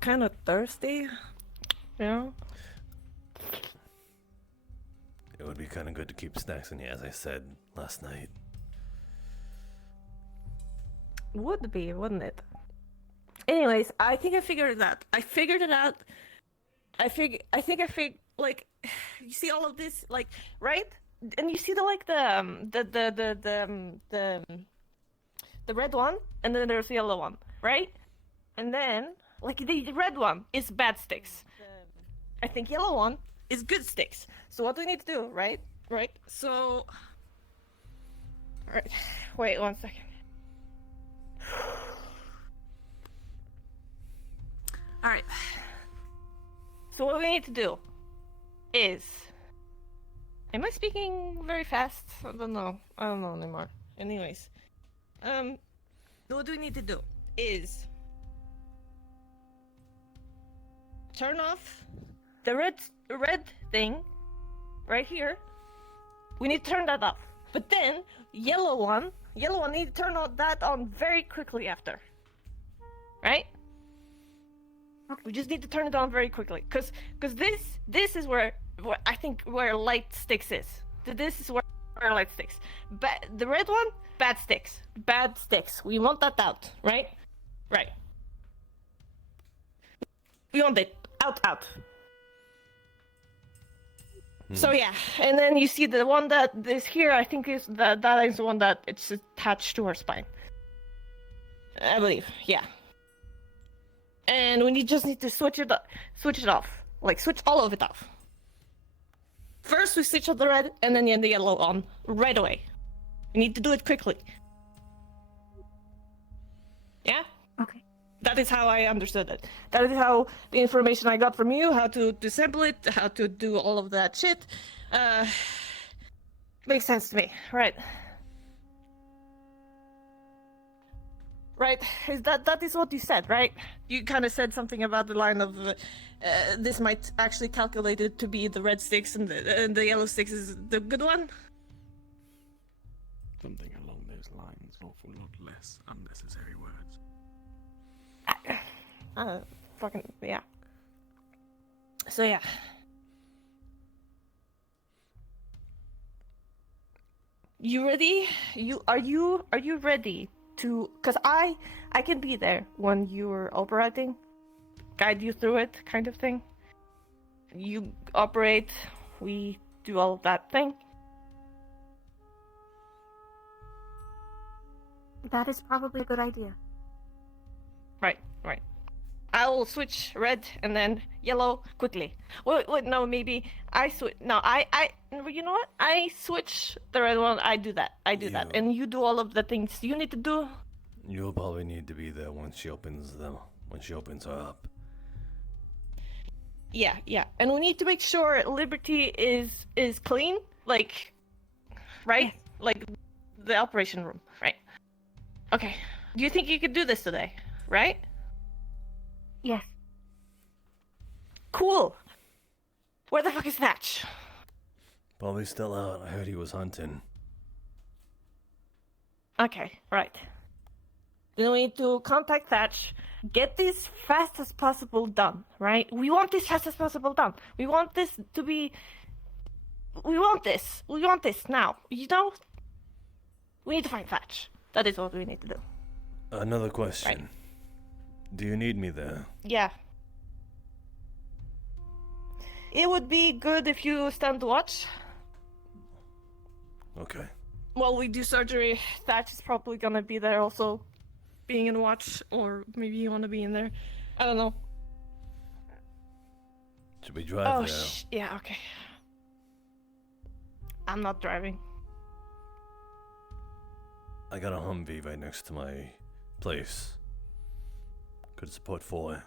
kind of thirsty. You know? It would be kind of good to keep snacks in here, as I said last night. Would be, wouldn't it? Anyways, I think I figured it out. I figured it out. I think like you see all of this like right? And you see the like the red one and then there's the yellow one, right? And then like the red one is bad sticks. I think yellow one is good sticks. So what do we need to do, right? Right? So right. Wait 1 second. All right. So what we need to do is... Am I speaking very fast? I don't know. I don't know anymore. Anyways. What we need to do is... turn off the red thing right here. We need to turn that off. But then, yellow one need to turn that on very quickly after. Right? We just need to turn it on very quickly, cause this is where I think where light sticks is. This is where light sticks. But the red one, bad sticks. We want that out, right? Right. We want it out. So yeah, and then you see the one that is here. I think is that is the one that it's attached to her spine. I believe, yeah. And we just need to switch it off. Like, switch all of it off. First, we switch on the red, and then the yellow on right away. We need to do it quickly. Yeah? Okay. That is how I understood it. That is how the information I got from you, how to disassemble it, how to do all of that shit. Makes sense to me. Right. Right, is that is what you said, right? You kind of said something about the line of this might actually calculate it to be the red sticks and the yellow sticks is the good one. Something along those lines, an awful lot less unnecessary words. Fucking yeah. So yeah. You ready? Are you ready? Because I can be there when you're operating, guide you through it, kind of thing. You operate, we do all of that thing. That is probably a good idea. Right. I will switch red and then yellow quickly. Wait, no, maybe I switch. No, you know what? I switch the red one. I do that, and you do all of the things you need to do. You'll probably need to be there when she opens her up. Yeah, and we need to make sure Liberty is clean, like, right? Like the operation room, right? Okay. Do you think you could do this today, right? Yes. Cool. Where the fuck is Thatch? Probably still out. I heard he was hunting. Okay, right. Then we need to contact Thatch, get this fast as possible done, right? We want this fast as possible done. We want this to be... We want this now, you know? We need to find Thatch. That is what we need to do. Another question. Right. Do you need me there? Yeah. It would be good if you stand watch. Okay. While we do surgery, Thatch is probably gonna be there also, being in watch, or maybe you wanna be in there. I don't know. Should we drive there? Yeah, okay. I'm not driving. I got a Humvee right next to my place. Could support 4.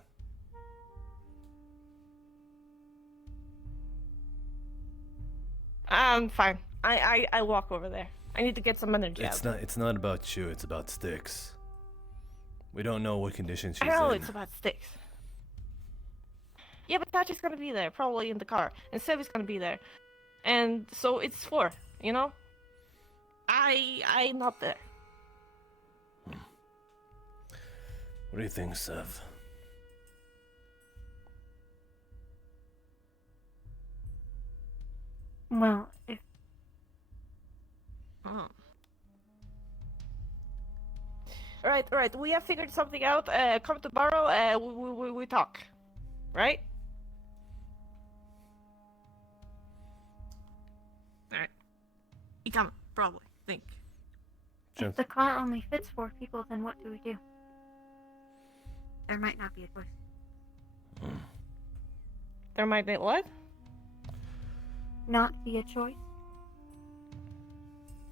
I'm fine. I walk over there. I need to get some energy out. It's not about you, it's about Styx. We don't know what condition she's in. I know it's about Styx. Yeah, but Thatcher's gonna be there, probably in the car. And Sev is gonna be there. And so it's 4, you know? I'm not there. What do you think, Sev? Well, if Oh. Alright, we have figured something out. Come tomorrow, we talk. Right? Alright. You come, probably, think. if the car only fits 4 people, then what do we do? There might not be a choice. There might be what? Not be a choice?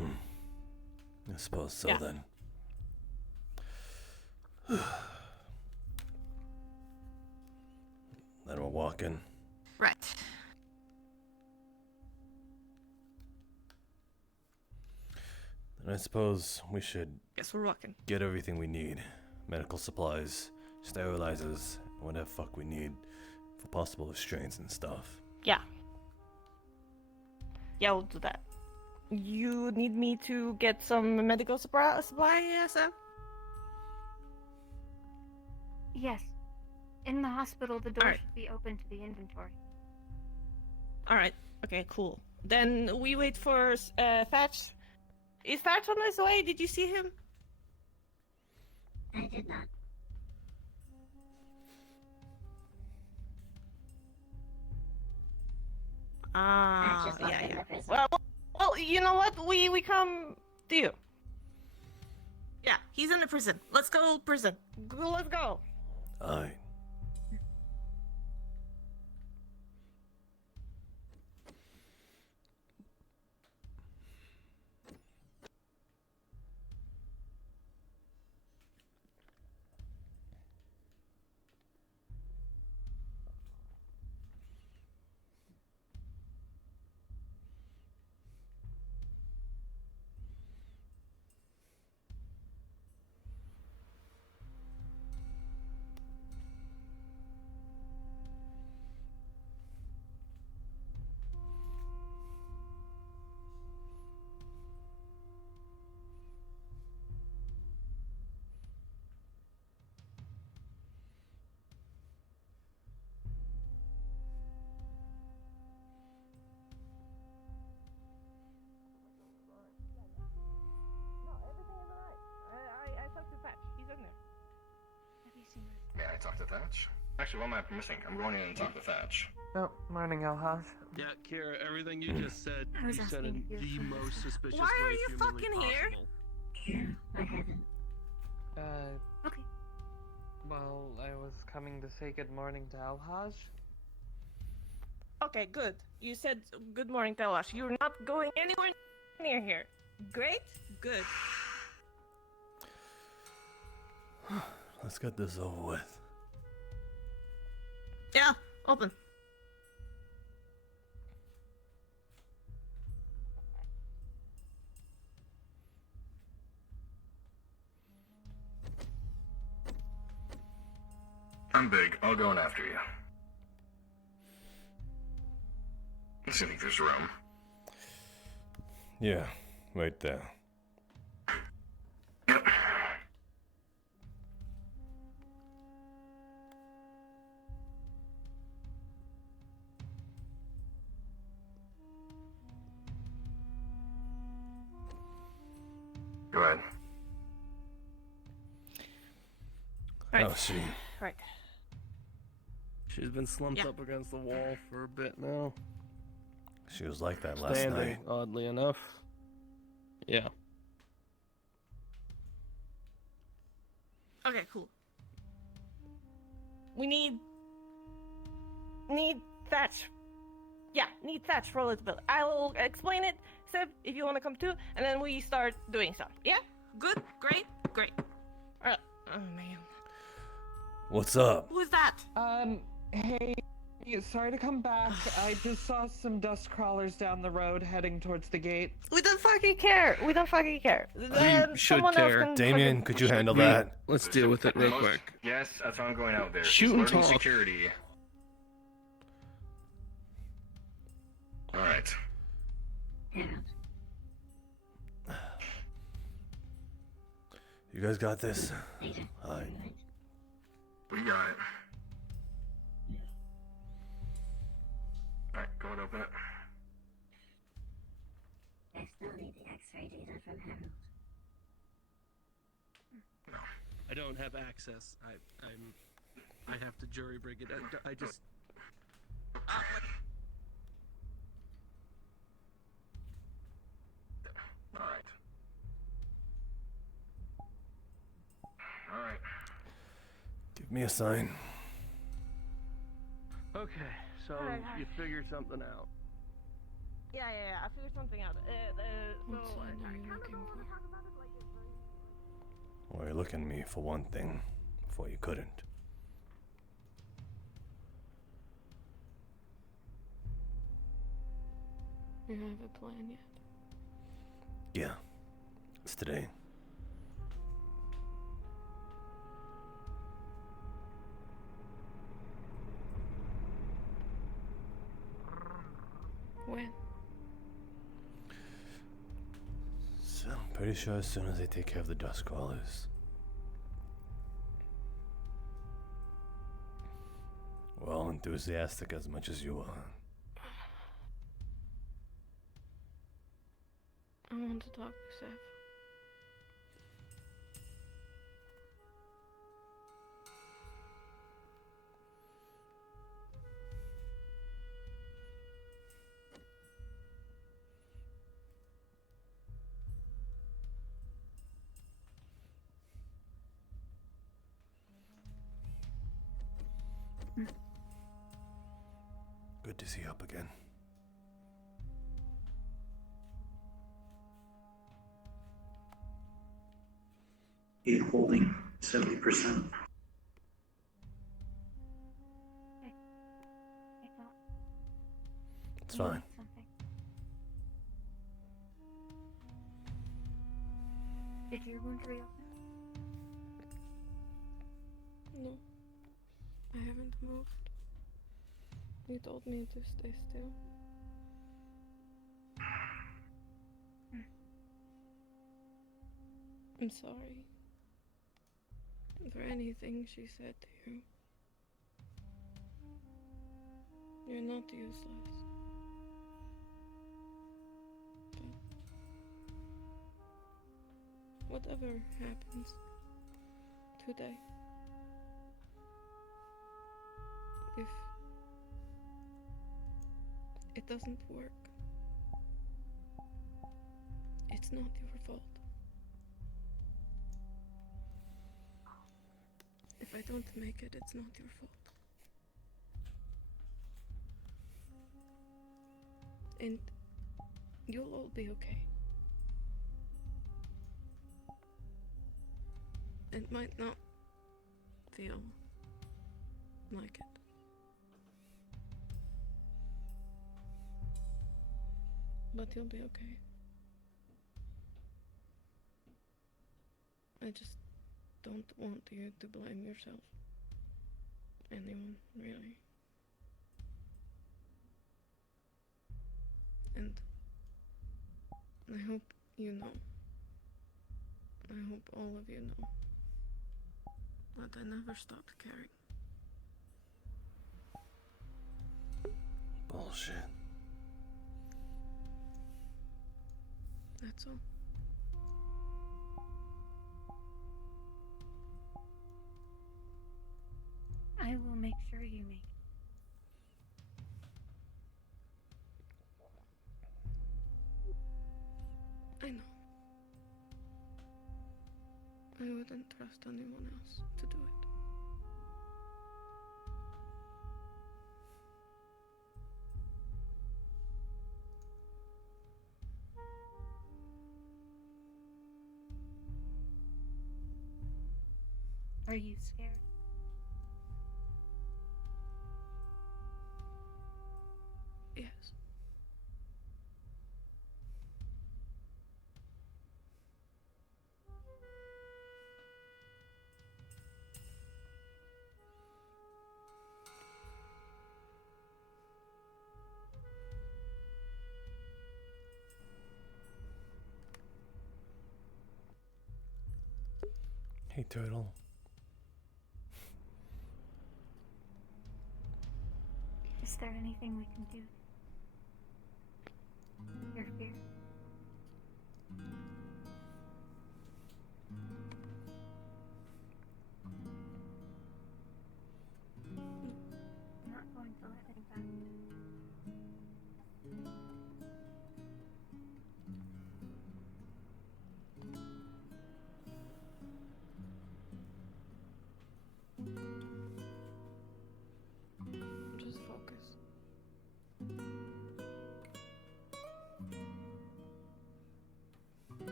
I suppose so Yeah. then. Then we'll walk in. Right. And I suppose we should Guess we're walking. get everything we need. Medical supplies, sterilizers, whatever fuck we need for possible restraints and stuff. Yeah. Yeah, we'll do that. You need me to get some medical supply, Sam? Yes. In the hospital, the door Alright. should be open to the inventory. Alright, okay, cool. Then we wait for Thatch. Is Thatch on his way? Did you see him? I did not. Ah, yeah. Well, you know what? We come to you. Yeah, he's in the prison. Let's go prison. Let's go. Aye. No, everything is alright. I talked to Thatch. He's in there. Have you seen this? May I talk to Thatch? Actually, what am I missing? I'm going in and talk to Thatch. Oh, morning, Elhaj. Yeah, Kira, everything you just said, I was you said asking in if you the were most suspicious Why are way you humanly fucking here? possible. I haven't. Okay. Well, I was coming to say good morning to Elhaj. Okay, good. You said good morning, Telash. You're not going anywhere near here. Great? Good. Let's get this over with. Yeah, open. I'm big. I'll go in after you. Let's see if there's room. Yeah, right there. Yep. Go ahead. Right. How's she? Right. She's been slumped Yeah. up against the wall for a bit now. She was like that last Standing, night. oddly enough. Yeah. Okay, cool. We need Thatch. Yeah, need Thatch for a little bit. I'll explain it, Seb, if you want to come too, and then we start doing stuff. Yeah? Good? Great? Great. Alright. Oh, man. What's up? Who is that? Hey, sorry to come back. I just saw some dust crawlers down the road heading towards the gate. We don't fucking care. We don't fucking care. should Someone care. else can Damien, fucking- could you handle We- that? Let's deal with it real Most- quick. Yes, that's why I'm going out there. Shoot He's and alerting talk. security. Alright. You guys got this? Aye. We got it. Alright, go and open it. I don't have access. I have to jury rig it. I just. Alright. Alright. Give me a sign. Okay, so Alright. you figured something out. Yeah, I figured something out. What So sign I are you kind of looking don't want for? to talk about it like it's very. Well, you're looking at me for one thing, before you couldn't. You have a plan yet? Yeah. It's today. When? So, I'm pretty sure as soon as they take care of the dust crawlers. Well, enthusiastic as much as you are. I want to talk to Seth. Good to see you up again. Holding 70%. I thought It's you fine. need something. Did your wound reopen? No. I haven't moved. You told me to stay still. I'm sorry for anything she said to you. You're not useless. But whatever happens today, if it doesn't work, it's not your fault. If I don't make it, it's not your fault. And you'll all be okay. It might not feel like it. But you'll be okay. I just don't want you to blame yourself. Anyone, really. And I hope you know. I hope all of you know that I never stopped caring. Bullshit. That's all. I will make sure you make it. I know. I wouldn't trust anyone else to do it. Are you scared? Yes. Hey, Turtle. Is there anything we can do? Your fear?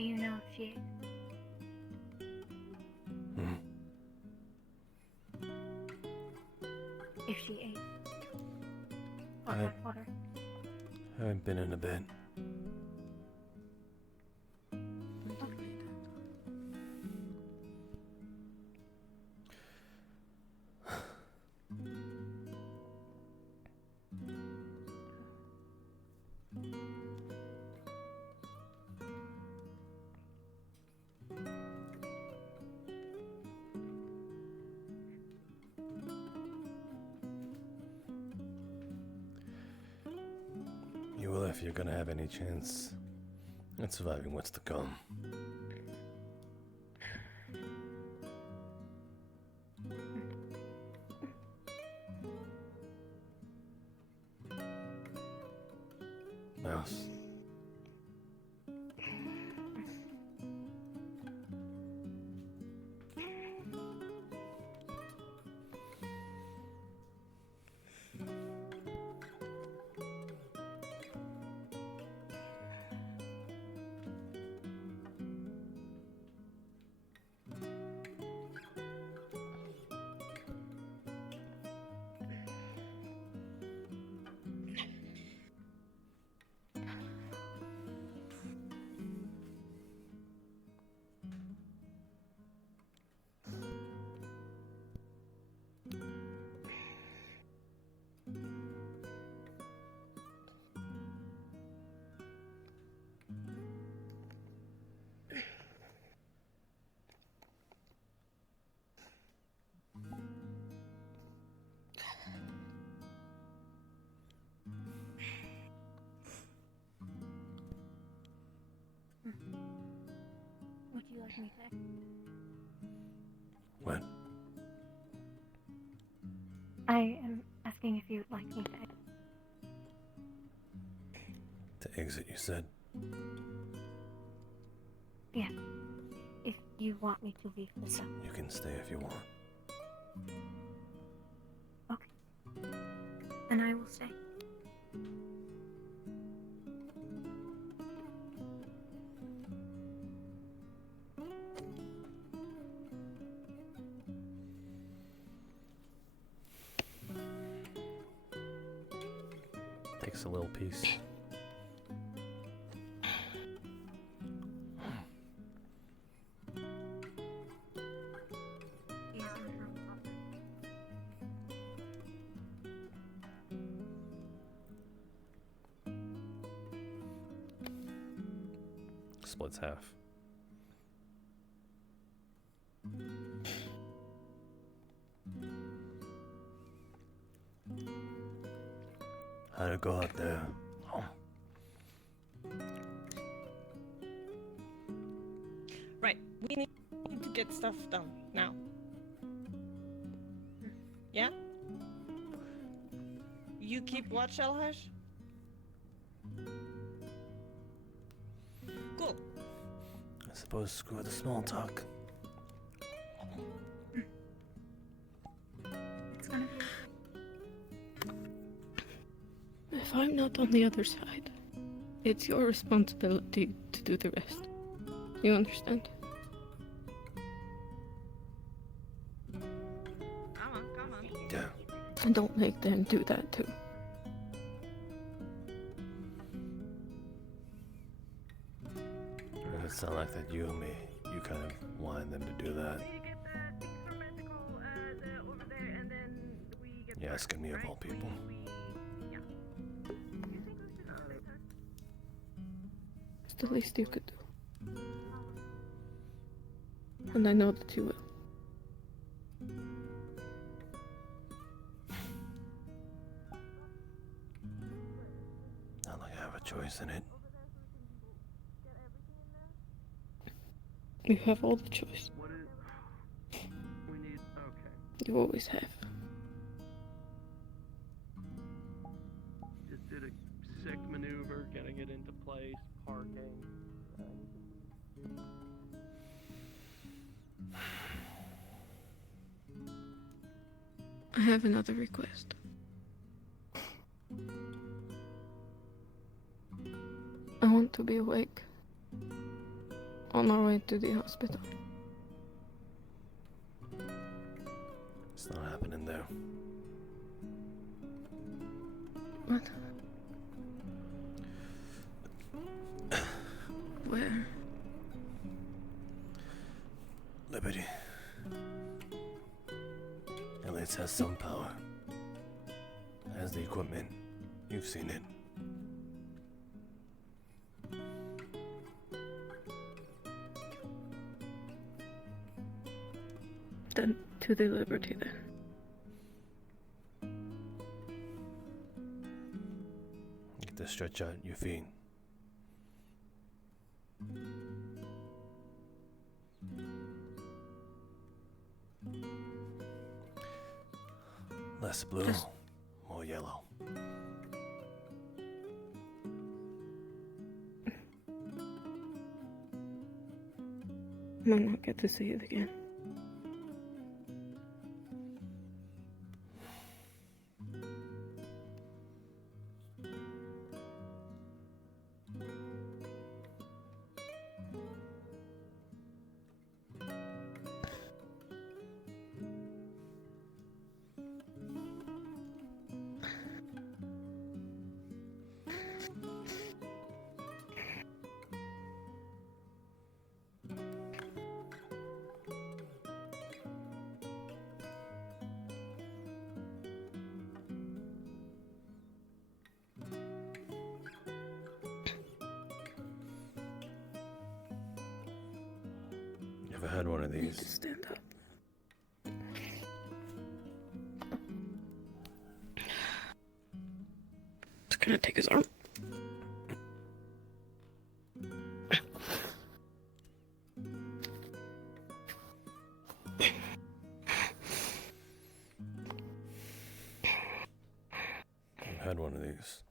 Do you know if she Hmm. if she ate? Or I- had water? Haven't been in a bit. You will if you're gonna have any chance at surviving what's to come. Mouse. Would you like me to? What? I am asking if you would like me to. To exit, you said? Yeah. If you want me to leave the cell. You can stay if you want. Then I will stay. Takes a little piece. Splits half. How'd it go out there? Oh. Right. We need to get stuff done now. Yeah? You keep watch, Elhash? Cool. I suppose screw the small talk. It's gonna be. If I'm not on the other side, it's your responsibility to do the rest. You understand? Come on. Yeah. And don't make them do that too. It sound like that you and me, you kind of wanted them to do that. You're asking me of all people. It's the least you could do. And I know that you will. Not like I have a choice in it. You have all the choice. What is... We need... Okay. You always have. Just did a sick maneuver, getting it into place, parking. I have another request. I want to be awake. on our way to the hospital. It's not happening there. What? Where? Liberty. Elliot's has some power. Has the equipment. You've seen it. Then to the Liberty then. Get to stretch out your feet. Less blue, more yellow. Might not get to see it again. Ever had one of these? Stand up. Just gonna take his arm. I've had one of these.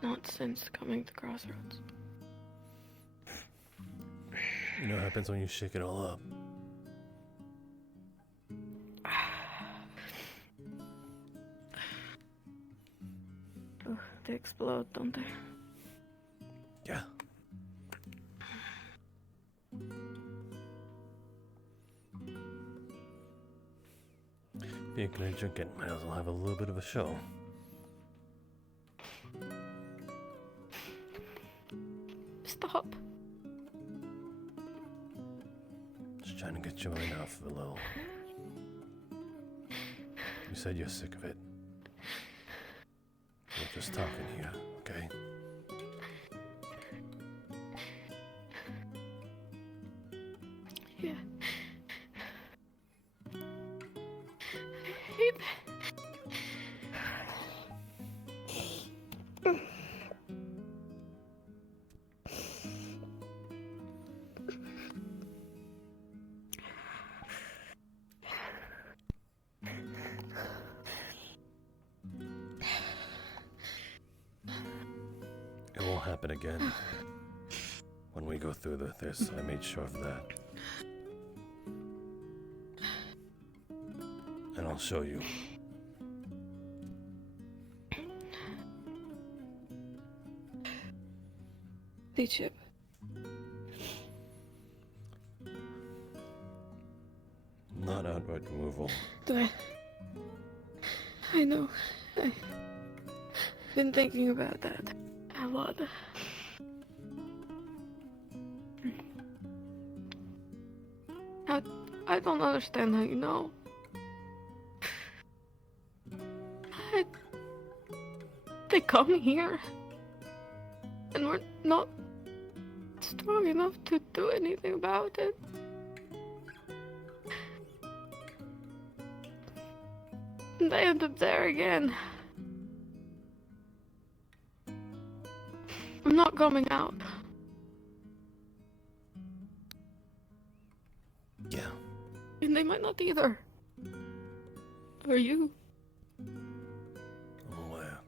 Not since coming to Crossroads. You know what happens when you shake it all up? Oh, they explode, don't they? Yeah. If you're gonna drink it, might as well have a little bit of a show. Stop. Just trying to get your mind off of a little. You said you're sick of it. We're just talking here, okay? Yeah. I hate that. It won't happen again. When we go through this, I made sure of that. And I'll show you. D-Chip. Not outright removal. I know. I've been thinking about that a lot. I don't understand how you know. They come here, and we're not strong enough to do anything about it. And I end up there again. I'm not coming out. Yeah. And they might not either. Or you. I'm aware.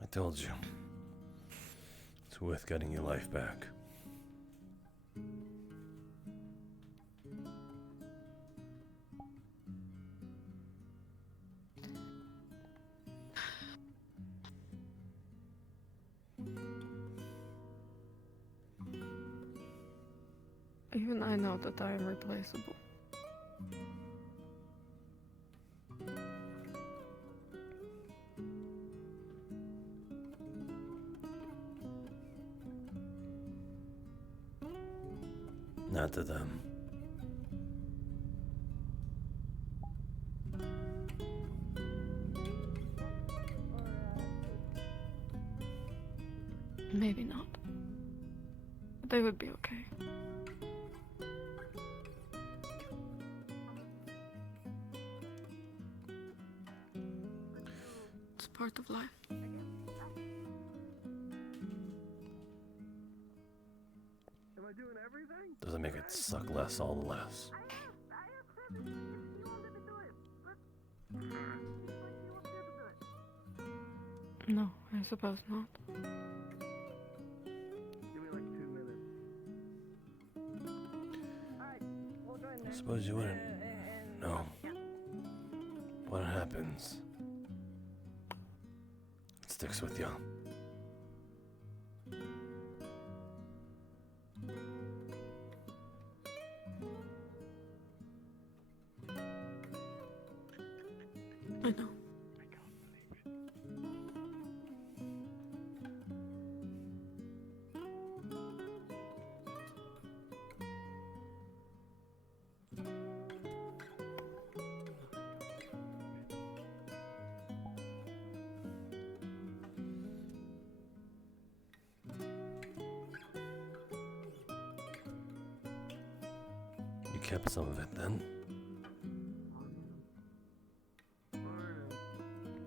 I told you. It's worth getting your life back. Even I know that I am replaceable. Not to them. Maybe not. But they would be okay. It's part of life. Doesn't make it suck less all the less. No, I suppose not. I suppose you wouldn't know what happens. It sticks with you. I know. You kept some of it then?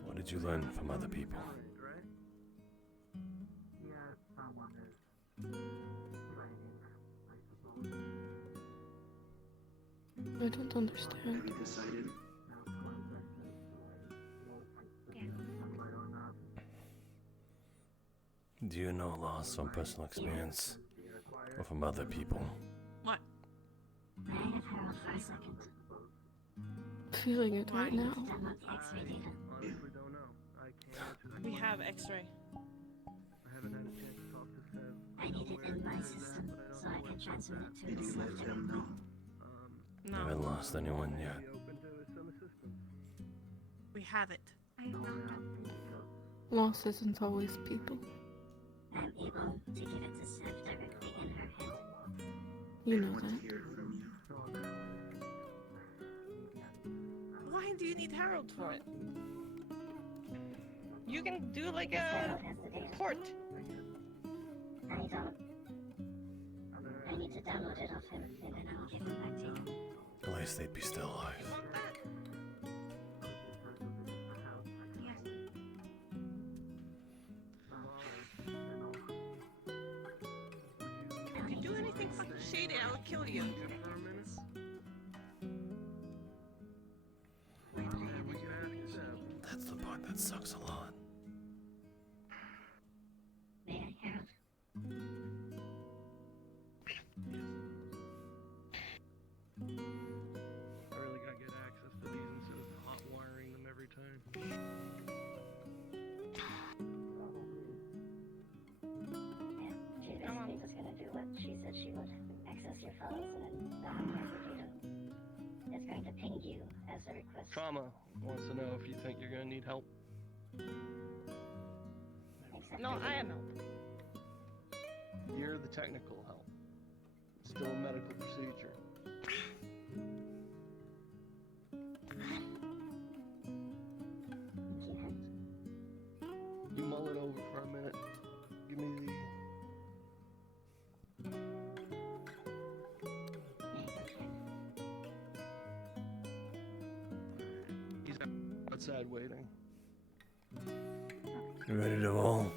What did you learn from other people? I don't understand. We decided. Do you know loss from personal experience or from other people? What? Feeling it right now. We have X-ray. I need it in my system so I can transfer it to Did the you let them know? I haven't lost anyone yet. We have it. Loss isn't always people. I'm able to give it to Seth directly in her head. You know I want to that. hear it from you. Why do you need Harold for it? You can do like a port. I need to download it off him, and then I'll give it back to you. At least they'd be still alive. If you do anything fucking shady, I will kill you. That's the part that sucks a lot. May I, Harold? I really gotta get access to these instead of hot wiring them every time. Yeah, she basically just gonna do what she said she would. Access your files and then the hardware data. It's going to ping you as a request. Trauma wants to know if you think you're gonna need help. Exactly. No, I am help. You're the technical help. It's still a medical procedure. You mull it over for a minute. Give me the... He's outside waiting. You ready to roll?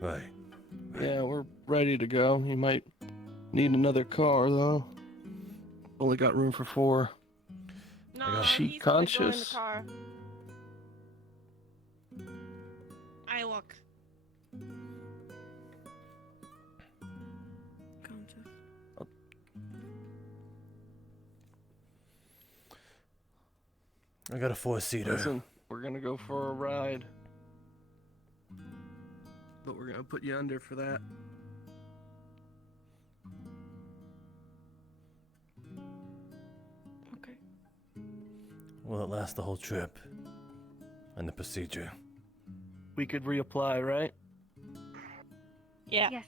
Right. Yeah, we're ready to go. You might need another car, though. Only got room for 4. No, Is she he's gonna go in the conscious? car. Shylock. Countess. I got a 4-seater. Listen, we're gonna go for a ride. But we're gonna put you under for that. Okay. Will it last the whole trip? And the procedure? We could reapply, right? Yeah. Yes.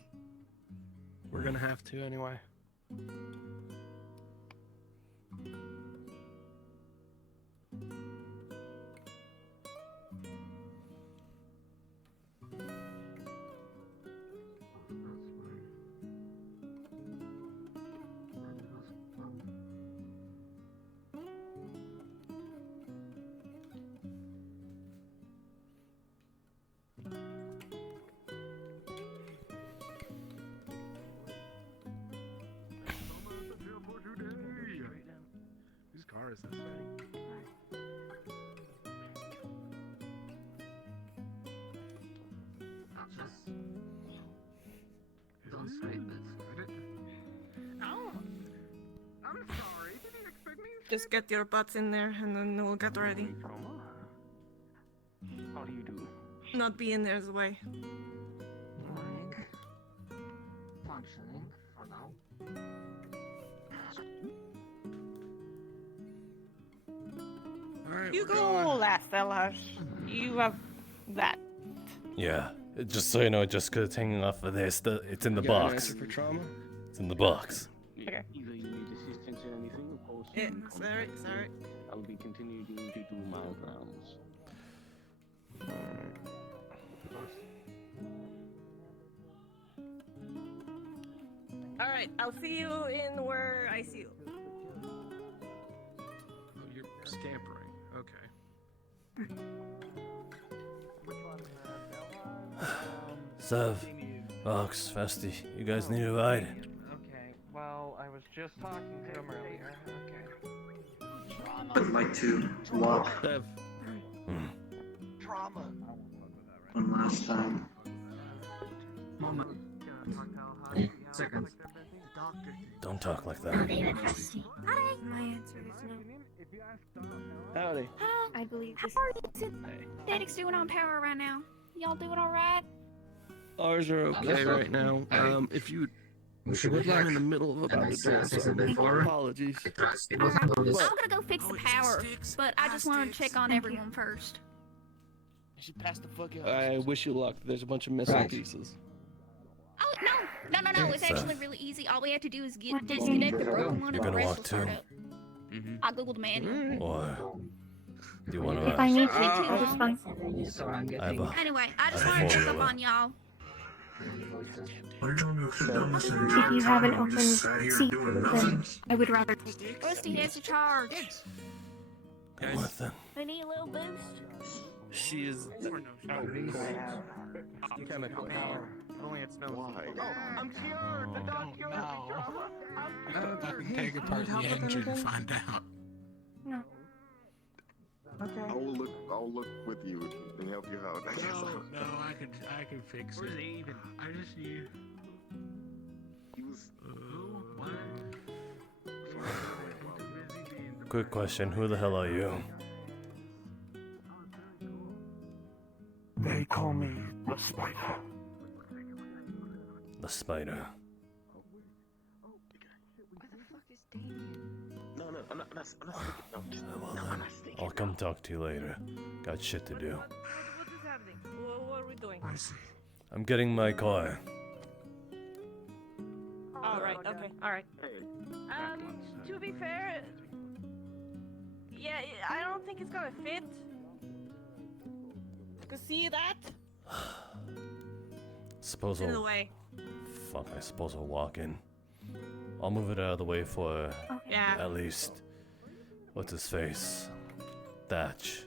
We're gonna have to anyway. Whose car is this? Oh. I'm sorry. Did you expect me? Just get your butts in there and then we'll get ready. How do you do? Not be in there's way. Functioning for now. Alright, You we're go going. last, Elash. You have that. Yeah. Just so you know, just 'cause it's hanging off of this, it's in the You got an box. answer for trauma? It's in the box. Okay. Either you need assistance in anything, of course. Yeah, you can call sorry, me. sorry. I'll be continuing to do my rounds. Alright, I'll see you in where I see you. Oh, you're scampering. Okay. Sev, Ox, Festy, you guys need a ride? Okay, well, I was just talking to him earlier. Okay. I'd like to walk Sev, one last time. Moment. Second. Don't talk like Oh, that. David Frosty. Hi. My answer is no. howdy. I believe this. How are you Danic's doing on power right now? Y'all doing alright? Ours are okay right now. If you I'm in the middle of about to do something. Apologies. Alright, I'm gonna go fix the power, but I just wanted to check on everyone first. She passed the fuck out. I wish you luck. There's a bunch of missing pieces. Oh, no, it's So- actually really easy. All we have to do is disconnect the broken one and You're the gonna rest walk will start too? up. I googled the manual. Or do you want to If I ride? need to, it's fine. I have a, Anyway, I just I wanted to check have up on y'all. If you have an open seat, then I would rather take it. Rusty has a charge. come with them. We need a little boost. She is chemical power. Only it smells. Why? Oh, I'm cured! The dog cured me, drama! I'm cured! Take apart the engine and find out. No. Okay. I'll look with you and help you out. I guess. No, I can fix it. Even? I just need. He was. What? Quick question, who the hell are you? They call me the Spider. The spider. No, I'm not thinking. No, Well then, I'll come talk to you later. Got shit to do. What is happening? What are we doing? I see. I'm getting my car. Alright, okay, alright. To be fair, yeah, I don't think it's gonna fit. You see that? Suppose In the I'll... way. Fuck, I suppose I'll walk in. I'll move it out of the way for Yeah. at least... What's his face? Thatch.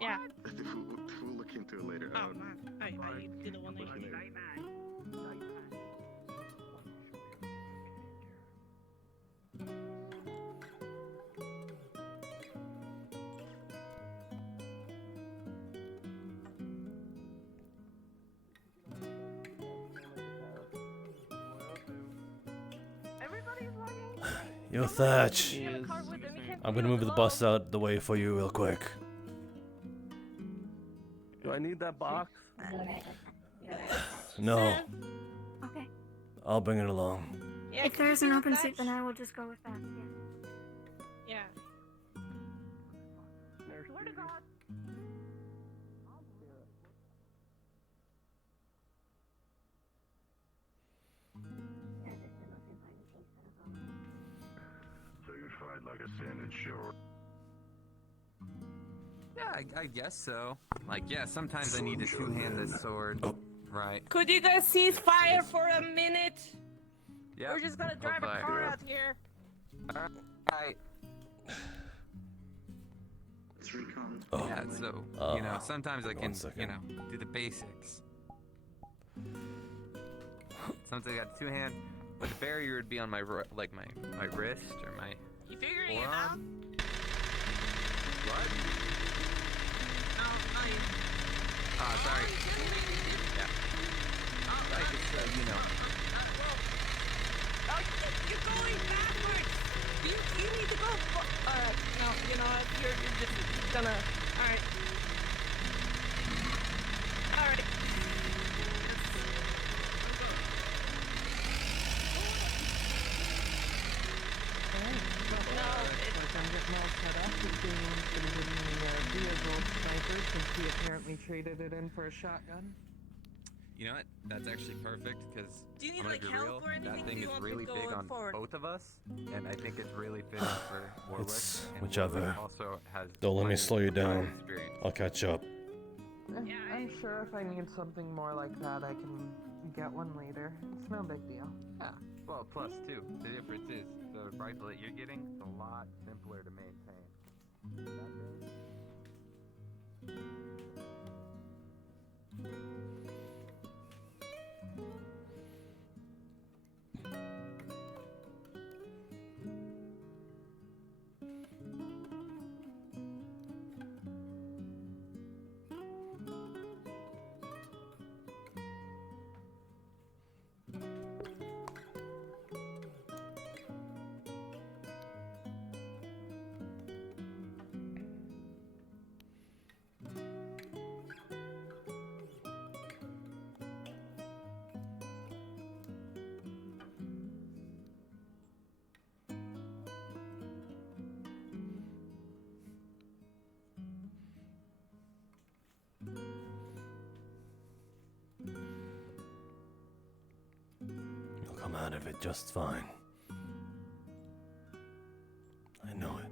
Yeah. We'll look into it later. Oh, man. I didn't want to. Yo, Thatch. We have a car with him. We can't I'm put gonna him move the on bus out the way for you real quick. Do I need that box? No, Okay. I'll bring it along. Yeah, If could you there's be an the open seat, Thatch? then I will just go with that. Yeah. Yeah. Swear to God. So you fight like a standard short. Yeah, I guess so. Like, yeah, sometimes I need a two-handed sword. Right. Could you guys cease fire for a minute? Yeah. We're just gonna drive a car out here. Alright. It's recon. Yeah, so, you know, sometimes I can, you know, do the basics. Sometimes I got two-hand, but the barrier would be on my, like, my wrist or my... You figuring it out? forearm. What? No, not you. Sorry. Yeah. Like it's, you know. Oh, you're going backwards. You need to go. Alright, no, you know what? You're just gonna. Alright. Alright. I'm getting all set up. He's gonna give me a vehicle sniper since he apparently traded it in for a shotgun. You know what? That's actually perfect because Do you need, I'm gonna like, be help real. or anything? That Do thing you is want me really to big go on forward? both of us, and I think it's really fitting for Warwick. It's and whichever. Warwick also has Don't let me plenty slow you of down. experience. I'll catch up. I'm sure if I need something more like that, I can get one later. It's no big deal. Yeah. Well, plus two. The difference is the rifle that you're getting is a lot simpler to maintain. You'll come out of it just fine. I know it.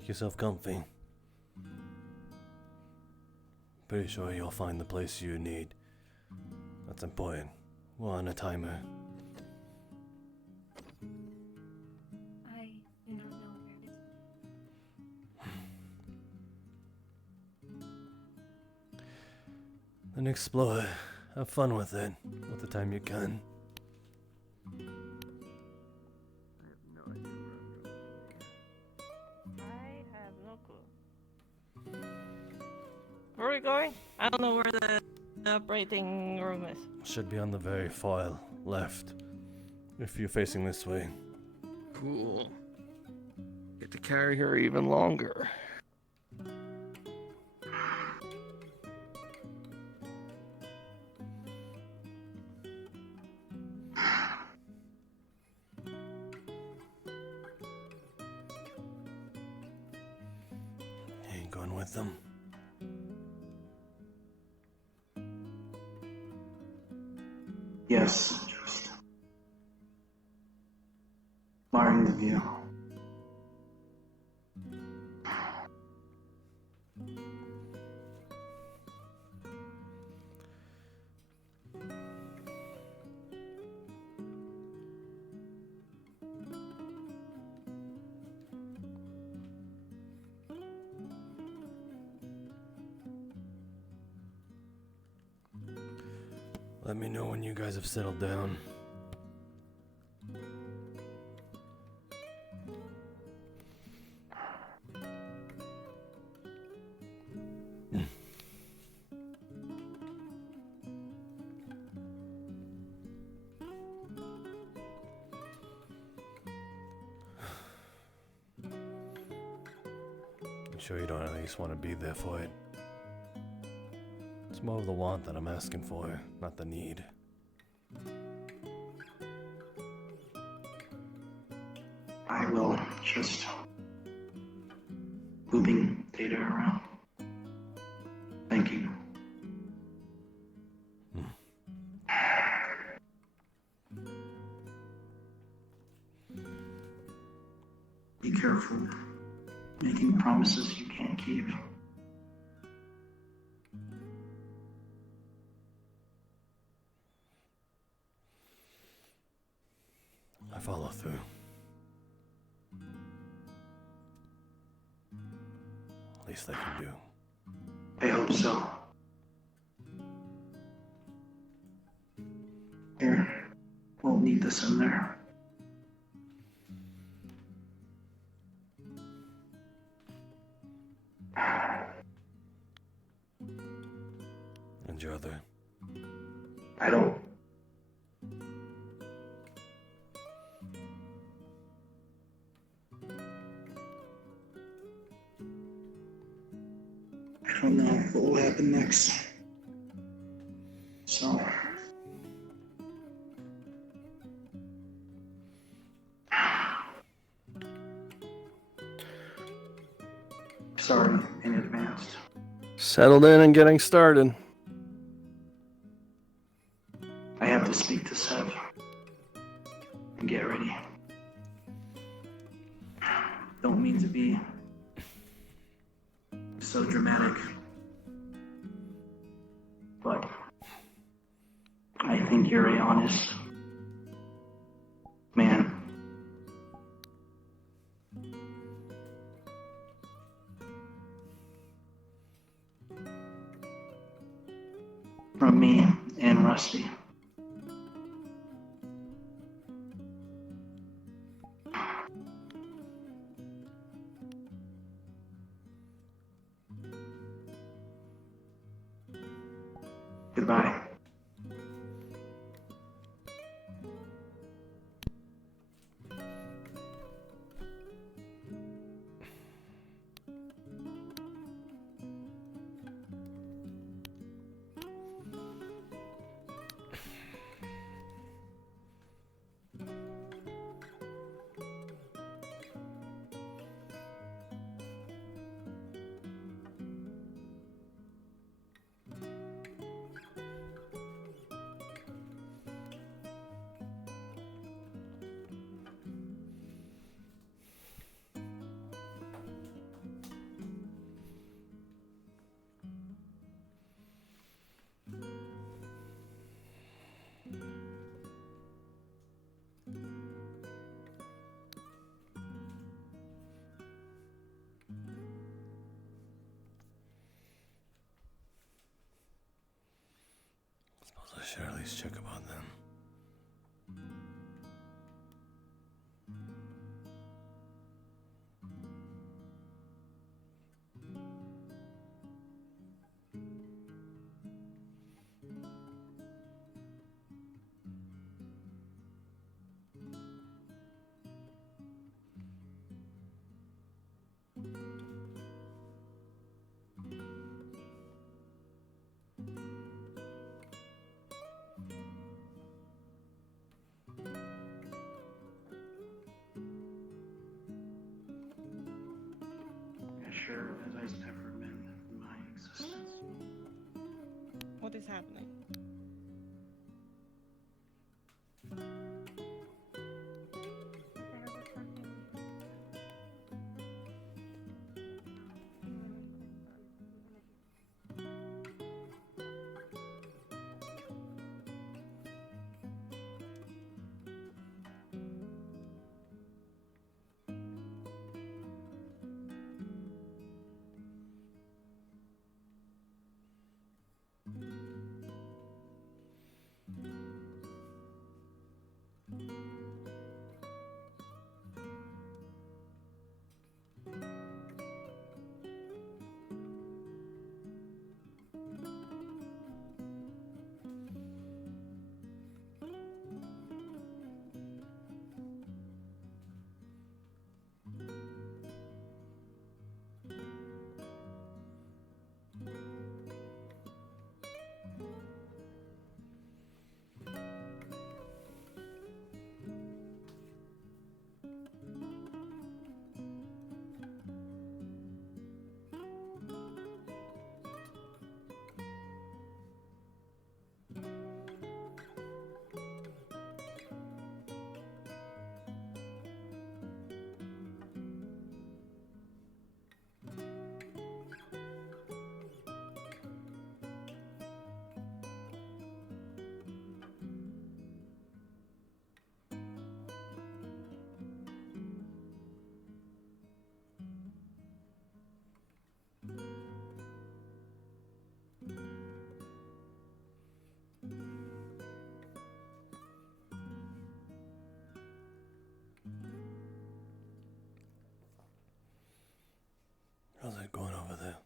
Make yourself comfy. Pretty sure you'll find the place you need. That's important. We're on a timer. I do not know where it is. Then explore. Have fun with it. With the time you can. I have no clue. Where are we going? I don't know where the operating room is. Should be on the very far left. If you're facing this way. Cool. Get to carry her even longer. Ain't going with them. Yes, just barring the view. Let me know when you guys have settled down. I'm sure you don't at least want to be there for it. It's more of the want that I'm asking for, not the need. I will just moving data around. Thank you. Be careful making promises you can't keep. I follow through. At least I can do. I hope so. Here, we'll need this in there. And your other. I don't. I don't know what will happen next. So. Sorry in advance. Settled in and getting started. I have to speak to Sev. And get ready. Don't mean to be so dramatic. But I think you're a honest man. From me and Rusty. Goodbye. should at least check about them. A sheriff has never been in my existence. What is happening? How's it going over there?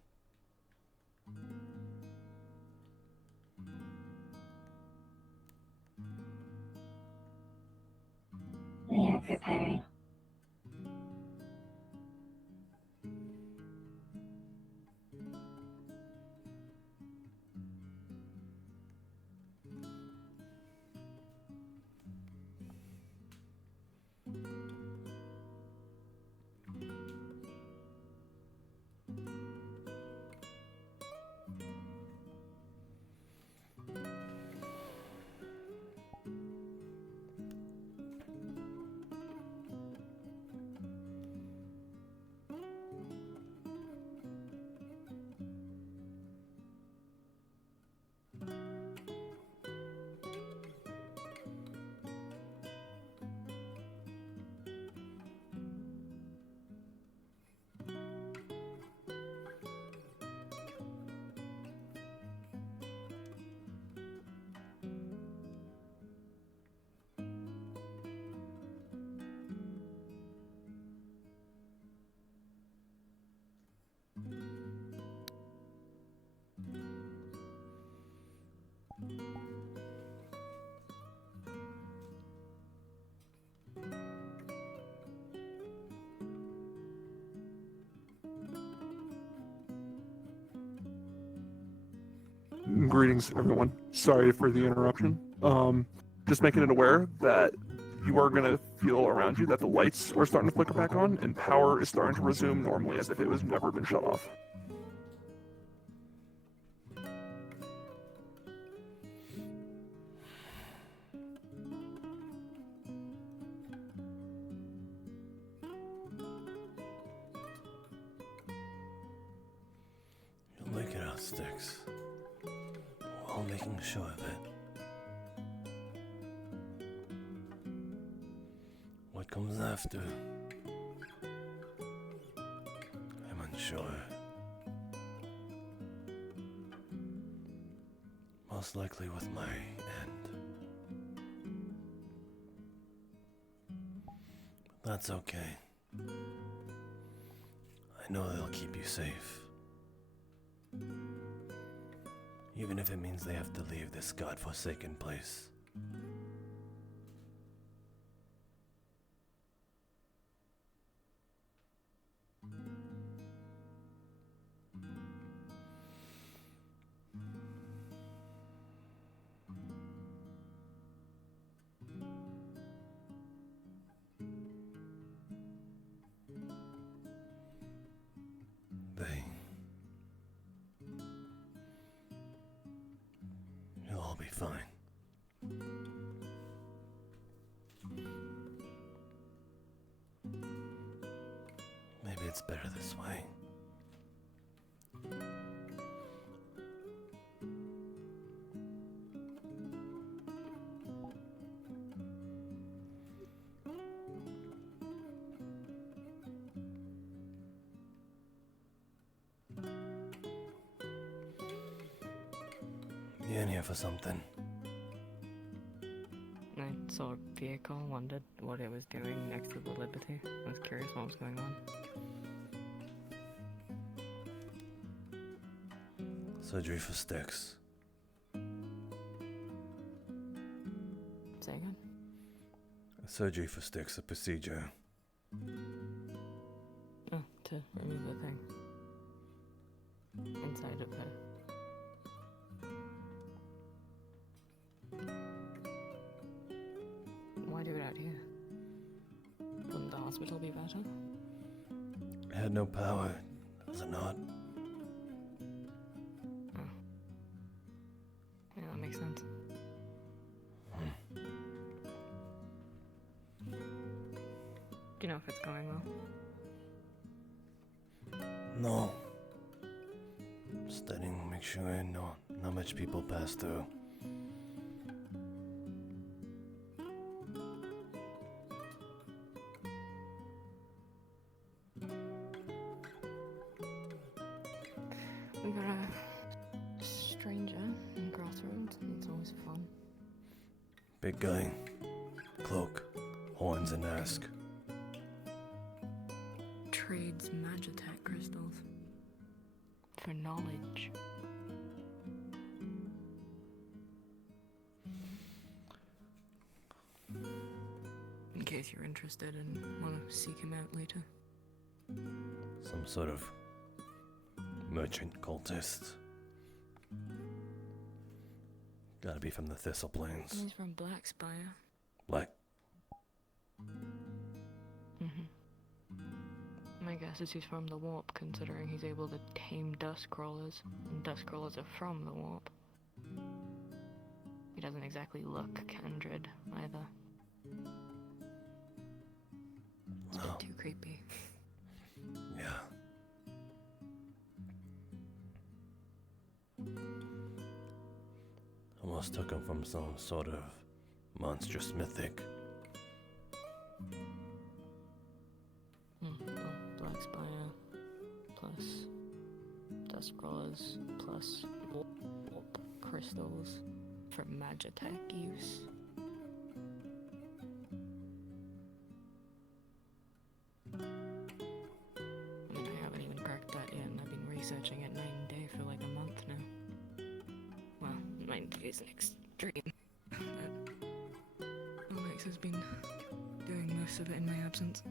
We are preparing. Greetings, everyone. Sorry for the interruption. Just making it aware that you are going to feel around you that the lights are starting to flicker back on and power is starting to resume normally as if it was never been shut off. You'll make it out, Sticks. While making sure of it. What comes after? I'm unsure. most likely with my end. But that's okay. I know they'll keep you safe. Even if it means they have to leave this godforsaken place. You'll all be fine. Maybe it's better this way. You in here for something? I saw a vehicle, wondered what it was doing next to the Liberty. I was curious what was going on. Surgery for sticks. Say again? Surgery for sticks, a procedure. Oh, to remove the thing. Inside of her. Why do it out here? Wouldn't the hospital be better? It had no power, does it not? Oh. Yeah, that makes sense. Do you know if it's going well? No. Studying, make sure not much people pass through. We got a stranger in Crossroads, and it's always fun. Big guy, cloak, horns and mask. Trades Magitech crystals. For knowledge. In case you're interested and want to seek him out later. Some sort of merchant cultist. Gotta be from the Thistle Plains. He's from Black Spire. Black. My guess is he's from the Warp, considering he's able to tame dust crawlers, and dust crawlers are from the Warp. He doesn't exactly look kindred either. It's a bit too creepy. Yeah. Almost took him from some sort of monstrous mythic. Black Spire, plus dust crawlers, plus warp crystals for Magitech use. I mean, I haven't even cracked that yet, and I've been researching it night and day for like a month now. Well, 9 days an extreme. But Alex has been doing most of it in my absence.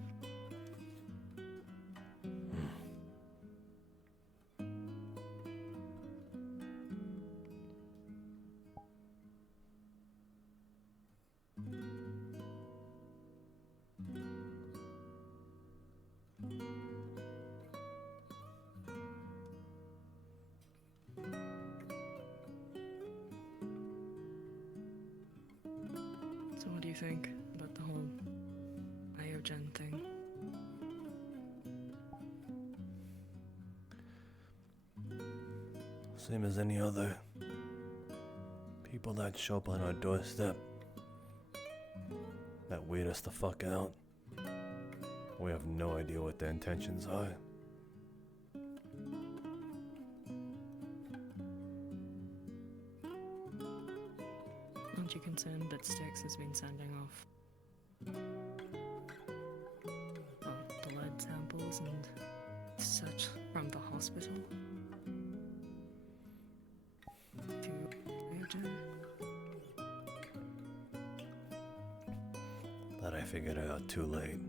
So what do you think about the whole Iogen thing? Same as any other people that show up on our doorstep that weed us the fuck out. We have no idea what their intentions are. Aren't you concerned that Styx has been sending off blood samples and such from the hospital to Region? That I figured out too late.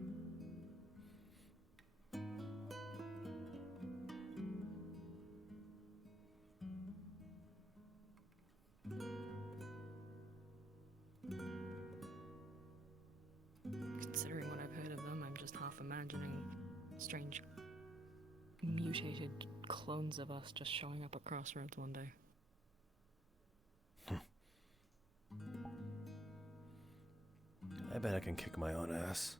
Considering what I've heard of them, I'm just half imagining strange mutated clones of us just showing up at Crossroads one day. I bet I can kick my own ass.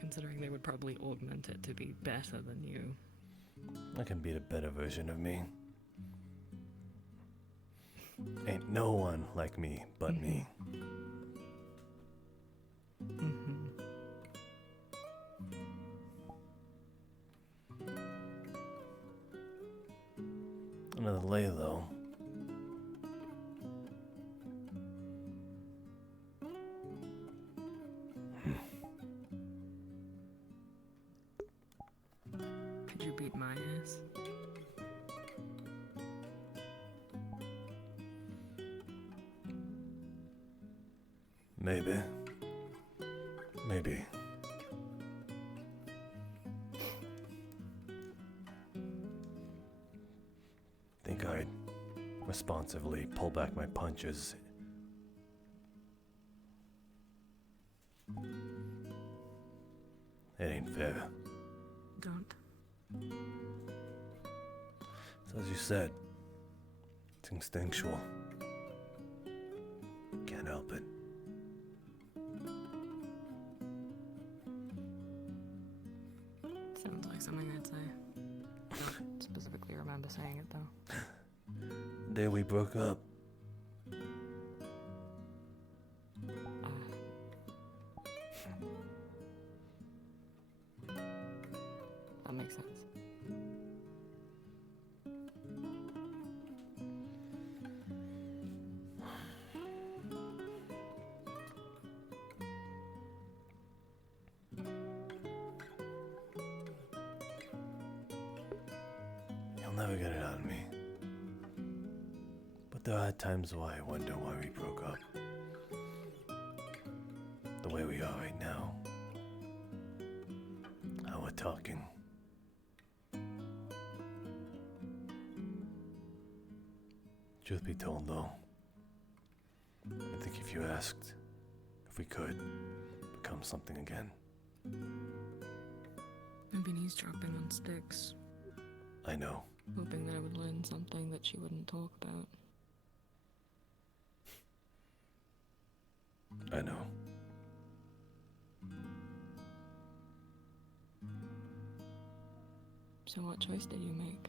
Considering they would probably augment it to be better than you. I can be the better version of me. Ain't no one like me but me. Another lay though. Could you beat my ass? Maybe. Maybe. Think I'd responsively pull back my punches. It ain't fair. Don't. So as you said, it's instinctual. Can't help it. Sounds like something I'd say. Don't specifically remember saying it though. The day we broke up. That makes sense. You'll never get it out of me. But there are times why I wonder why we broke up. The way we are right now. How we're talking. Truth be told though, I think if you asked if we could become something again. I've been eavesdropping on Styx, I know. hoping that I would learn something that she wouldn't talk about. I know. So what choice did you make?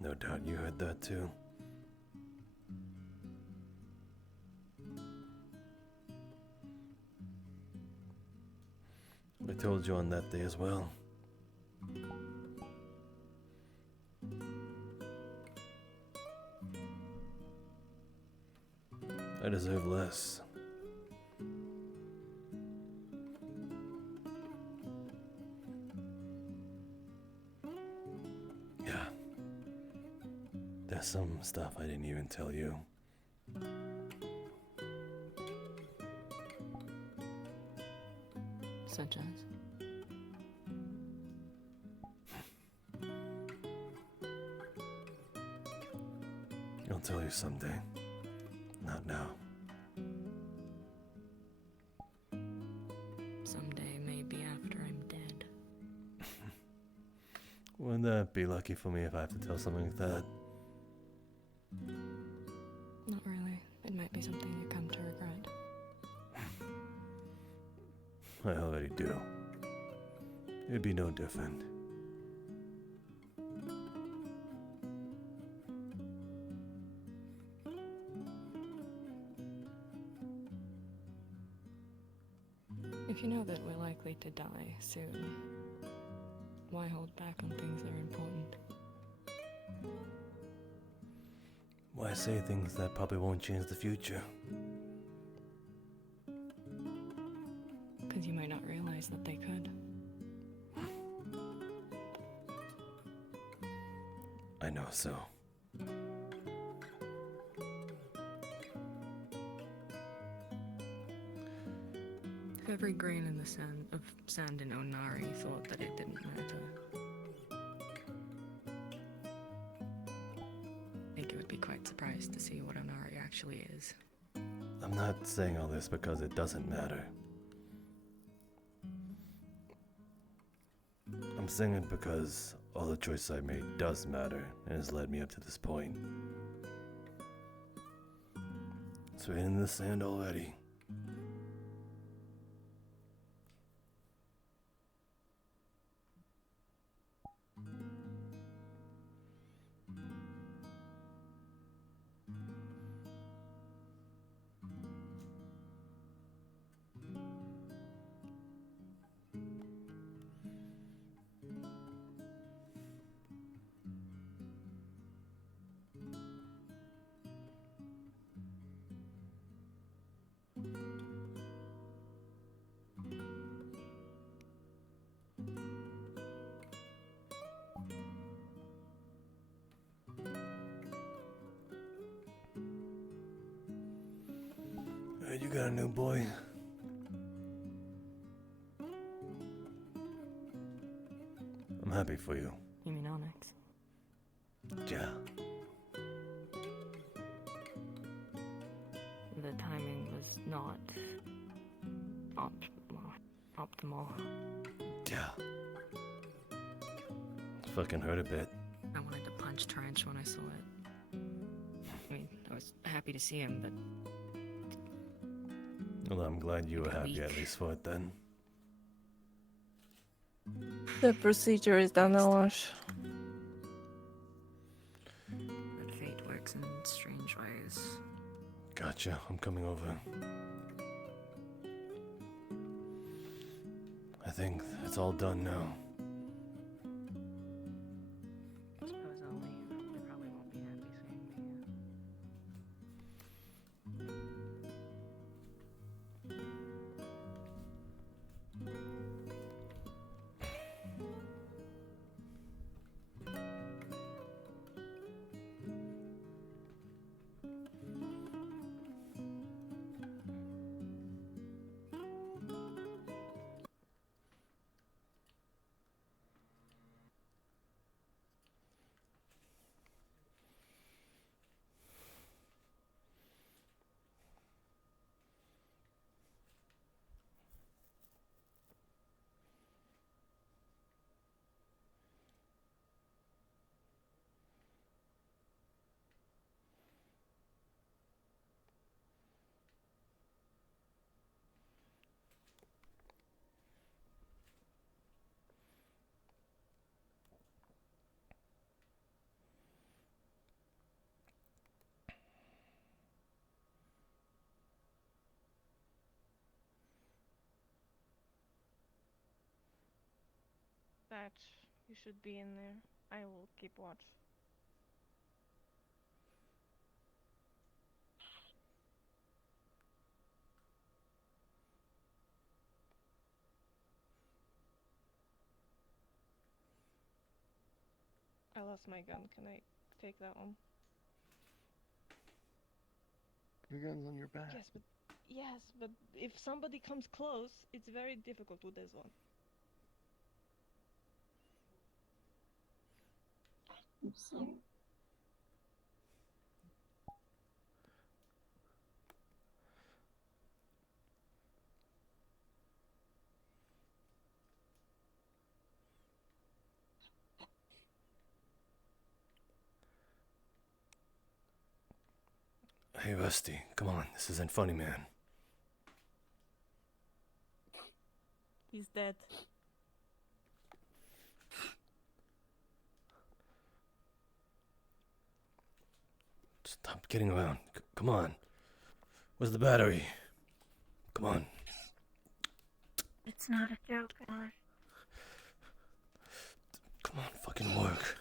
No doubt you heard that too. I told you on that day as well. I deserve less. Yeah. There's some stuff I didn't even tell you. Such as? I'll tell you someday. Not now. Someday, maybe after I'm dead. Wouldn't that be lucky for me if I have to tell something like that? Not really. It might be something you come to regret. I already do. It'd be no different. If you know that we're likely to die soon, why hold back on things that are important? Why say things that probably won't change the future? Because you might not realize that they could. I know so. If every grain in the sand in Onari thought that it didn't matter, I think you would be quite surprised to see what Onari actually is. I'm not saying all this because it doesn't matter. I'm saying it because all the choices I made does matter and has led me up to this point. It's written in the sand already. You got a new boy? I'm happy for you. You mean Onyx? Yeah. The timing was not optimal. Yeah. It fucking hurt a bit. I wanted to punch Trench when I saw it. I mean, I was happy to see him, but... Well, I'm glad you were happy at least for it then. The procedure is done, Alash. But fate works in strange ways. Gotcha, I'm coming over. I think it's all done now. I suppose I'll leave. They probably won't be happy seeing me. That you should be in there. I will keep watch. I lost my gun. Can I take that one? Your gun's on your back. Yes, but if somebody comes close, it's very difficult with this one. I'm sorry. Hey, Rusty, come on, this isn't funny, man. He's dead. Stop getting around. Come on. Where's the battery? Come on. It's not a joke, Alice. Come on, fucking work.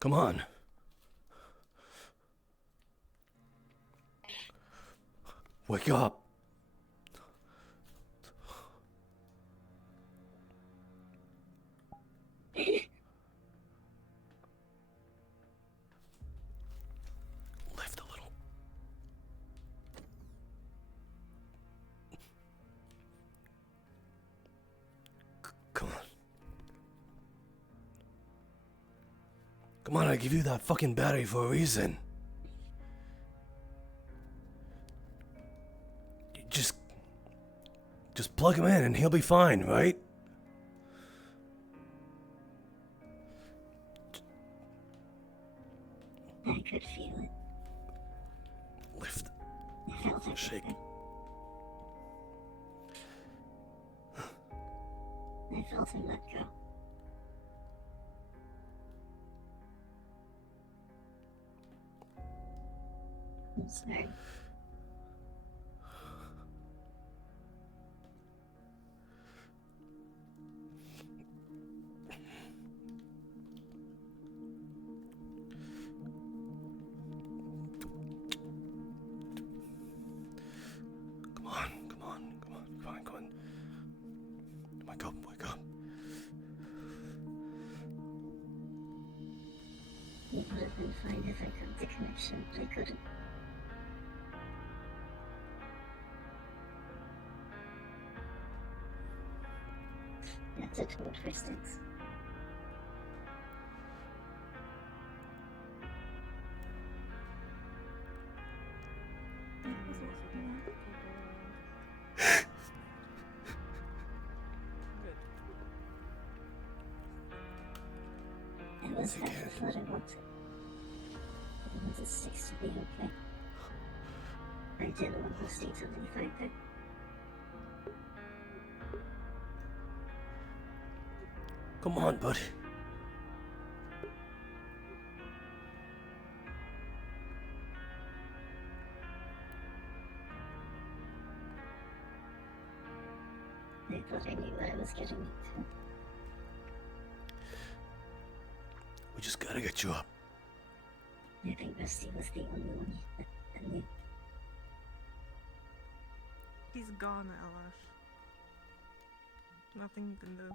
Come on. Wake up. Lift a little. Come on. Come on, I give you that fucking battery for a reason. You just plug him in and he'll be fine, right? I could feel it. Lift. I felt it. Shake. I felt him let go. I'm sorry. Come on. Wake up. It would have been fine if I got the connection, but I couldn't. That's a total for sticks. It was half of what I wanted. I wanted Sticks to be okay. I didn't want to stay till they find them. Come on, buddy. I thought I knew what I was getting into. We just gotta get you up. I think Rusty was the only one that knew. He's gone, Elash. Nothing you can do.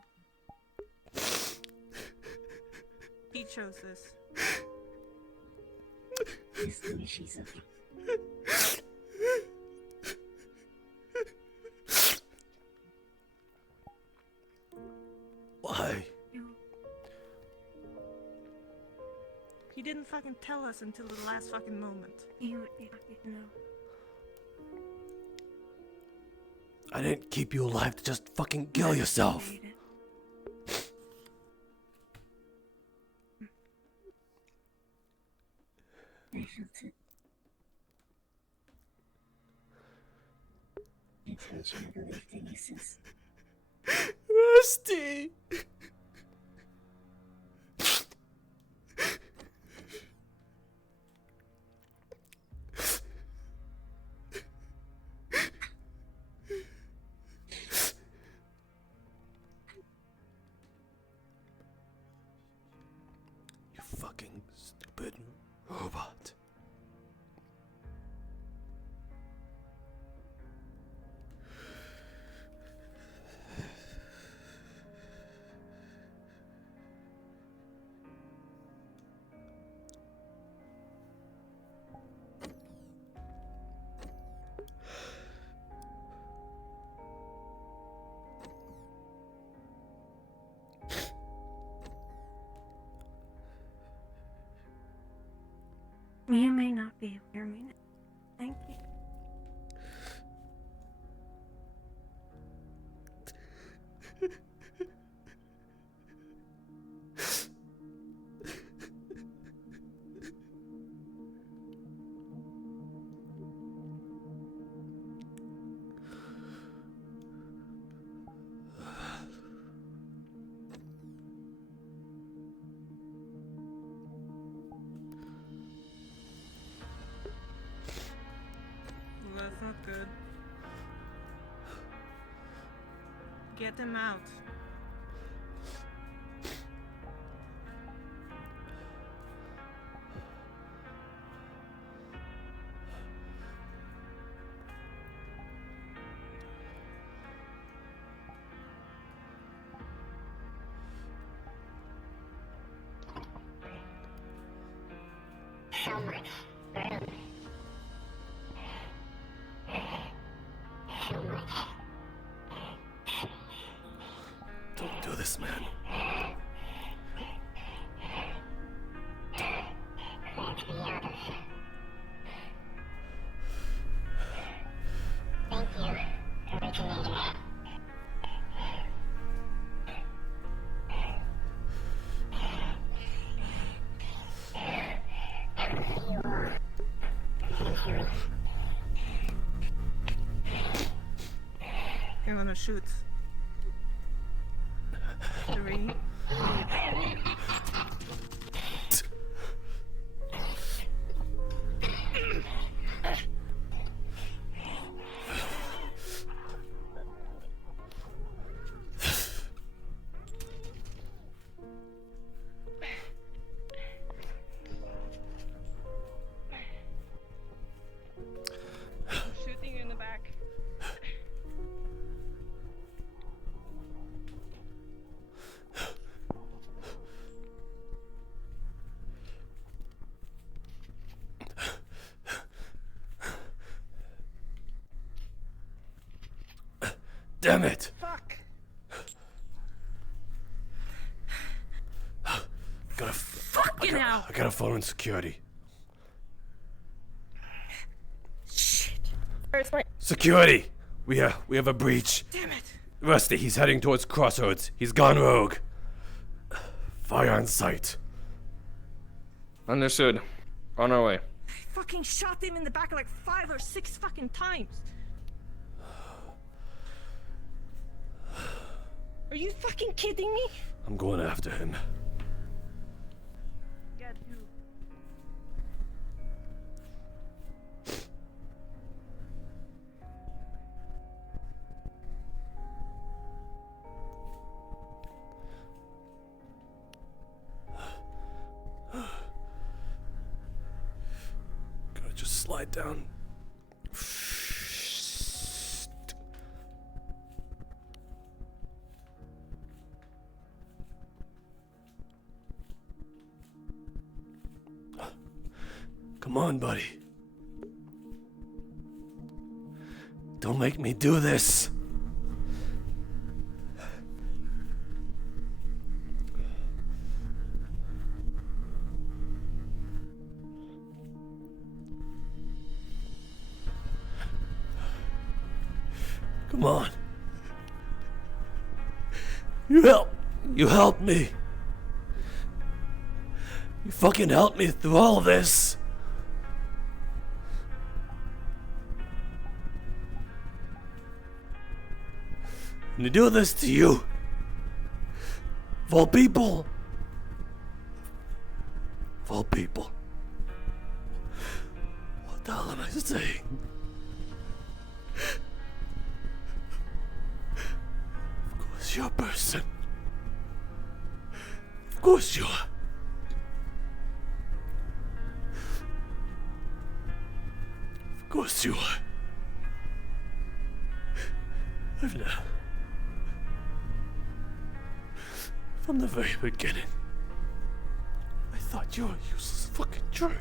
He chose this. Just tell me she's okay. Why? He didn't fucking tell us until the last fucking moment. You know. I didn't keep you alive to just fucking kill yourself. I felt it. I told you I believed in you, sis. Rusty! You fucking stupid robot. You may not be aware, Mina. Thank you. Well, that's not good. Get him out. Don't do this, man. Thank you for originating. You're gonna shoot. 3. Shooting you in the back. Damn it! Fuck! Fucking hell! I gotta phone in security. Where's my... Security! We have a breach. Damn it! Rusty, he's heading towards Crossroads. He's gone rogue. Fire on sight. Understood. On our way. I fucking shot him in the back like 5 or 6 fucking times. Are you fucking kidding me? I'm going after him. Yeah, dude. Gotta just slide down. Come on, buddy. Don't make me do this. Come on. You help me. You fucking help me through all this. And to do this to you, of all people, what the hell am I saying? Of course you're a person. Of course you are. Of course you are. I've never... From the very beginning, I thought you were a useless fucking droid.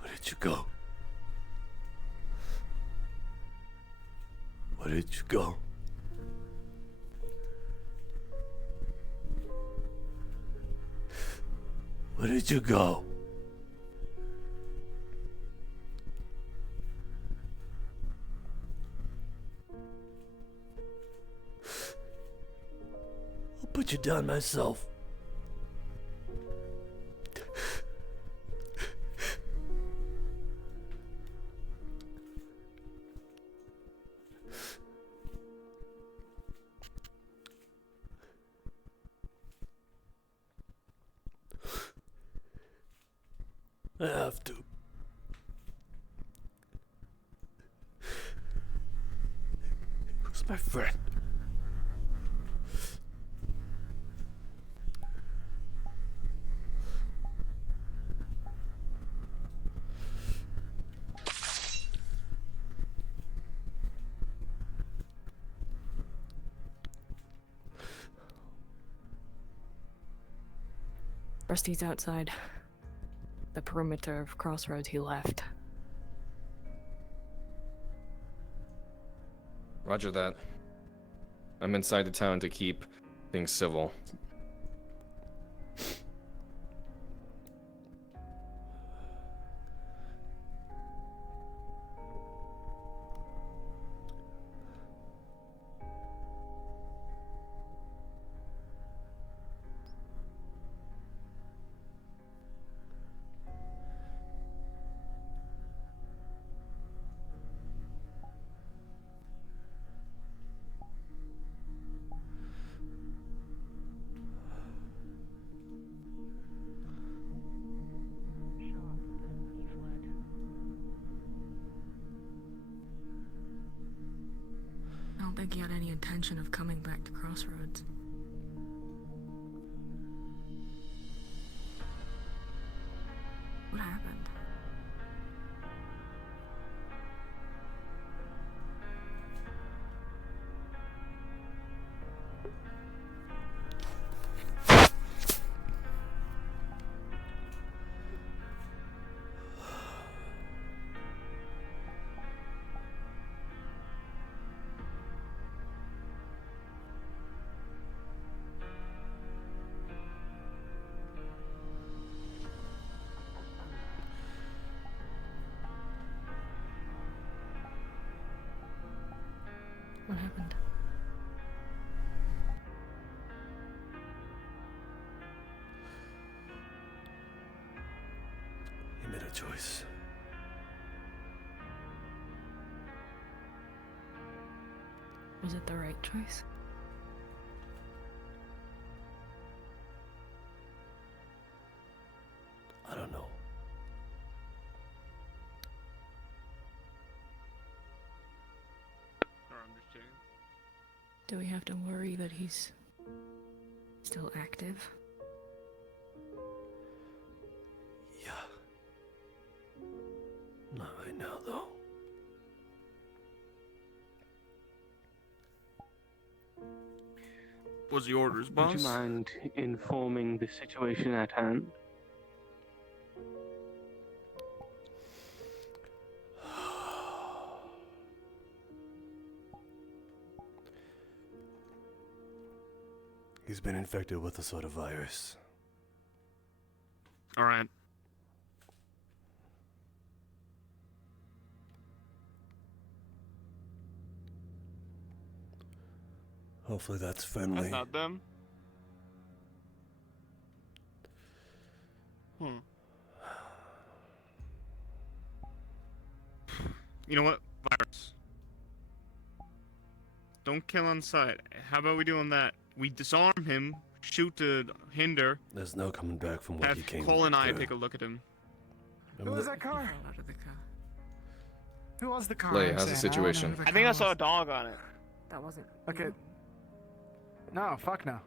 Where did you go? Where did you go? Where did you go? I'll put you down myself. I have to. my friend. Rusty's outside. The perimeter of Crossroads he left. Roger that. I'm inside the town to keep things civil. I don't think he had any intention of coming back to Crossroads. What happened? What happened? He made a choice. Was it the right choice? I don't know. Do we have to worry that he's still active? Yeah. Not right now, though. What's the orders, boss? Would you mind informing the situation at hand? He's been infected with a sort of virus. All right. Hopefully that's friendly. That's not them. You know what? Virus. Don't kill on sight. How about we doing that? We disarm him, shoot to hinder. There's no coming back from what Have he came Cole and I through. take a look at him. Who was that car? Out of the car. Who was the car? Lay, I'm how's the saying? I don't know situation? who the I think car I saw a was. dog on it. That wasn't. Okay. No, fuck no.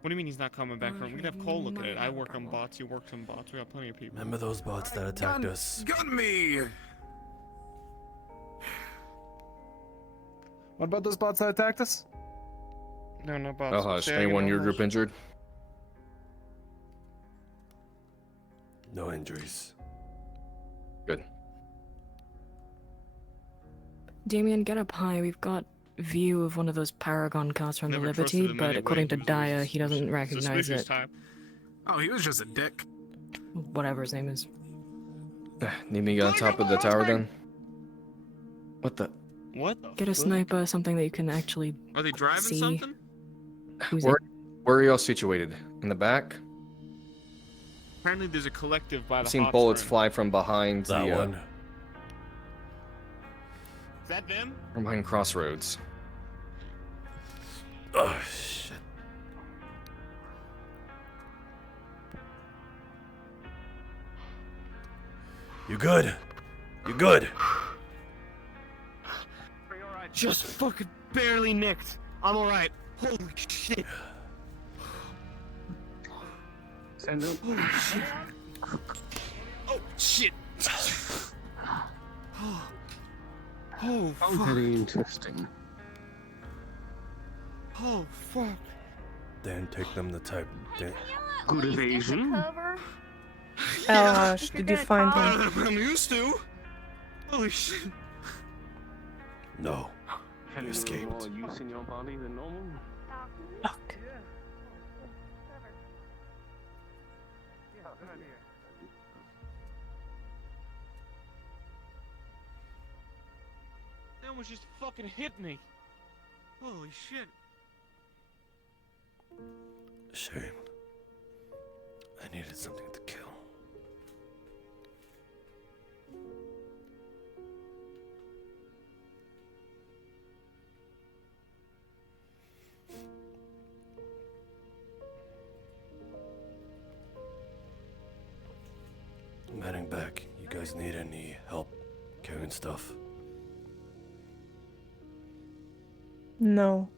What do you mean he's not coming back from? We could have Cole look at it. I work on bots. You work on bots. We got plenty of people. Remember those bots that attacked us? Gun me! What about those bots that attacked us? No, no bots. I'll hush. Say Anyone in again, your I'll group hush. injured? No injuries. Good. Damien, get up high. We've got view of one of those Paragon cars from the Never Liberty, trusted him but anyway. according to He was Daya, he doesn't recognize Suspicious it. type. Oh, he was just a dick. Whatever his name is. Need me to get on top of the tower then? What the? What the Get a fuck? sniper, something that you can actually Are they driving see. something? Who's Where, it? where are y'all situated? In the back? Apparently there's a collective by the I've seen hot bullets spring. fly from behind That the one. Is that them? from behind Crossroads. Oh, shit. You good? You good? Just fucking barely nicked. I'm alright. Holy shit. Stand up. Holy shit. Oh, shit. Oh, fuck. Very interesting. Oh, fuck. Dan, take them the type. Dan. Good evasion. Ash, did you find him? I'm used to. Holy shit. No. Have You you escaped. more use in your body than normal? Fuck. They almost just fucking hit me. Holy shit. Shame. I needed something to kill. I'm heading back. You guys need any help carrying stuff? No.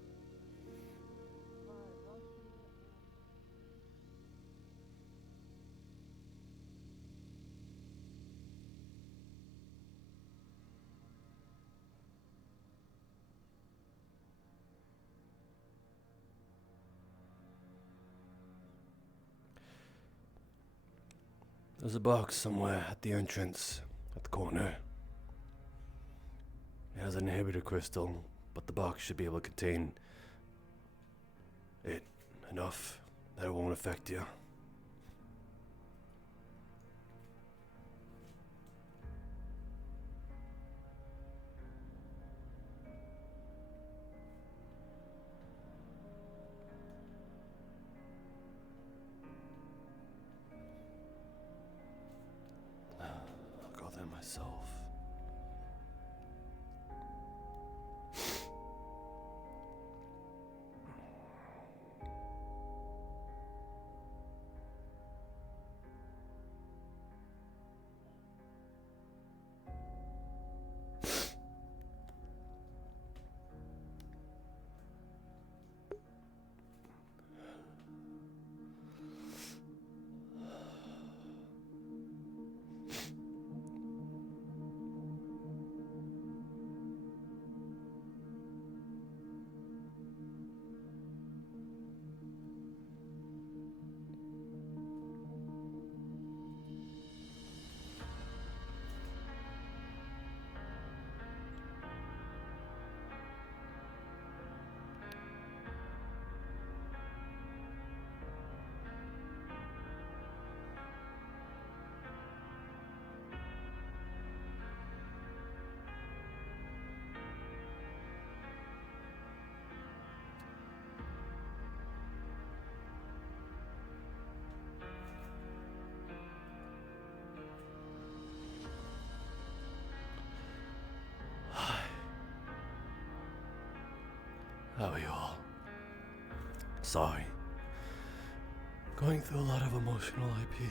There's a box somewhere at the entrance, at the corner. It has an inhibitor crystal, but the box should be able to contain it enough that it won't affect you. I'll go there myself. How are you all? Sorry. Going through a lot of emotional IP.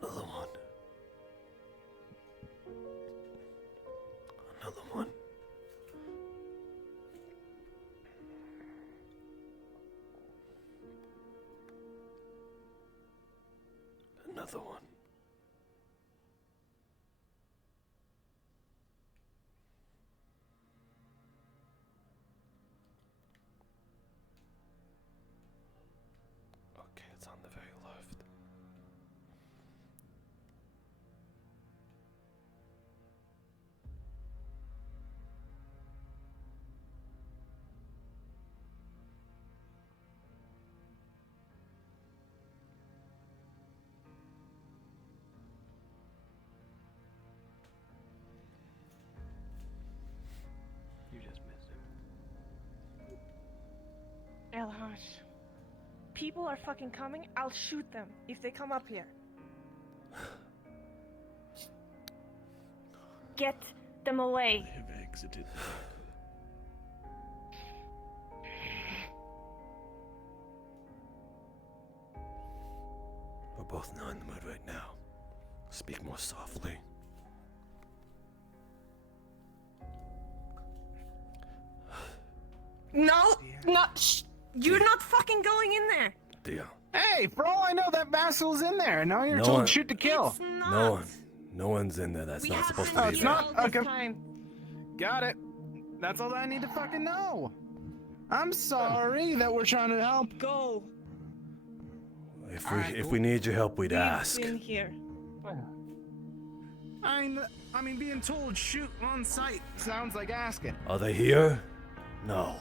Another one. Another one. Another one. Okay, it's on the very left. Elhash. People are fucking coming. I'll shoot them if they come up here. Get them away. They have exited. We're both not in the mood right now. Speak more softly. No, you're not fucking going in there. Deal. Hey, for all I know, that vassal's in there, and now you're No told one- shoot to kill. It's not. No one. No one's in there. That's We not have supposed been to be it's there. not? all this Okay. time. Got it. That's all I need to fucking know. I'm sorry that we're trying to help. Go. If we need your help, we'd ask. We've been here. I mean, being told shoot on sight sounds like asking. Are they here? No.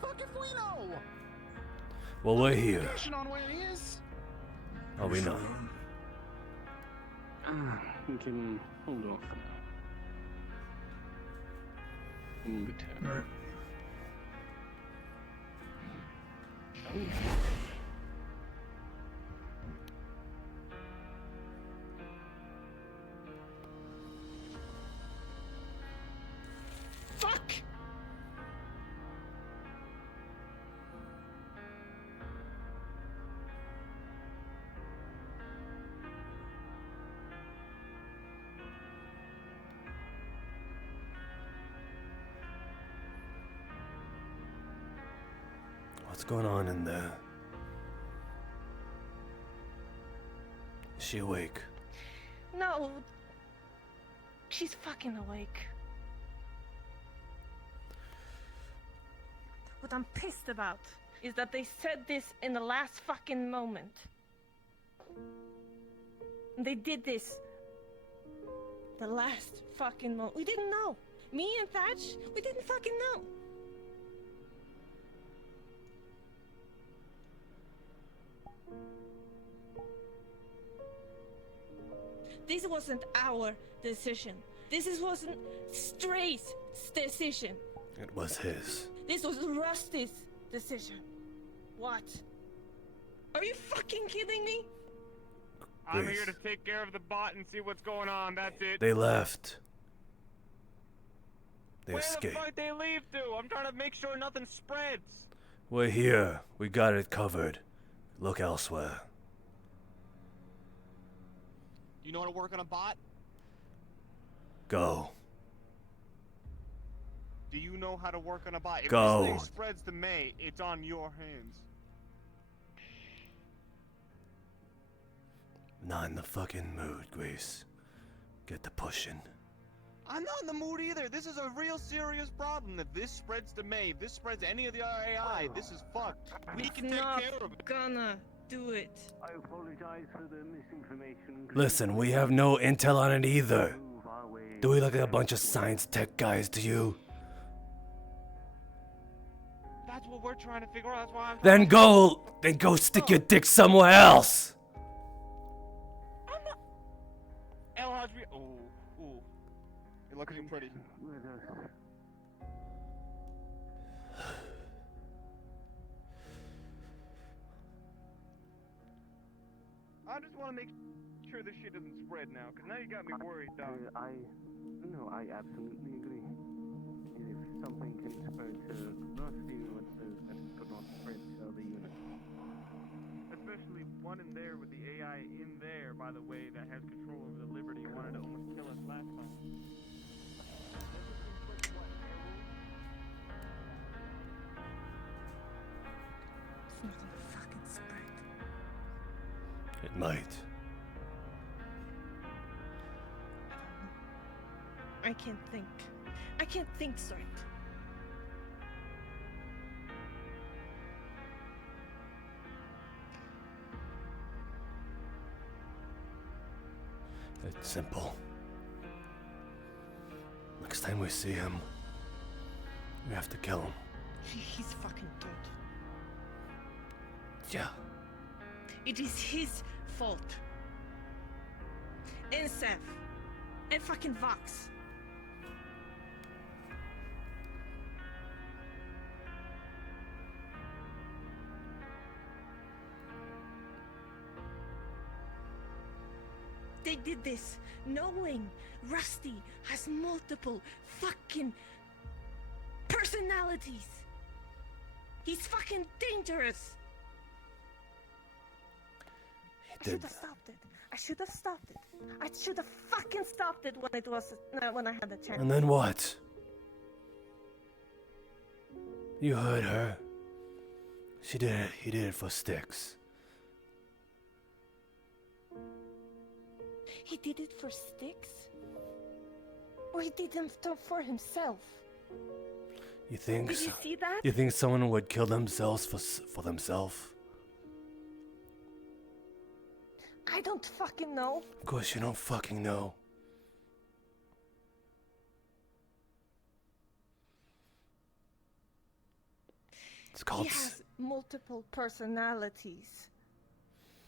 Fuck if we know. Well, we're here. Location on where he is. Are we not? We can hold off for now. In return. Fuck! What's going on in there? Is she awake? No. She's fucking awake. What I'm pissed about is that they said this in the last fucking moment. And they did this the last fucking moment. We didn't know. Me and Thatch, we didn't fucking know. This wasn't our decision. Wasn't Stray's decision. It was his. This was Rusty's decision. What? Are you fucking kidding me? I'm Please. here to take care of the bot and see what's going on. That's it. They left. They Where the escaped. fuck they leave to? I'm trying to make sure nothing spreads. We're here. We got it covered. Look elsewhere. You know how to work on a bot? Go. Do you know how to work on a bot? If Go. this thing spreads to May, it's on your hands. Not in the fucking mood, Grace. Get to pushing. I'm not in the mood either. This is a real serious problem. If this spreads to May, if this spreads to any of the AI, this is fucked. We can take Not care of it. gonna do it. I apologize for the misinformation. Listen, we have no intel on it either. Do we look like a bunch of science tech guys to you? That's what we're trying to figure out. That's why I'm Then go stick your dick somewhere else. Ooh. You're looking pretty. I just want to make sure this shit doesn't spread now, because now you got me worried, dog. I absolutely agree. If something can spread to Rusty, let's put on spread to other units. Especially one in there with the AI in there, by the way, that has control over the Liberty, wanted to almost kill us last time. It's not gonna fucking spread. It might. I can't think. I can't think straight. It's simple. Next time we see him, we have to kill him. He's fucking dead. Yeah. It is his fault. And Seth. And fucking Vox. They did this knowing Rusty has multiple fucking personalities. He's fucking dangerous. I should have stopped it. I should have stopped it. I should have fucking stopped it when I had the chance. And then what? You heard her. He did it for sticks. He did it for sticks? Or he did it for himself? You think? Did you see that? You think someone would kill themselves for themselves? I don't fucking know. Of course you don't fucking know. It's called. He has multiple personalities.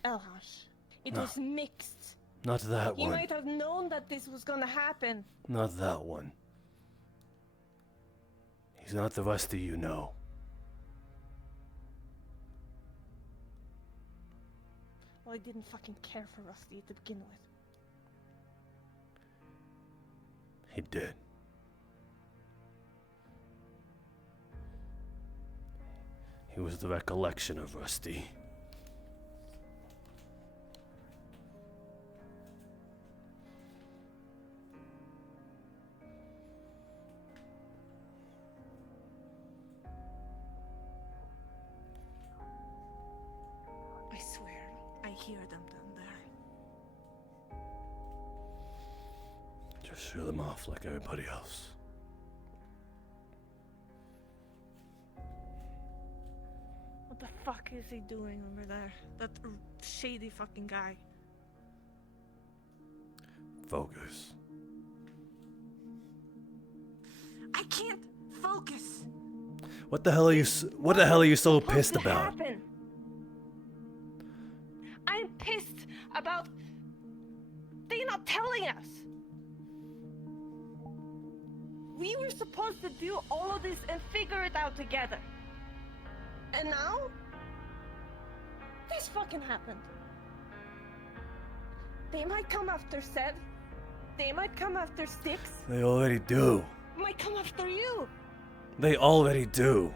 Elhash. It No. was mixed. Not that He one. might have known that this was gonna happen. Not that one. He's not the Rusty you know. Well, I didn't fucking care for Rusty to begin with. He did. He was the recollection of Rusty. I swear, I hear them down there. Just shoot them off like everybody else. What the fuck is he doing over there? That shady fucking guy. Focus. I can't focus. What the hell are you? What the hell are you so What's pissed to about? happen? I'm pissed about they not telling us. We were supposed to do all of this and figure it out together. And now, this fucking happened. They might come after Sev. They might come after Styx. They already do. Might come after you. They already do.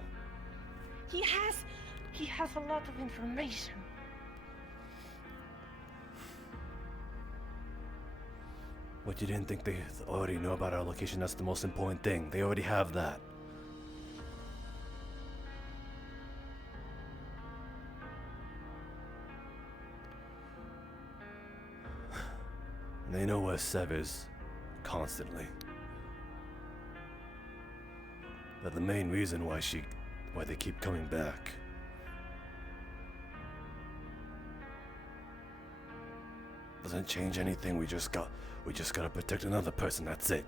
He has a lot of information. What, you didn't think they already know about our location? That's the most important thing. They already have that. And they know where Sev is. Constantly. They're the main reason why they keep coming back. Doesn't change anything. We just gotta protect another person. That's it.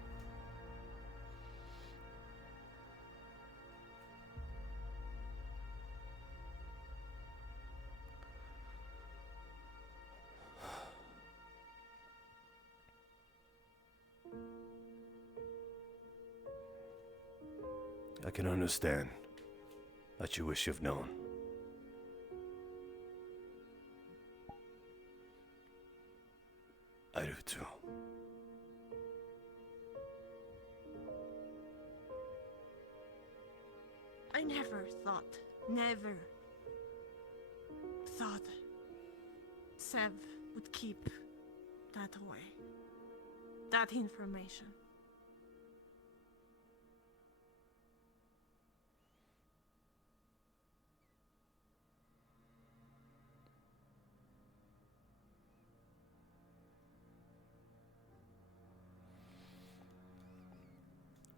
I can understand that you wish you've known. I do too. I never thought Sev would keep that away. That information.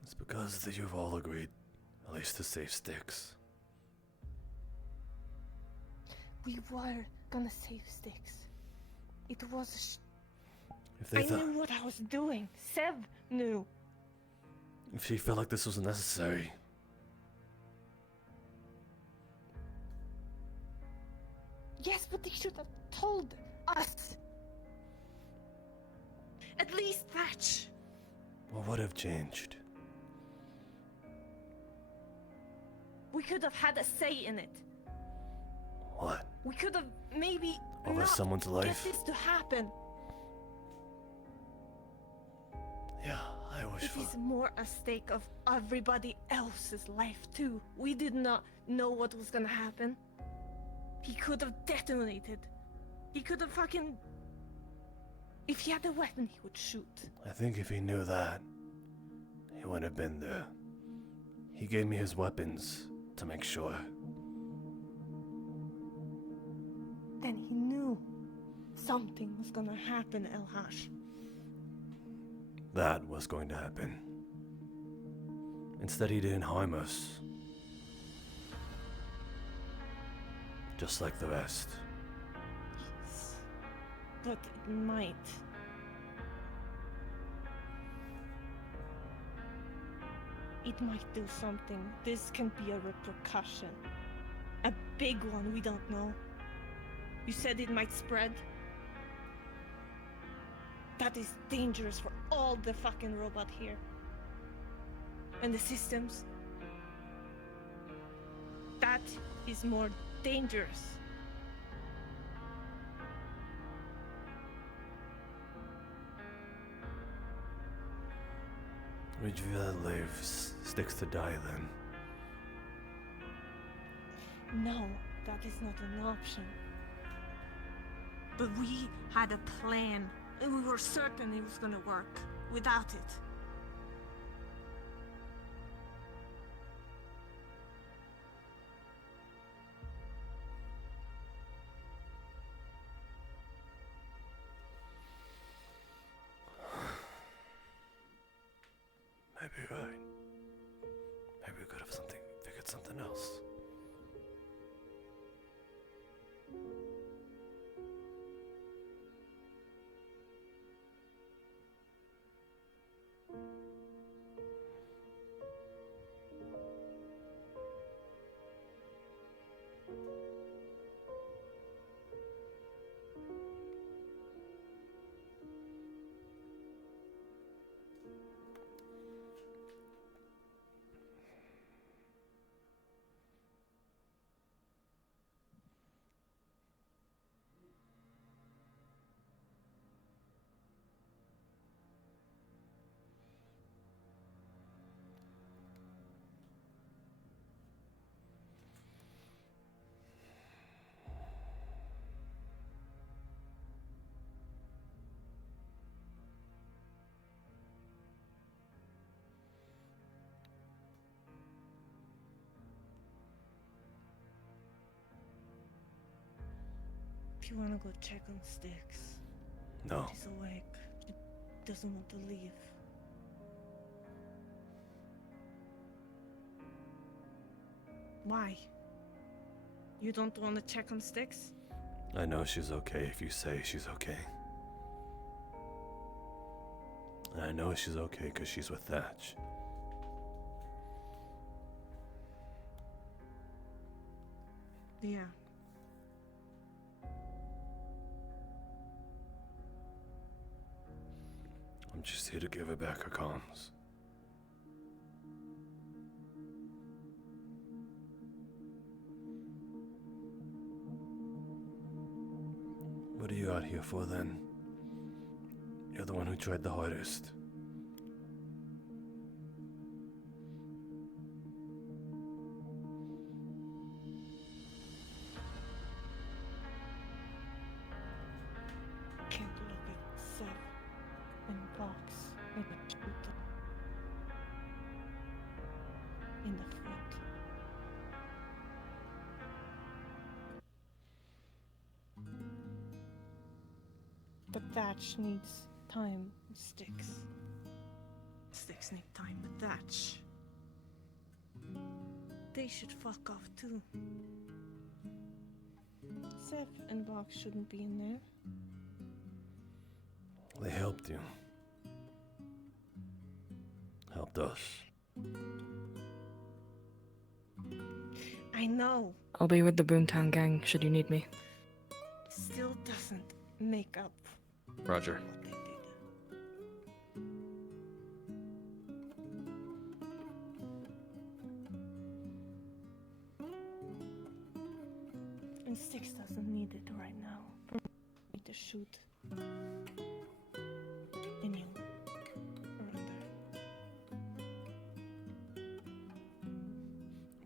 It's because that you've all agreed, at least to save Styx. We were gonna save Styx. It was If they I thought, knew what I was doing. Sev knew. if she felt like this was necessary, Yes, but they should have told us. At least Thatch. what would have changed? We could have had a say in it. What? We could have maybe Over not someone's life? get this to happen. It is more a stake of everybody else's life too. We did not know what was gonna happen. He could have detonated. He could have fucking... If he had a weapon, he would shoot. I think if he knew that, he wouldn't have been there. He gave me his weapons to make sure. Then he knew something was gonna happen, Elhash. That was going to happen. Instead, he didn't harm us. Just like the rest. Yes. But it might. It might do something. This can be a repercussion. A big one, we don't know. You said it might spread? That is dangerous for all the fucking robot here. And the systems. That is more dangerous. Would you rather leave Sticks to die then? No, that is not an option. But we had a plan, and we were certain it was gonna work without it. Maybe you're right. Maybe we could have figured something else. If you wanna go check on Sticks. No. She's awake. She doesn't want to leave. Why? You don't want to check on Sticks? I know she's okay if you say she's okay. And I know she's okay because she's with Thatch. Yeah. I'm just here to give her back her comms. What are you out here for then? You're the one who tried the hardest. Can't look at Seth and Box and shoot them in the foot. But Thatch needs time with Sticks. Sticks need time with Thatch. They should fuck off too. Seth and Box shouldn't be in there. They helped you. Helped us. I know. I'll be with the Boomtown gang should you need me. Still doesn't make up. Roger. And Sticks doesn't need it right now. For me to shoot. And you are under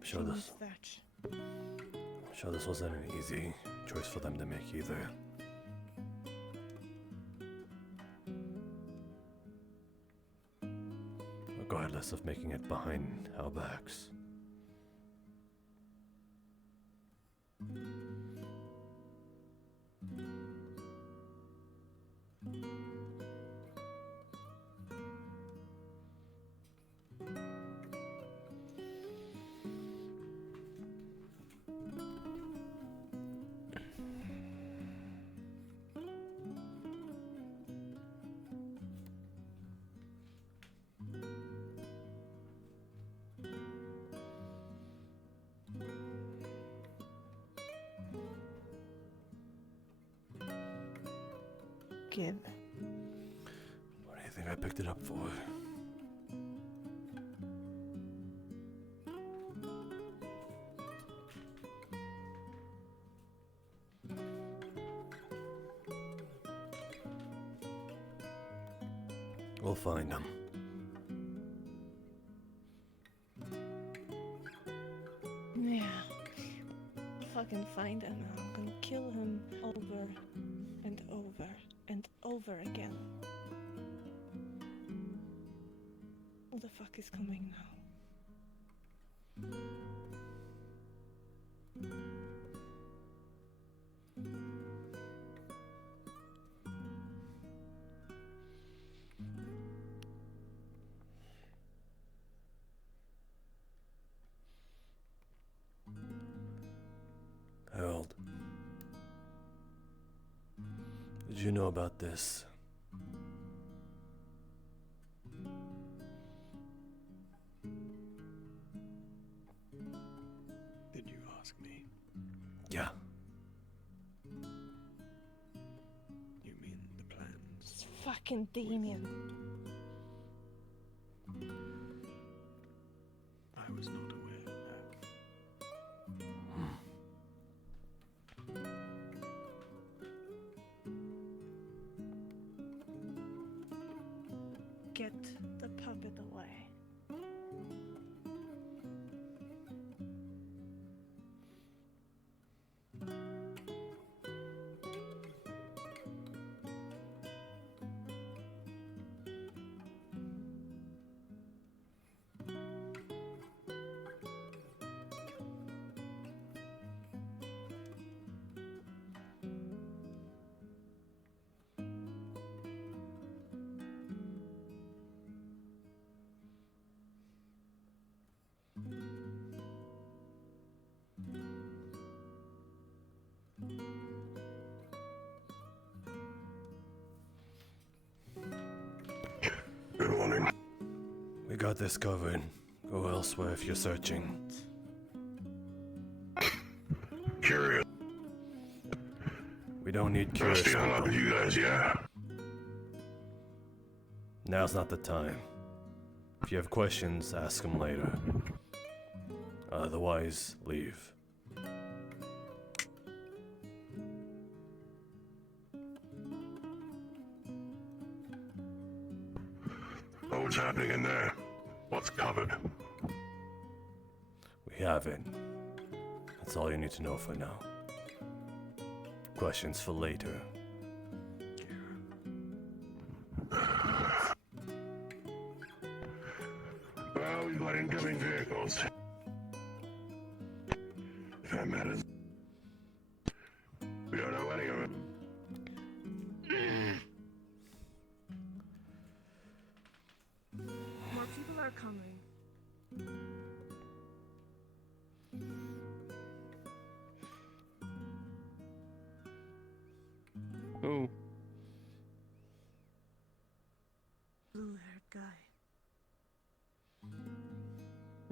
sure this. Thatch. I'm sure this wasn't an easy choice for them to make either. Regardless of making it behind our backs. Give. What do you think I picked it up for? We'll find him. Yeah. Fucking find him. I'm gonna kill him over and over and over again. Who the fuck is coming now? Harold, did you know about this? Did you ask me? Yeah. You mean the plans? It's fucking Damien. I was not aware of Get the puppet away. Good morning. We got this covered. Go elsewhere if you're searching. Curious. We don't need curious Rusty hung up with you guys, yeah? Now's not the time. If you have questions, ask them later. Otherwise, leave. Oh, what's happening in there? What's covered? We have it. That's all you need to know for now. Questions for later. Well, we've got incoming vehicles. If that matters. We don't know any of it. More people are coming. Oh. Blue-haired guy.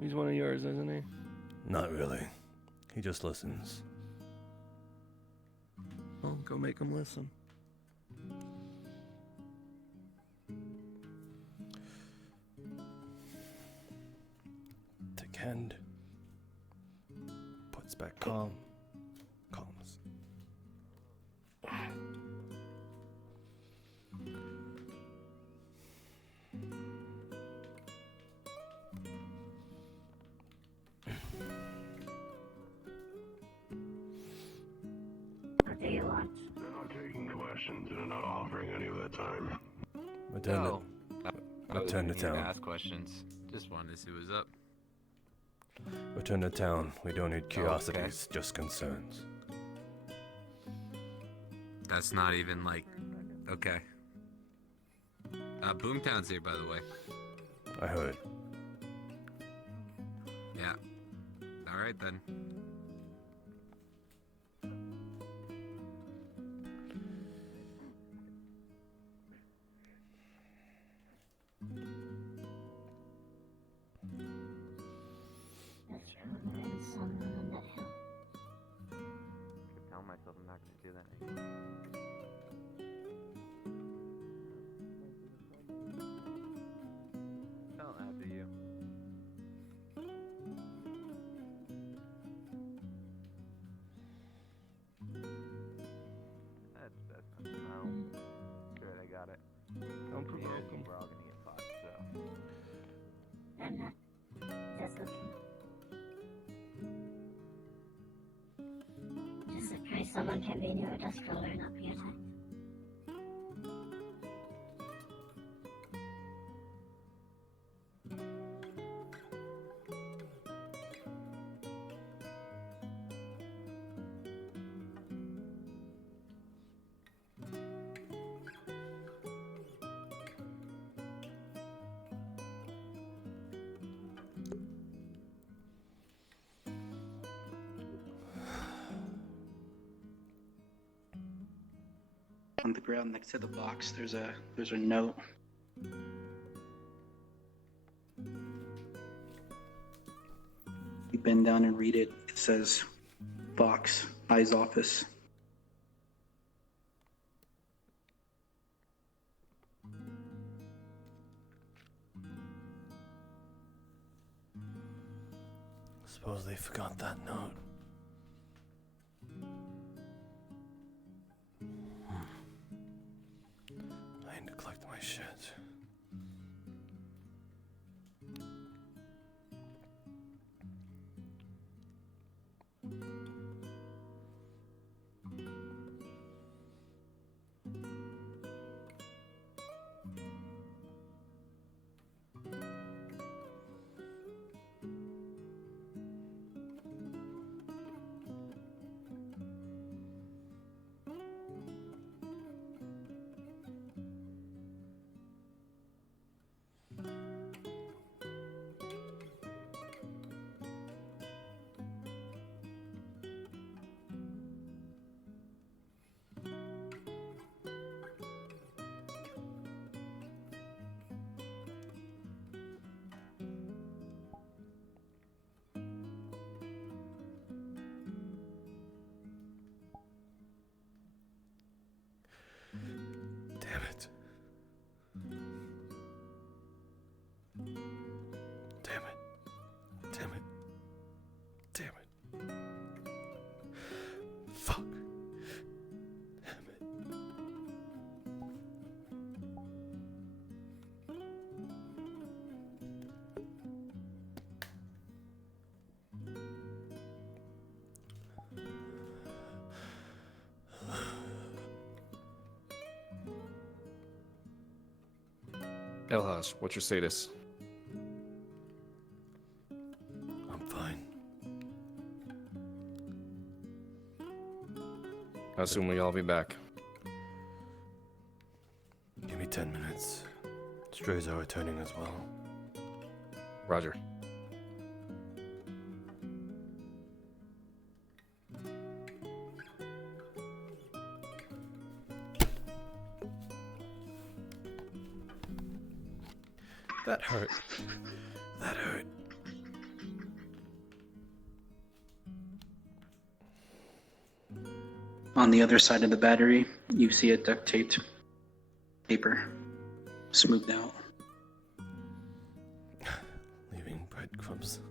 He's one of yours, isn't he? Not really. He just listens. Well, go make him listen. Take hand. Puts back calm. Calms. questions, and I'm not offering any of that time. Return No. Return to town. Ask questions. Just wanted to see what was up. Return to town. We don't need curiosities, just concerns. That's not even like... Okay. Boomtown's here, by the way. I heard. Yeah. Alright then. That's true. There is someone on that hill. I keep telling myself I'm not gonna do that anymore. Oh, after you. That's no. Good, I got it. Don't provoke him. We're all gonna get fucked, so. I'm not just looking. Just surprised someone can be near a dust crawler and not be attacked. On the ground next to the box, there's a note. You bend down and read it. It says, "Box, I's office." Suppose they forgot that note. I need to collect my shit. Damn it. Damn it. Damn it. Damn it. Fuck. Damn it. Elhaj, what's your status? I'm fine. How soon will y'all be back? Give me 10 minutes. Strays are returning as well. Roger. That hurt. That hurt. On the other side of the battery, you see a duct taped paper, smoothed out. Leaving breadcrumbs.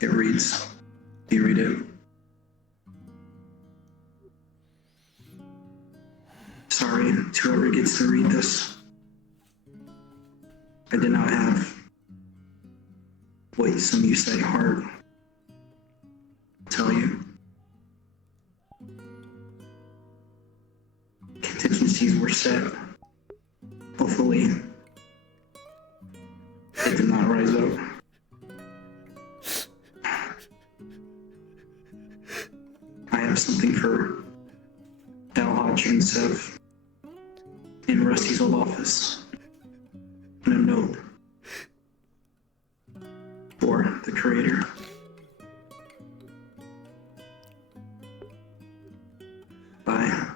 It reads. You read it. Sorry to whoever gets to read this. I did not have what some of you say heart tell you. Contingencies were set. Hopefully, it did not rise up. I have something for Al Hodge and Sev in Rusty's old office. And a note for the creator. Bye.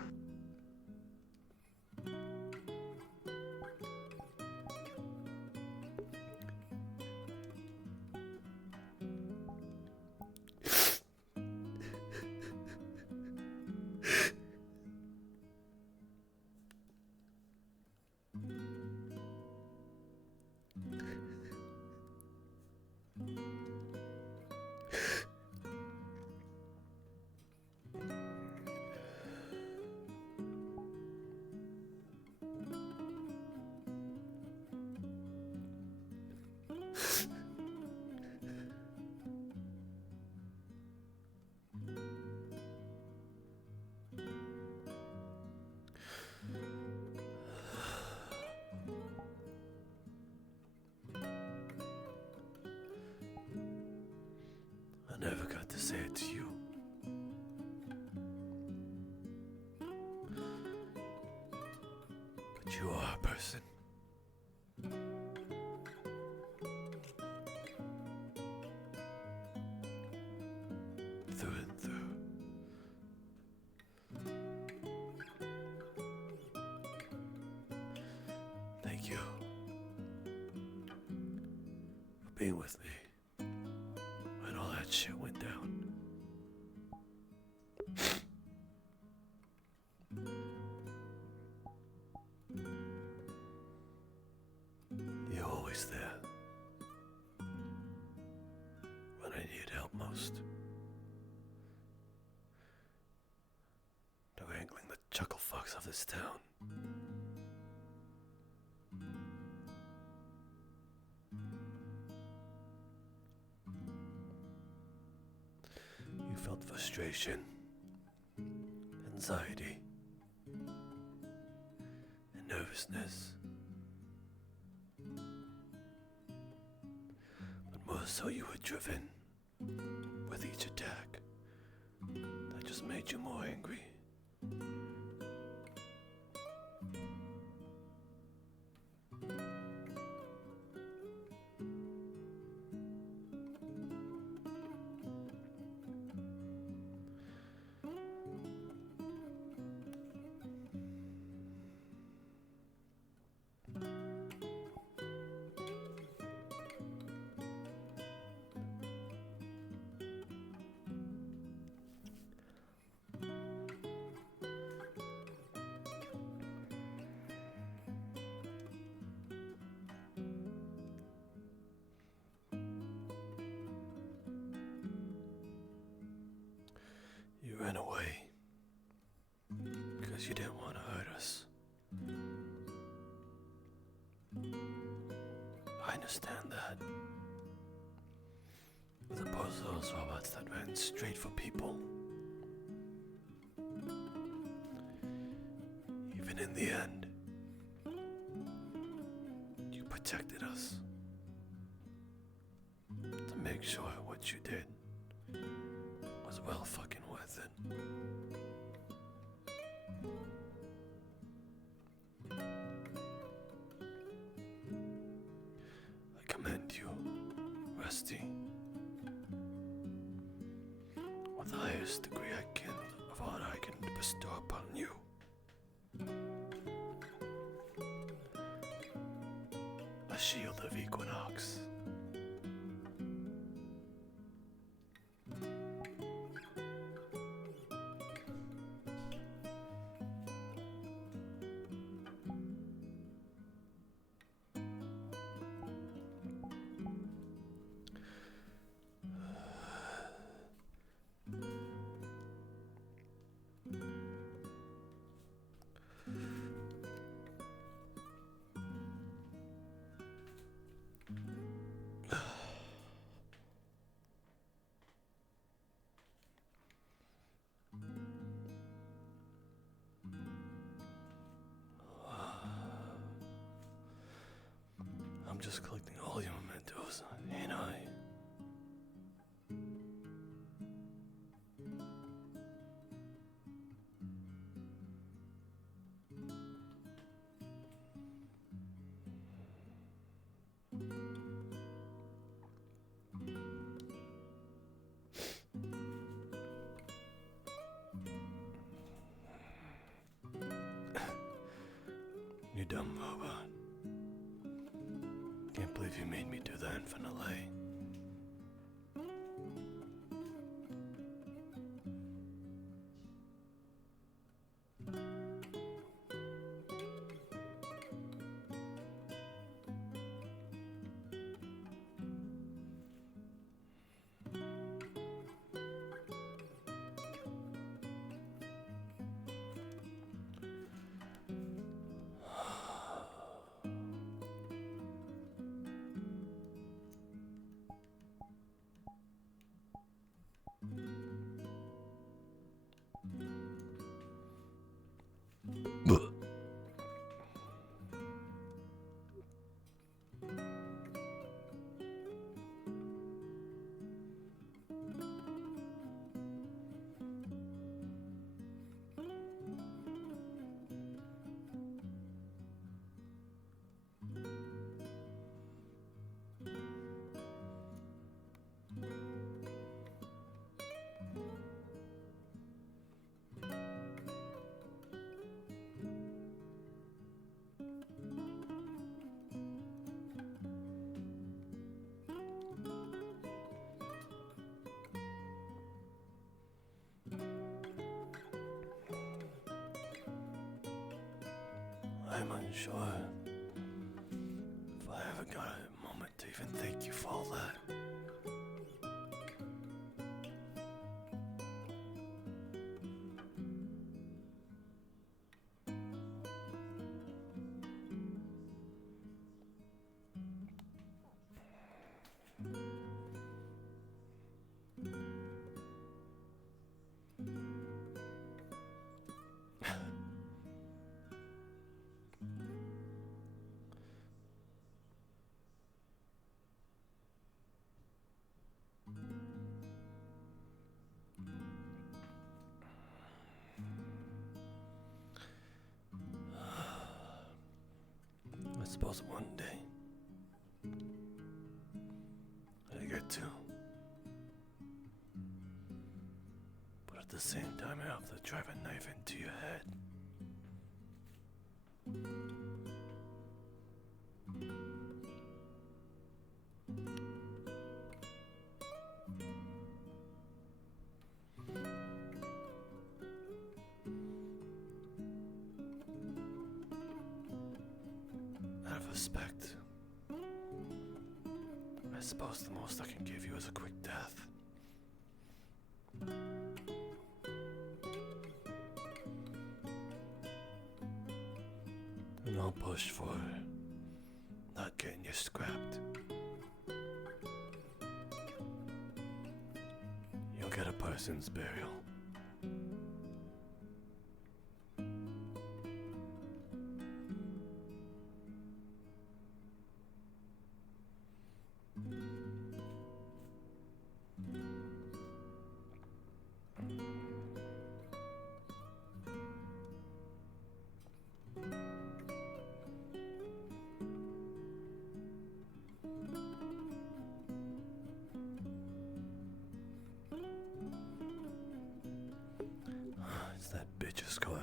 I never got to say it to you. But you are a person. Through and through. Thank you for being with me when all that shit went down. You're always there when I need help most. No wrangling the chuckle fucks of this town. You felt frustration, anxiety, and nervousness. But more so you were driven with each attack that just made you more angry. You ran away because you didn't want to hurt us. I understand that. As opposed to those robots that ran straight for people. Even in the end, you protected us. To make sure what you did was well fucking worth it. I commend you, Rusty, with the highest degree I can of what I can bestow upon you. A shield of Equinox. I'm just collecting all your mementos, ain't I? You dumb robot. Can't believe you made me do that in front of Lay. I'm unsure if I ever got a moment to even thank you for all that. I suppose one day I get to. But at the same time, I have to drive a knife into your head. Out of respect, I suppose the most I can give you is a quick death. And I'll push for not getting you scrapped. You'll get a person's burial. It's that bitch's car.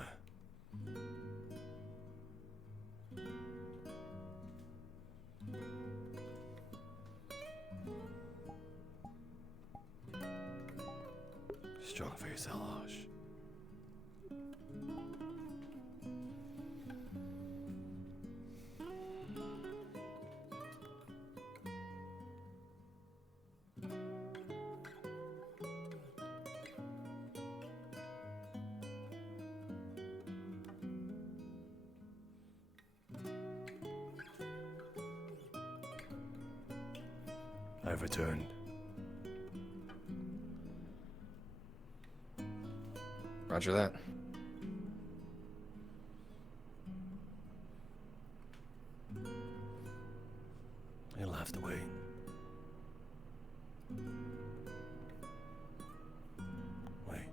Strong face, Alosh. I've returned. Roger that. to wait. Wait.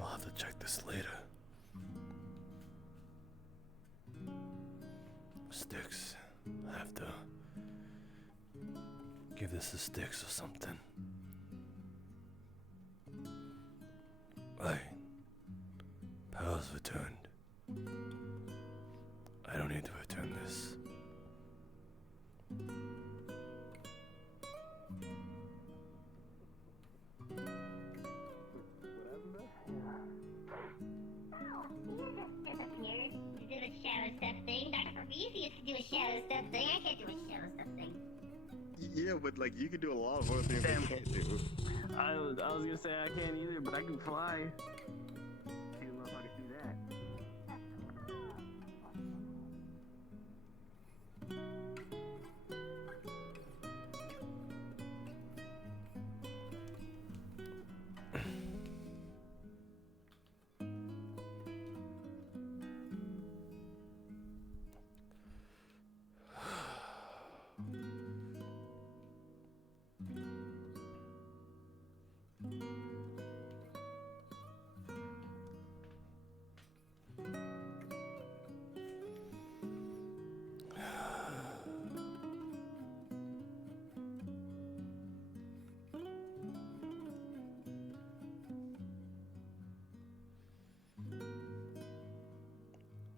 I'll have to check this later. Sticks. I have to give this to Sticks or something. Right. Power's returned. I don't need to return this. Disappeared. You did a shadow step thing. Dr. Prometheus used to do a shadow step thing. I can't do a shadow step thing. Yeah, but like you can do a lot of other things I can't do. I was gonna say I can't either, but I can fly. See if I can do that.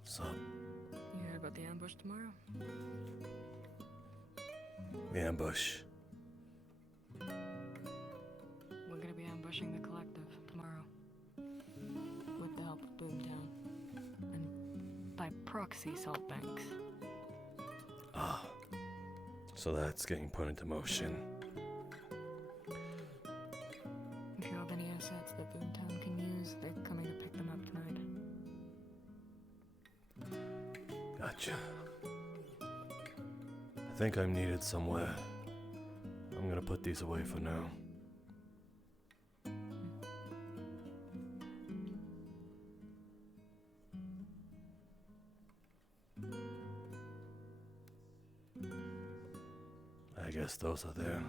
So, You heard about the ambush tomorrow? the ambush. We're gonna be ambushing the collective tomorrow. With the help of Boomtown. And by proxy, Salt Banks. Ah. So that's getting put into motion. If you have any assets that Boomtown can use, they're coming to pick them up tonight. Gotcha. I think I'm needed somewhere. I'm gonna put these away for now. I guess those are there.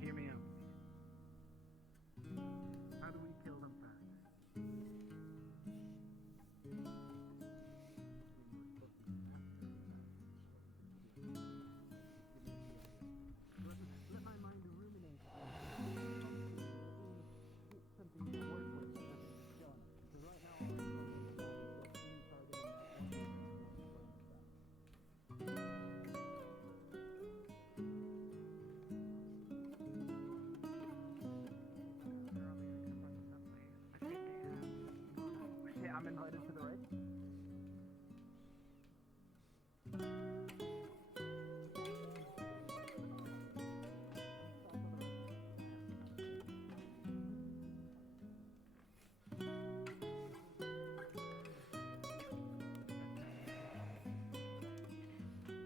Hear me out. How do we kill them fast? Let my mind ruminate. Something to work with. Because right now, I'm invited to the race.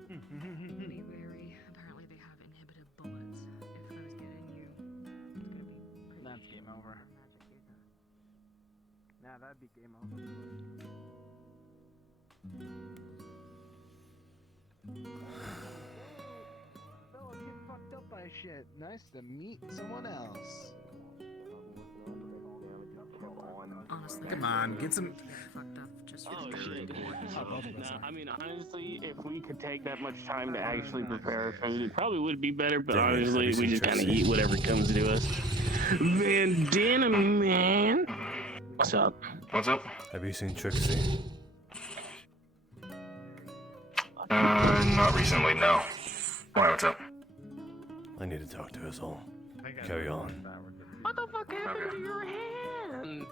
Be wary. Apparently they have inhibited bullets. If those get in you, it's gonna be pretty That's game over. Nah, that'd be game over. Fellas get fucked up by shit. Nice to meet someone else. Honestly, Come on, get some. fucked up just Oh for shit. Nah, I mean, honestly, if we could take that much time to actually prepare our food, it probably would be better, but Damn it, honestly, have you we seen just kind of Trixie? eat whatever comes to us. Vandana, man. What's up? What's up? Have you seen Trixie? Not recently, no. Why, what's up? I need to talk to us all. Carry on. What the fuck happened Okay. to your hand?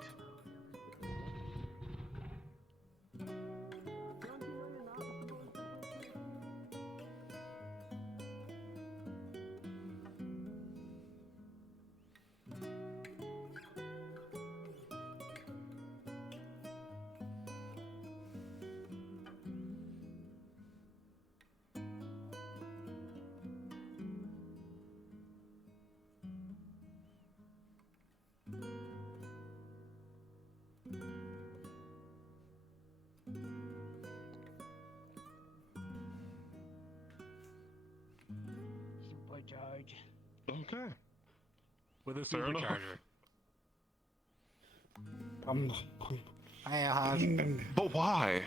charge. Okay. With a Fair enough. supercharger. I have. But why?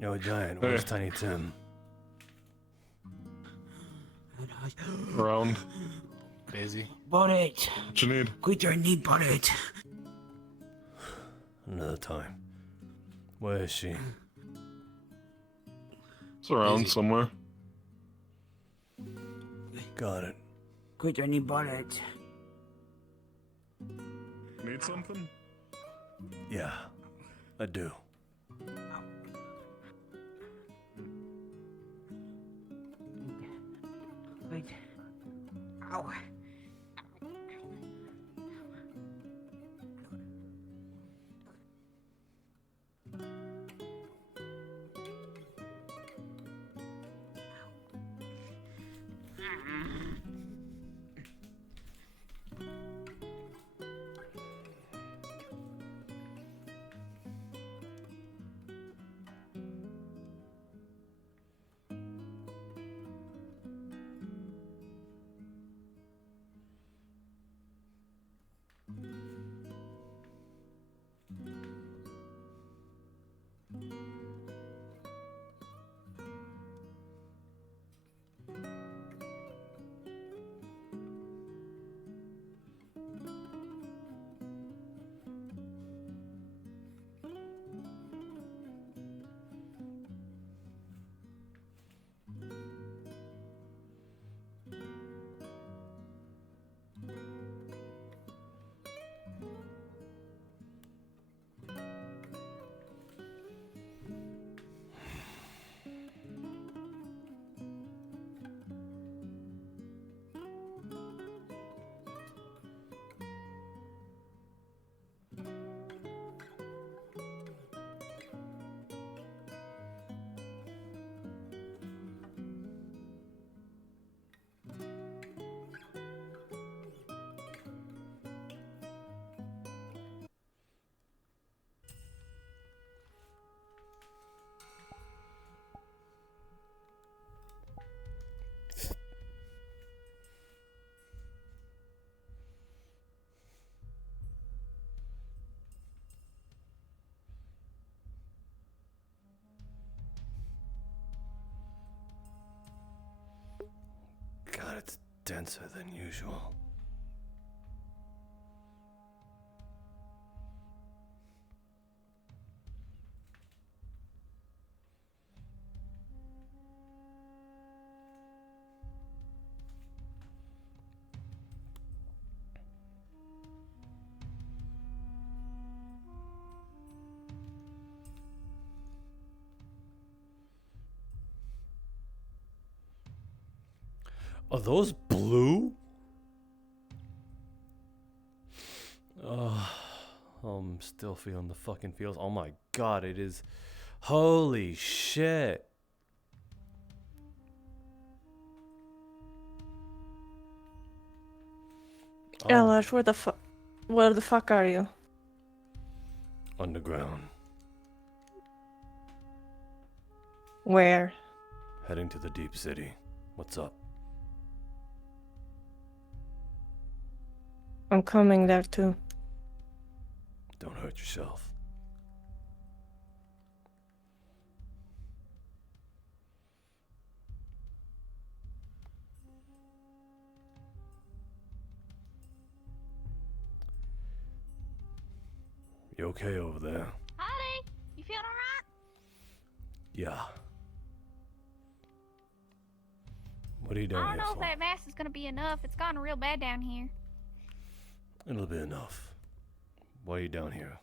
Yo, Giant, where's Tiny Tim? Around. Busy. Bonnet! What you need? Quit your need bonnet! Another time. Where is she? It's around Busy. somewhere. Got it. Quit your need bonnet! Need something? Yeah, I do. Wait. Ow. God, it's denser than usual. Are those blue? I'm still feeling the fucking feels. Oh my god, it is. Holy shit. Ellers, where the fuck are you? Underground. Where? Heading to the deep city. What's up? I'm coming there too. Don't hurt yourself. You okay over there? Howdy! You feeling alright? Yeah. What are you doing I don't here know for? if that mask is gonna be enough. It's gotten real bad down here. It'll be enough. Why are you down here?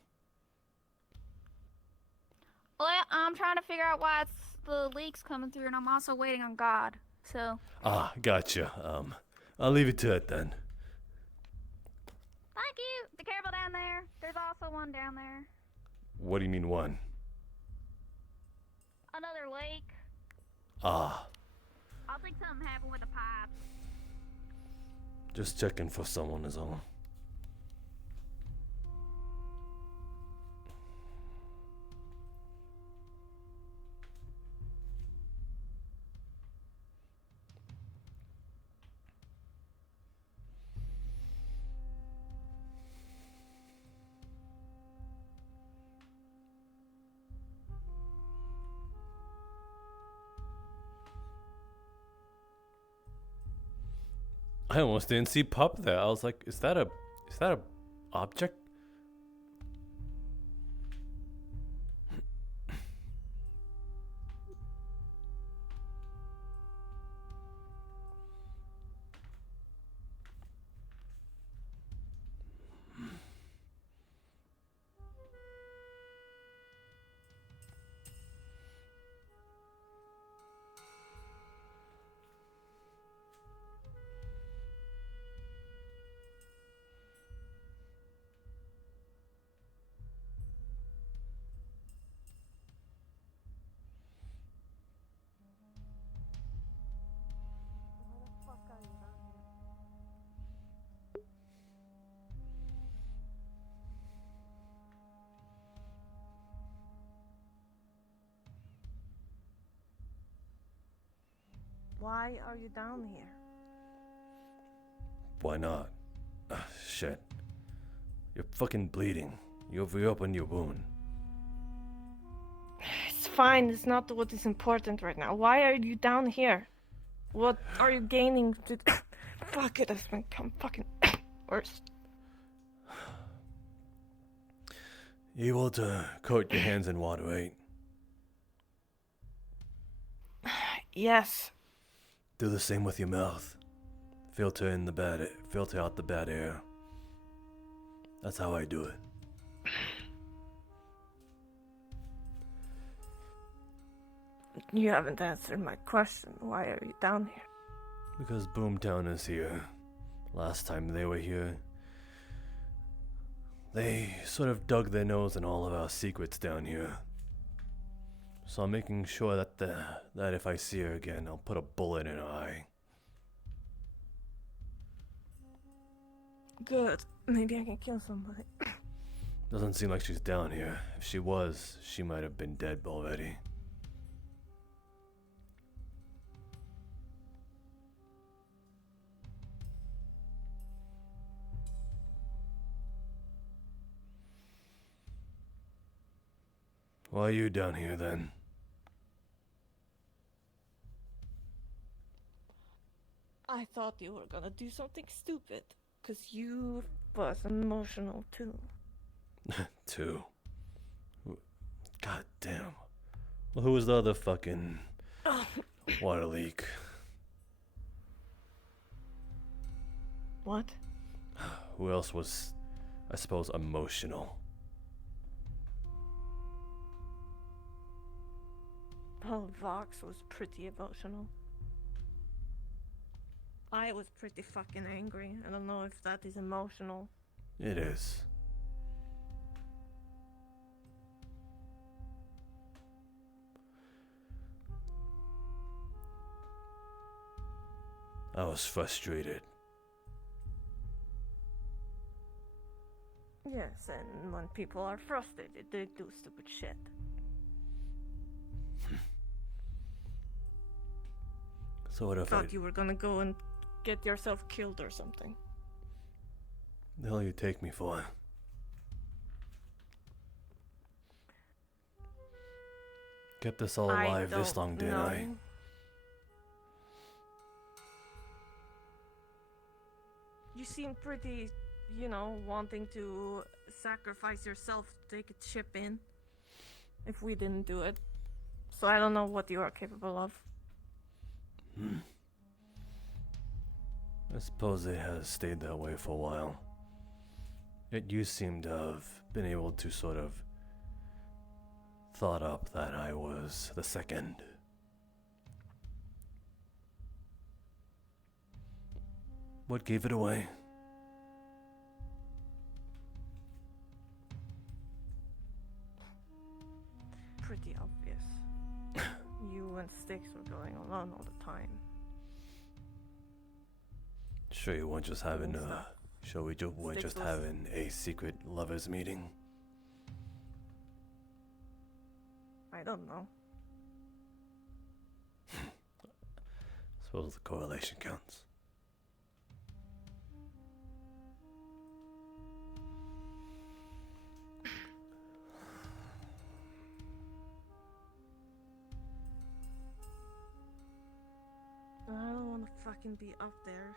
Well, I'm trying to figure out why the leak's coming through, and I'm also waiting on God. So. Ah, gotcha. I'll leave it to it then. Thank you. Be careful down there. There's also one down there. What do you mean one? Another lake. Ah, I think something happened with the pipes. just checking for someone is all. I almost didn't see Pup there. I was like, is that a object? Why are you down here? Why not? Shit. You're fucking bleeding. You've reopened your wound. It's fine. It's not what is important right now. Why are you down here? What are you gaining? Fuck it, it's become fucking worse. You able to coat your hands in water, right? Yes. Do the same with your mouth. Filter out the bad air. That's how I do it. You haven't answered my question. Why are you down here? Because Boomtown is here. Last time they were here, they sort of dug their nose in all of our secrets down here. So I'm making sure that if I see her again, I'll put a bullet in her eye. Good. Maybe I can kill somebody. Doesn't seem like she's down here. If she was, she might have been dead already. Why are you down here then? I thought you were gonna do something stupid. Cause you was emotional too. Two. God damn. Well, who was the other fucking water leak? What? Who else was, I suppose, emotional? Well, Vox was pretty emotional. I was pretty fucking angry. I don't know if that is emotional. It is. I was frustrated. Yes, and when people are frustrated, they do stupid shit. So what if Thought you were gonna go and get yourself killed or something. The hell you take me for? Kept us all alive this long, didn't I? You seem pretty, wanting to sacrifice yourself to take a chip in. If we didn't do it. So I don't know what you are capable of. I suppose it has stayed that way for a while. Yet you seem to have been able to sort of thought up that I was the second. What gave it away? Pretty obvious. You and Styx were going alone all the time. Sure you weren't just having weren't just having a secret lovers meeting? I don't know. Suppose the correlation counts. I don't want to fucking be up there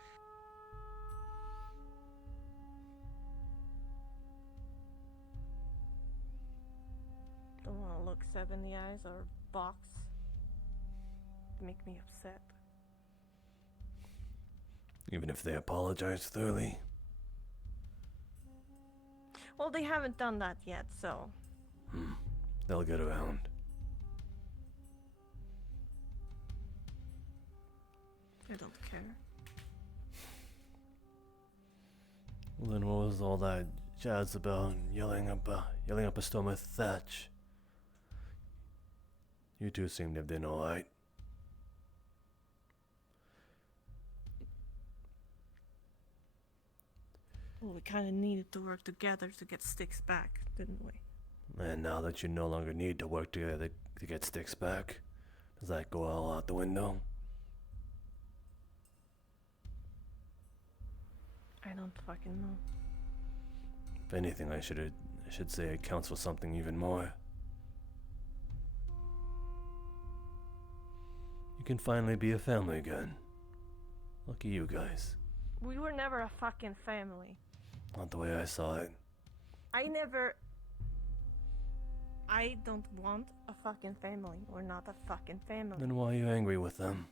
look 70 eyes or box to make me upset. Even if they apologize thoroughly. Well, they haven't done that yet, so. They'll get around. I don't care. Well, then what was all that jazz about yelling up a storm with Thatch? You two seem to have been alright. Well, we kind of needed to work together to get Sticks back, didn't we? And now that you no longer need to work together to get Sticks back, does that go all out the window? I don't fucking know. If anything, I should say it counts for something even more. You can finally be a family again. Lucky you guys. We were never a fucking family. Not the way I saw it. I don't want a fucking family. We're not a fucking family. Then why are you angry with them?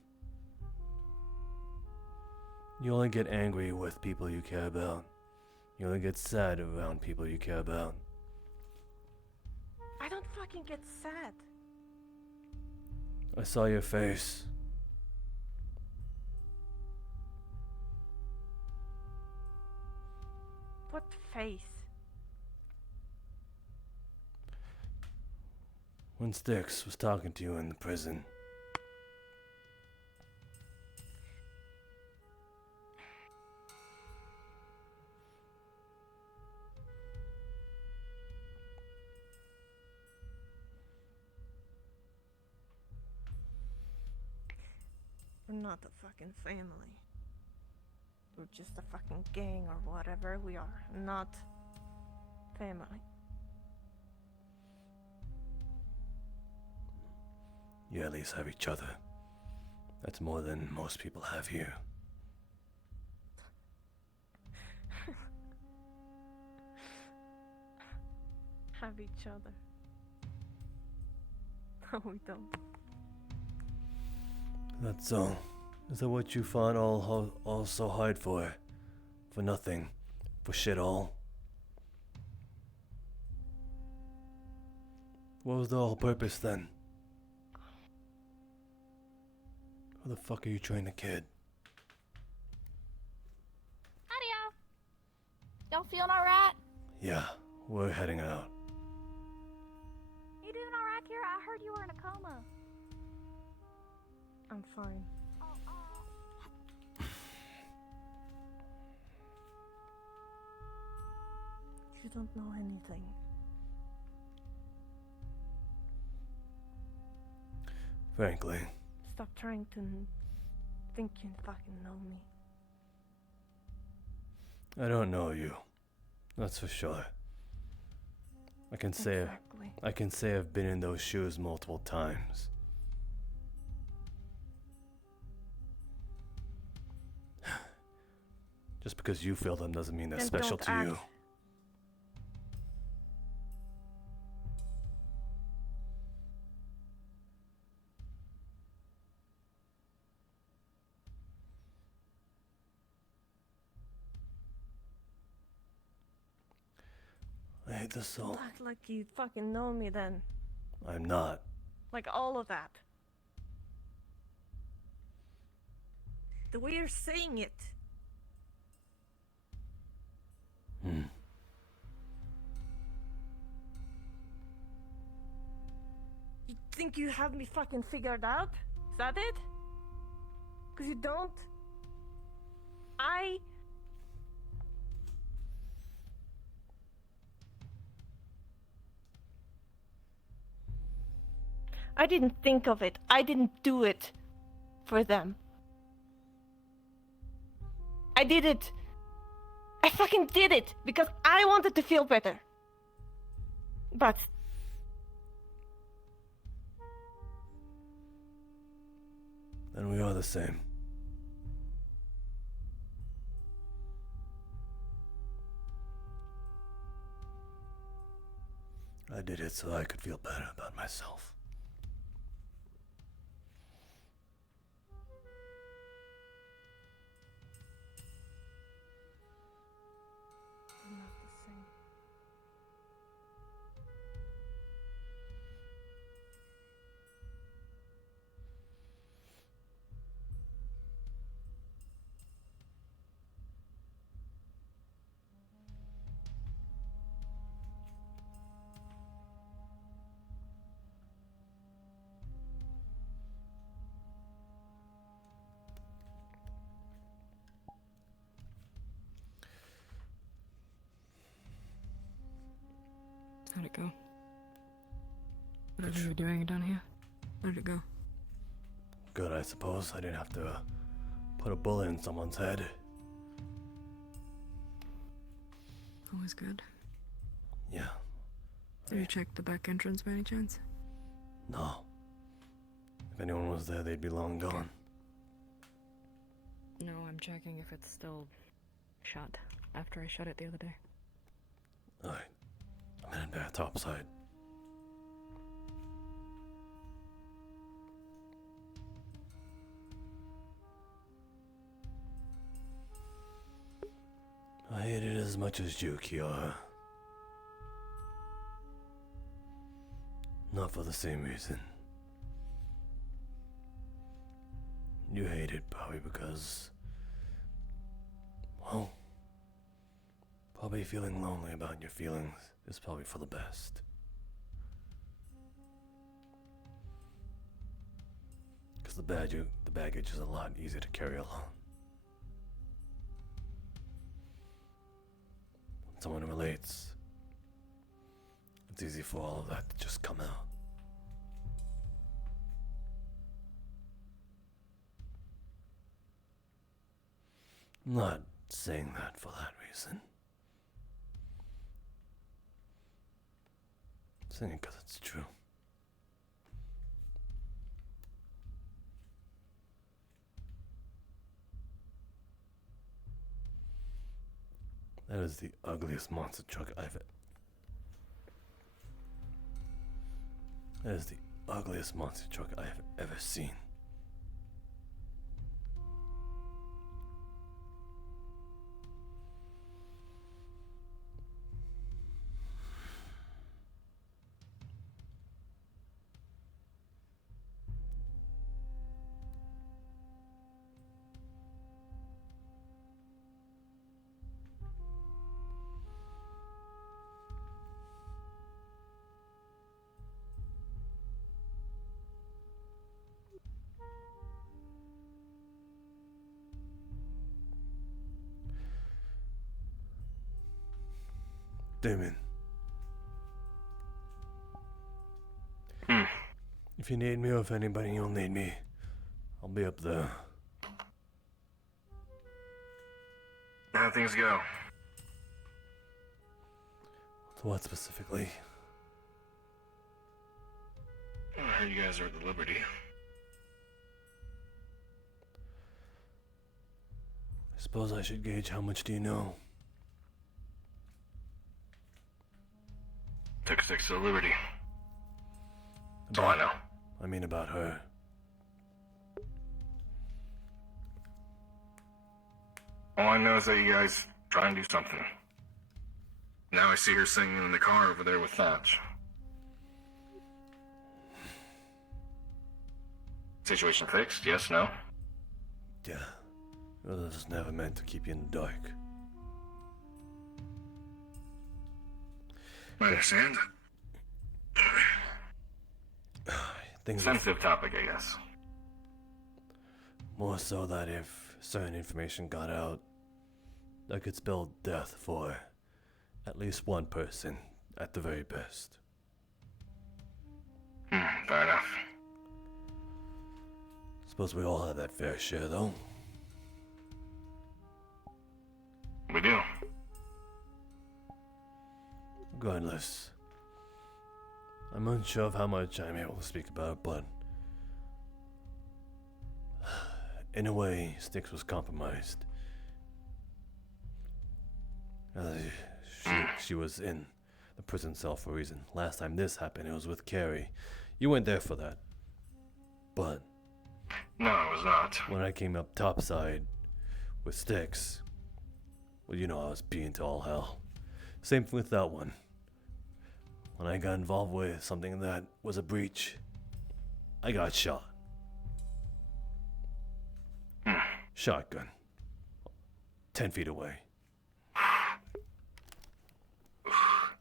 You only get angry with people you care about. You only get sad around people you care about. I don't fucking get sad. I saw your face. What face? When Sticks was talking to you in the prison. We're not a fucking family. We're just a fucking gang or whatever we are. Not family. You at least have each other. That's more than most people have here. Have each other. No, we don't. That's all. Is that what you fought all so hard for? For nothing? For shit all? What was the whole purpose then? Who the fuck are you trying to kid? Howdy, y'all. Y'all feeling alright? Yeah, we're heading out. You doing alright, Kira? I heard you were in a coma. I'm fine. You don't know anything. Frankly. Stop trying to think you fucking know me. I don't know you. That's for sure. I can say I've been in those shoes multiple times. Just because you feel them doesn't mean they're Then special don't to you. act. I hate this so. Act like you fucking know me then. I'm not. Like all of that. The way you're saying it. You think you have me fucking figured out? Is that it? Because you don't? I didn't think of it. I didn't do it for them. I did it. I fucking did it because I wanted to feel better. But Then we are the same. I did it so I could feel better about myself. I'm not the same. How'd it go? Whatever you were doing down here, how'd it go? Good, I suppose. I didn't have to put a bullet in someone's head. Always good. Yeah. Did you check the back entrance by any chance? No. If anyone was there, they'd be long gone. No, I'm checking if it's still shut after I shut it the other day. Alright. I'm heading back topside. I hate it as much as you, Kiara. Not for the same reason. You hate it probably because, well, probably feeling lonely about your feelings is probably for the best. Because the baggage is a lot easier to carry along. When someone relates, it's easy for all of that to just come out. I'm not saying that for that reason. I'm saying it because it's true. That is the ugliest monster truck That is the ugliest monster truck I have ever seen. Damon. If you need me or if anybody you'll need me, I'll be up there. How things go? So what specifically? I heard you guys are at the Liberty. I suppose I should gauge how much do you know. Took 6 to the Liberty. That's all I know. I mean about her. All I know is that you guys try and do something. Now I see her singing in the car over there with Thatch. Situation fixed? Yes, no? Yeah. It was never meant to keep you in the dark. I understand. Sensitive topic, I guess. More so that if certain information got out, that could spell death for at least one person, at the very best. Fair enough. Suppose we all have that fair share, though. We do. Regardless, I'm unsure of how much I'm able to speak about it, but in a way, Styx was compromised. She was in the prison cell for a reason. Last time this happened, it was with Carrie. You weren't there for that. But No, it was not. when I came up topside with sticks, well, you know I was beaten to all hell. Same with that one. When I got involved with something that was a breach, I got shot. Shotgun. 10 feet away.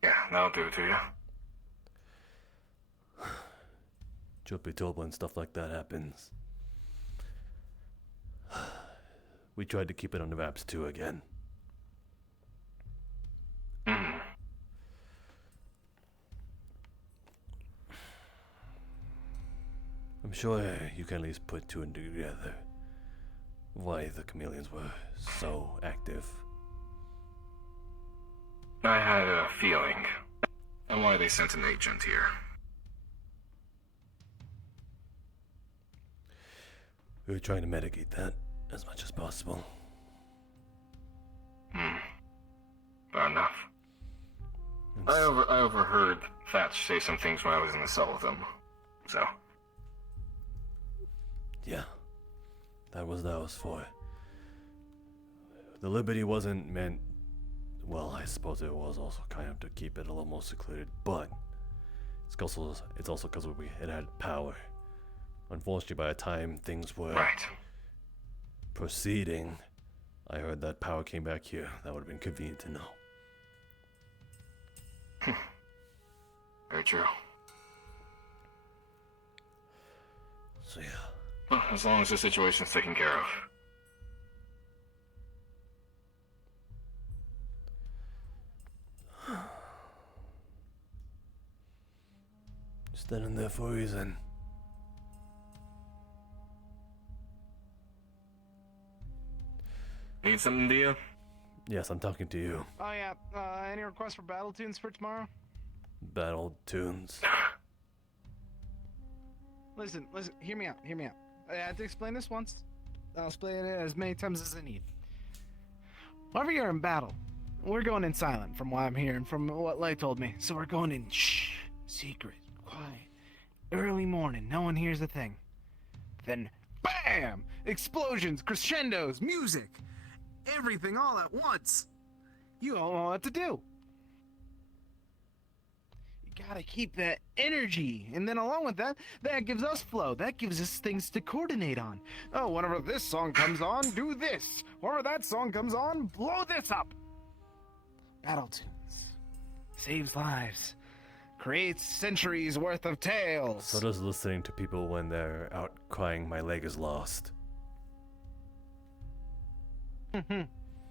Yeah, that'll do it to you. Truth be told, when stuff like that happens, we tried to keep it on the wraps too again. I'm sure you can at least put two and two together. Why the chameleons were so active. I had a feeling. And why they sent an agent here. We were trying to mitigate that as much as possible. Fair enough. I overheard Thatch say some things when I was in the cell with him. So. Yeah. That was for. The Liberty wasn't meant. Well, I suppose it was also kind of to keep it a little more secluded, but it's also because it had power. Unfortunately, by the time things were proceeding, I heard that power came back here. That would have been convenient to know. Very true. So yeah. Well, as long as the situation's taken care of. Standing there for a reason. Need something, do you? Yes, I'm talking to you. Oh yeah. Any requests for battle tunes for tomorrow? Battle tunes. Listen. Hear me out. I had to explain this once. I'll explain it as many times as I need. Whenever you're in battle, we're going in silent from what I'm hearing, from what Light told me. So we're going in secret, quiet, early morning. No one hears a thing. Then, BAM! Explosions, crescendos, music. Everything all at once. You all know what to do. You gotta keep that energy. And then along with that, that gives us flow. That gives us things to coordinate on. Oh, whenever this song comes on, do this. Whenever that song comes on, blow this up. Battle tunes. Saves lives. Creates centuries worth of tales. So does listening to people when they're out crying, my leg is lost.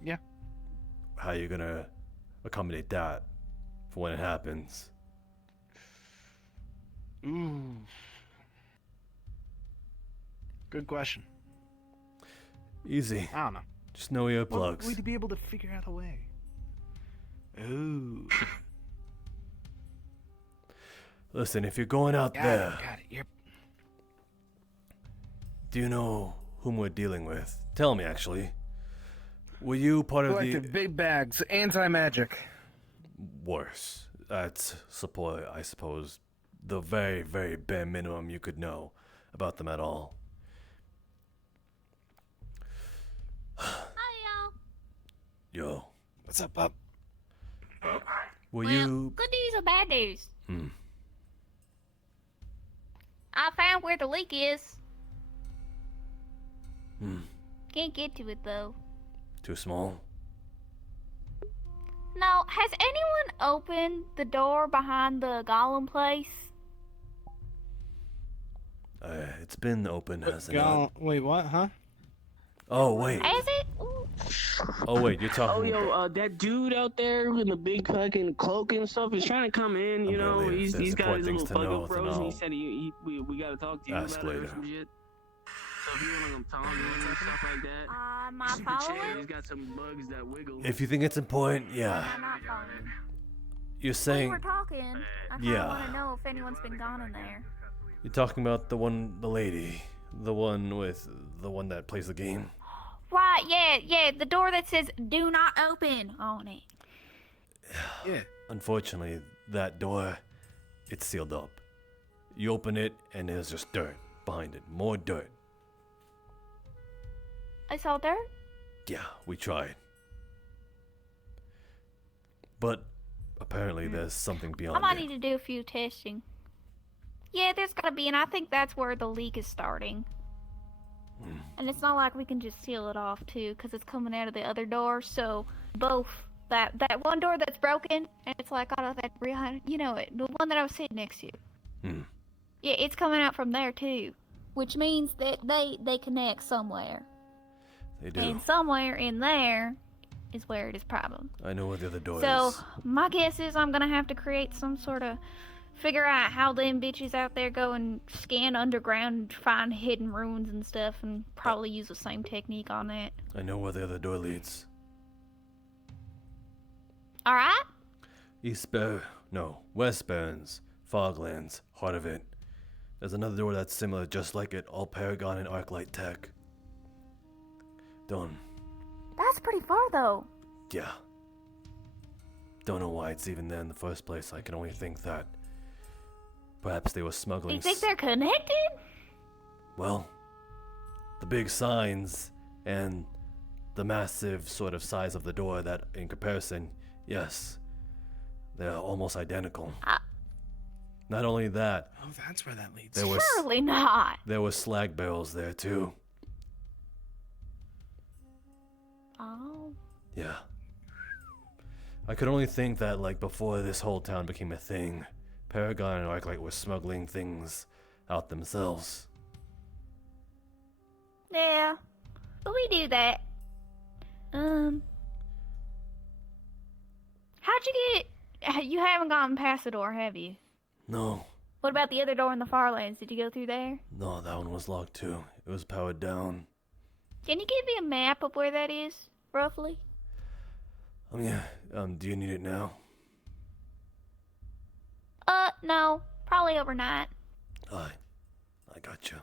Yeah. How are you gonna accommodate that for when it happens? Ooh. Good question. Easy. I don't know. Just no earplugs. We'd be able to figure out a way. Ooh. Listen, if you're going out there, Got it. Yep. do you know whom we're dealing with? Tell me, actually. Were you part of the... Collective big bags, anti-magic. Worse. That's support, I suppose, the very, very bare minimum you could know about them at all. Hi, y'all. Yo. What's up, Pup? Were Well, you... good news or bad news? Hmm. I found where the leak is. Can't get to it though. Too small? No, has anyone opened the door behind the golem place? It's been open, hasn't it? Wait, what, huh? Oh, wait. Has it? Oh, wait, you're talking... Oh, yo, that dude out there in the big fucking cloak and stuff is trying to come in, you know? Really, He's got his little things to know, fuck up bros, then and he I'll said we gotta talk to you ask about it or later. some shit. So if you wanna come talk to him and stuff like that. Am I following? He's got some bugs that wiggle. If you think it's important, yeah. I'm not following. You're We saying... were talking. I kinda Yeah. wanna know if anyone's been gone in there. You're talking about the lady. The one that plays the game. Right, yeah, the door that says "Do not open" on it. Yeah. Unfortunately, that door, it's sealed up. You open it, and there's just dirt behind it. More dirt. I saw dirt? Yeah, we tried. But apparently there's something beyond I might it. need to do a few testing. Yeah, there's gotta be, and I think that's where the leak is starting. And it's not like we can just seal it off too, because it's coming out of the other door. So both that one door that's broken, and it's like out of that behind, you know, the one that I was sitting next to. Yeah, it's coming out from there too, which means that they connect somewhere. They do. And somewhere in there is where it is problem. I know where the other door So is. my guess is I'm gonna have to create some sort of figure out how them bitches out there go and scan underground and find hidden ruins and stuff, and probably use the same technique on that. I know where the other door leads. All right. West Burns, Foglands, heart of it. There's another door that's similar, just like it, all Paragon and Arclight tech. Done. That's pretty far though. Yeah. Don't know why it's even there in the first place. I can only think that perhaps they were smuggling. You think they're connected? Well, the big signs and the massive sort of size of the door, that in comparison, yes, they're almost identical. Not only that, Oh, that's where that leads. Surely not. There were slag barrels there too. Oh. Yeah. I could only think that, like, before this whole town became a thing, Paragon and Arclight were smuggling things out themselves. Yeah. But we do that. How'd you get... You haven't gotten past the door, have you? No, What about the other door in the Farlands? Did you go through there? no, that one was locked too. It was powered down. Can you give me a map of where that is, roughly? Do you need it now? No. Probably overnight. I gotcha.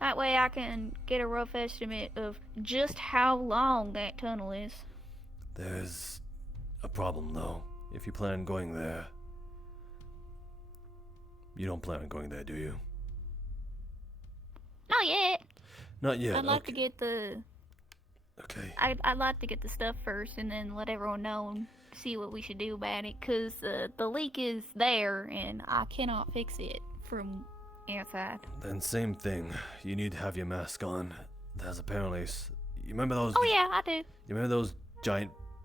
That way I can get a rough estimate of just how long that tunnel is. There's a problem though. If you plan on going there, you don't plan on going there, do you? Not yet. Not yet. I'd like to get the... Okay. I'd like to get the stuff first and then let everyone know and see what we should do about it. Because the leak is there and I cannot fix it from outside. Then same thing. You need to have your mask on. There's apparently... You remember those... Oh yeah, I do. You remember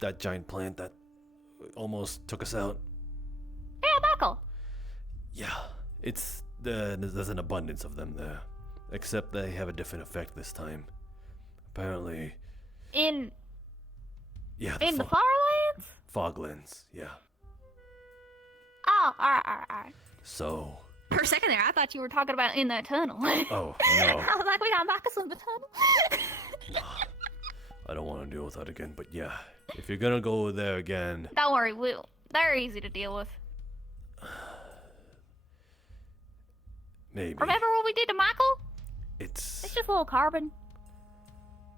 that giant plant that almost took us out? Yeah, Michael. Yeah. There's an abundance of them there. Except they have a different effect this time. Apparently... In the Farlands? Foglands, yeah. Oh, alright. So... For a second there, I thought you were talking about in that tunnel. Oh, no. I was like, we got Marcus in the tunnel. I don't want to deal with that again, but yeah. If you're gonna go there again... Don't worry, they're easy to deal with. Maybe. Remember what we did to Michael? It's just a little carbon.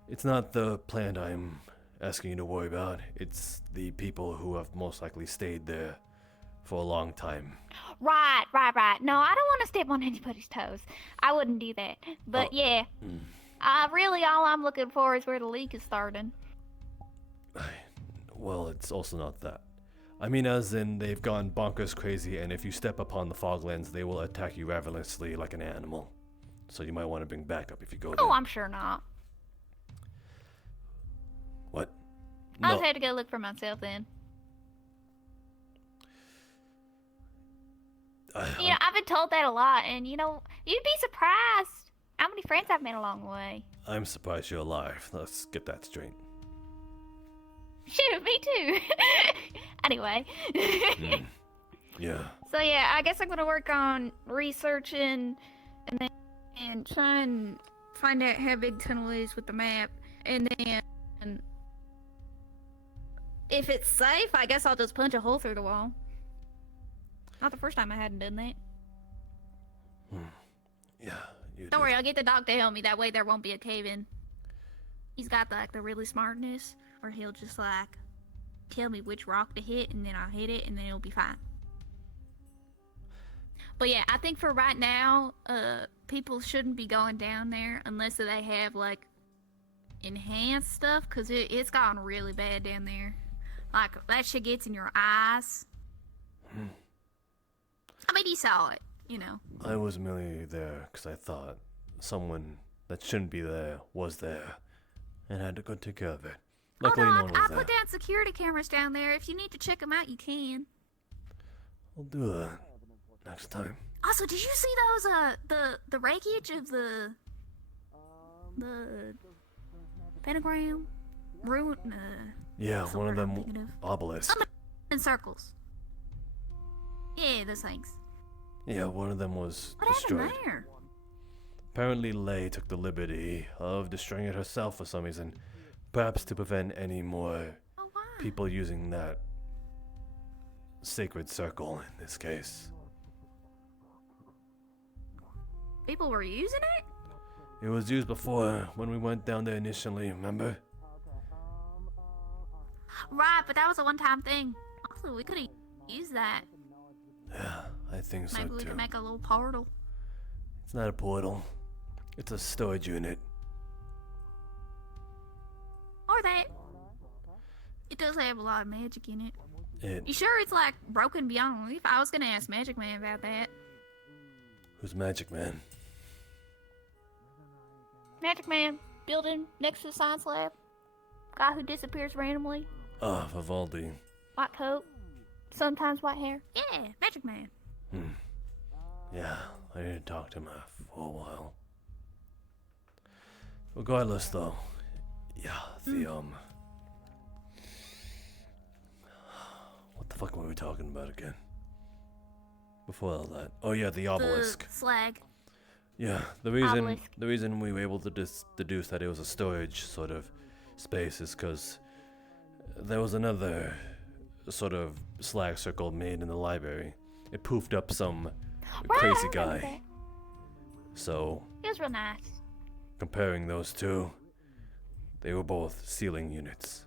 It's not the plant I'm asking you to worry about. It's the people who have most likely stayed there for a long time. Right. No, I don't want to step on anybody's toes. I wouldn't do that. But yeah, really all I'm looking for is where the leak is starting. Well, it's also not that. I mean, as in, they've gone bonkers crazy, and if you step upon the Foglands, they will attack you ravenously like an animal. So you might want to bring backup if you go there. Oh, I'm sure not. What? I'll just have to go look for myself then. I've been told that a lot, and you'd be surprised how many friends I've made along the way. I'm surprised you're alive. Let's get that straight. Shoot, me too. Anyway. Yeah. So yeah, I guess I'm gonna work on researching and try and find out how big the tunnel is with the map, and then if it's safe, I guess I'll just punch a hole through the wall. Not the first time I hadn't done that. Yeah. Don't worry, I'll get the dog to help me. That way there won't be a cave in. He's got the really smartness, or he'll just tell me which rock to hit, and then I'll hit it, and then it'll be fine. But yeah, I think for right now, people shouldn't be going down there unless they have like enhanced stuff, cause it's gotten really bad down there. Like that shit gets in your eyes. I mean, you saw it, you know. I was merely there because I thought someone that shouldn't be there was there, and had to go take care of it. Luckily, no one was I there. put down security cameras down there. If you need to check them out, you can. I'll do that next time. Also, did you see those the wreckage of the pentagram ruin? Yeah, one of them obelisks. In circles. Yeah, those things. Yeah, one of them was What destroyed. happened there? Apparently, Lei took the liberty of destroying it herself for some reason, perhaps to prevent any more people using that sacred circle in this case. People were using it? It was used before when we went down there initially, remember? Right, but that was a one-time thing. Also, we could have used that. Yeah, I think so Maybe we too. could make a little portal. It's not a portal. It's a storage unit. Or that. It does have a lot of magic in it. It. You sure it's like broken beyond belief? I was gonna ask Magic Man about that. Who's Magic Man? Magic Man, building next to the science lab. Guy who disappears randomly. Ah, Vivaldi. White coat. Sometimes white hair. Yeah, Magic Man. Yeah, I didn't talk to him for a while. Regardless, though, yeah, the what the fuck were we talking about again? Before all that, oh yeah, the obelisk. The slag. Yeah, the reason we were able to deduce that it was a storage sort of space is because there was another sort of slag circle made in the library. It poofed up some crazy guy. So It was real nice. comparing those two, they were both sealing units.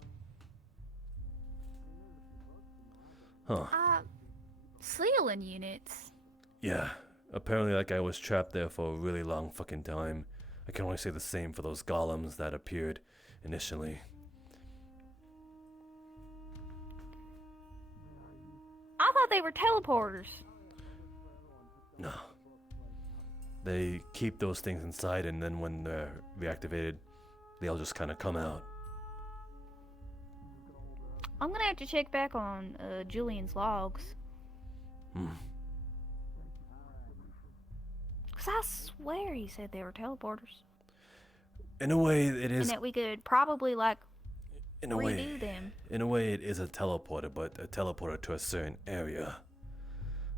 Huh. Sealing units. Yeah. Apparently that guy was trapped there for a really long fucking time. I can only say the same for those golems that appeared initially. I thought they were teleporters. No. They keep those things inside, and then when they're reactivated, they'll just kind of come out. I'm gonna have to check back on Julian's logs. Cause I swear he said they were teleporters. In a way, it is. And that we could probably like In a redo way, them. in a way, it is a teleporter, but a teleporter to a certain area.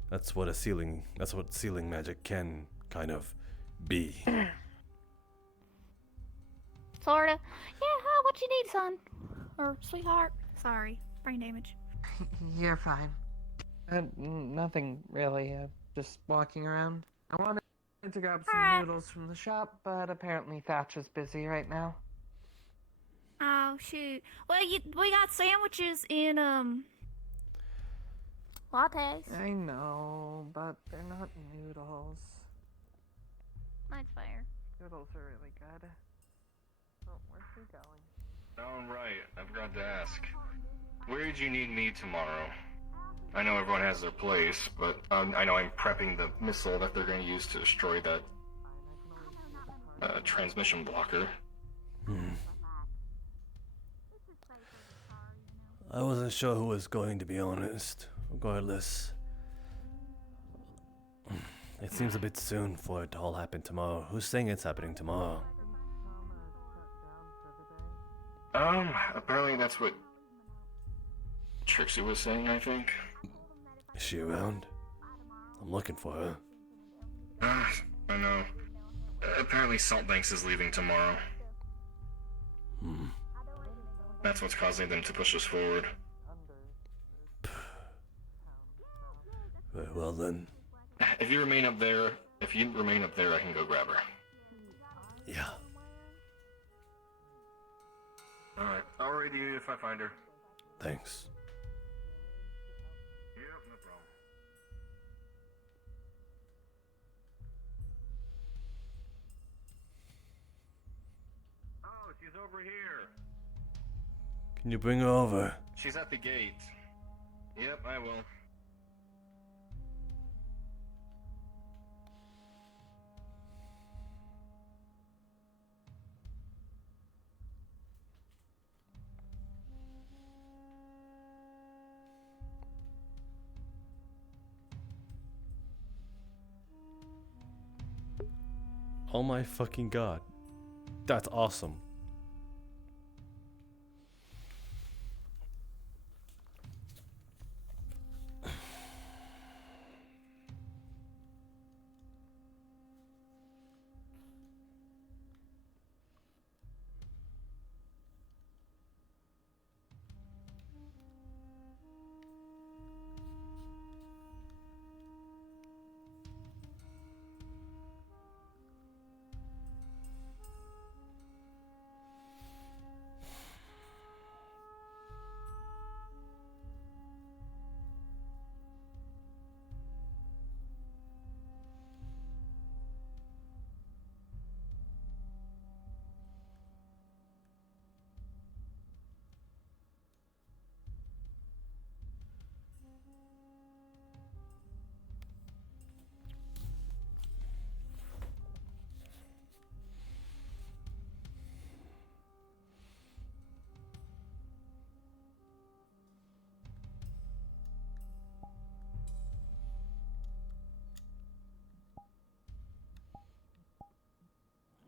That's what sealing magic can kind of be. Sorta. Yeah, what you need, son? Or sweetheart? Sorry, brain damage. You're fine. Nothing really. Just walking around. I wanted to grab some noodles from the shop, but apparently Thatch is busy right now. Oh shoot. Well, we got sandwiches in lattes. I know, but they're not noodles. That's fair. Noodles are really good. Oh, where's he going? All right, I forgot to ask. Where did you need me tomorrow? I know everyone has their place, but I know I'm prepping the missile that they're going to use to destroy that transmission blocker. I wasn't sure who was going, to be honest. Regardless, it seems a bit soon for it to all happen tomorrow. Who's saying it's happening tomorrow? Apparently that's what Trixie was saying, I think. Is she around? I'm looking for her. I know. Apparently Saltbanks is leaving tomorrow. That's what's causing them to push us forward. Very well then. If you remain up there, I can go grab her. Yeah. Alright, I'll radio you if I find her. Thanks. Yep, no problem. Oh, she's over here. Can you bring her over? She's at the gate. Yep, I will. Oh my fucking god. That's awesome.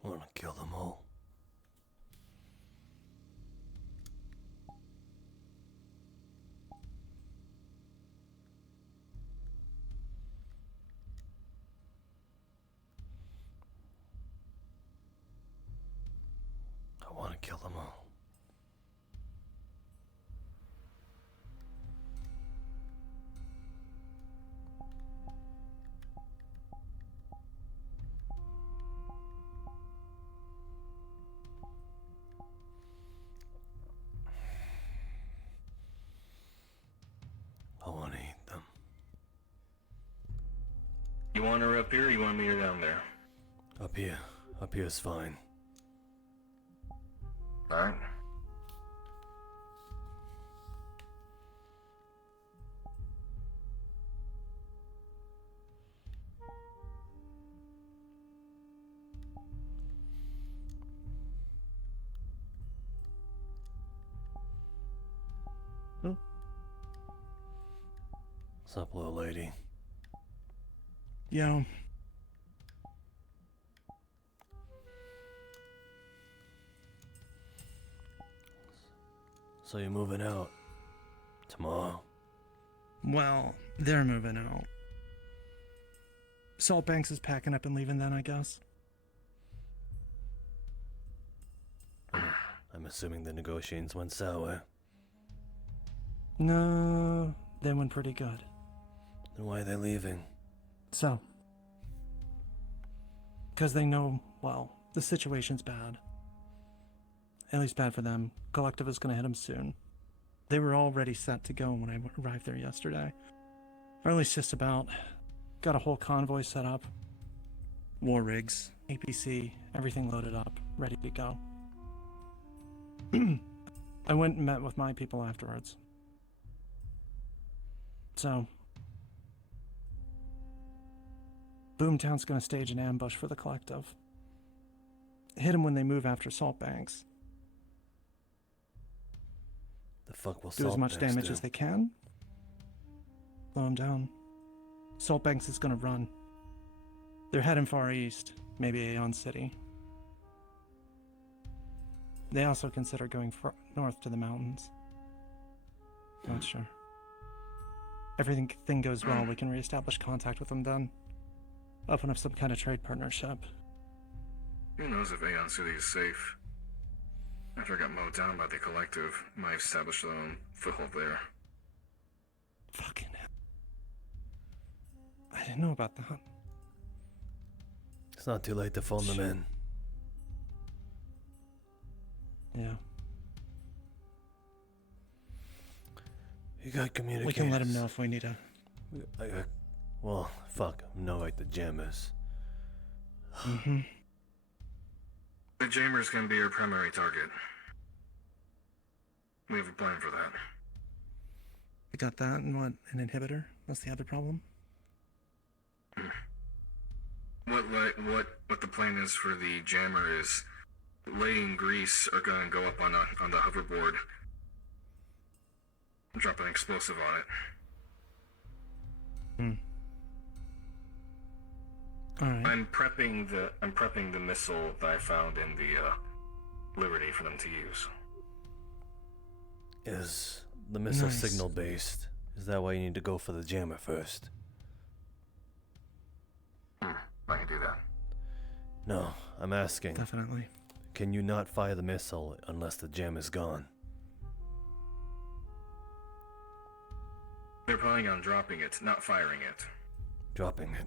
I want to kill them all. I want to kill them all. I want to eat them. You want her up here or you want me to down there? Up here. Up here's fine. Alright. What's up, little lady? Yo. So you're moving out tomorrow? Well, they're moving out. Saltbanks is packing up and leaving then, I guess. I'm assuming the negotiations went sour. No, they went pretty good. Then why are they leaving? So, because they know, well, the situation's bad. At least bad for them. Collective is going to hit them soon. They were already set to go when I arrived there yesterday. Or at least just about. Got a whole convoy set up. War rigs, APC, everything loaded up, ready to go. I went and met with my people afterwards. So, Boomtown's gonna stage an ambush for the collective. Hit them when they move after Saltbanks. The fuck will Do as much Saltbanks damage do? as they can. Slow them down. Saltbanks is gonna run. They're heading far east, maybe Aeon City. They also consider going north to the mountains. Not sure. Everything goes well, we can reestablish contact with them then. Open up some kind of trade partnership. Who knows if Aeon City is safe? After I got mowed down by the collective, might establish their own foothold there. Fucking hell. I didn't know about that. It's not too late to phone them in. Yeah. You got communicators. We can let him know if we need to. Well, fuck. No, like the jammers. Mm-hmm. The jammers can be your primary target. We have a plan for that. We got that, and what? An inhibitor? What's the other problem? What the plan is for the jammer is Lay and Grease are gonna go up on the hoverboard, drop an explosive on it. All right. I'm prepping the missile that I found in the Liberty for them to use. Is the missile Nice. signal based? Is that why you need to go for the jammer first? I can do that. No, I'm asking. Definitely. Can you not fire the missile unless the jam is gone? They're planning on dropping it, not firing it. Dropping it.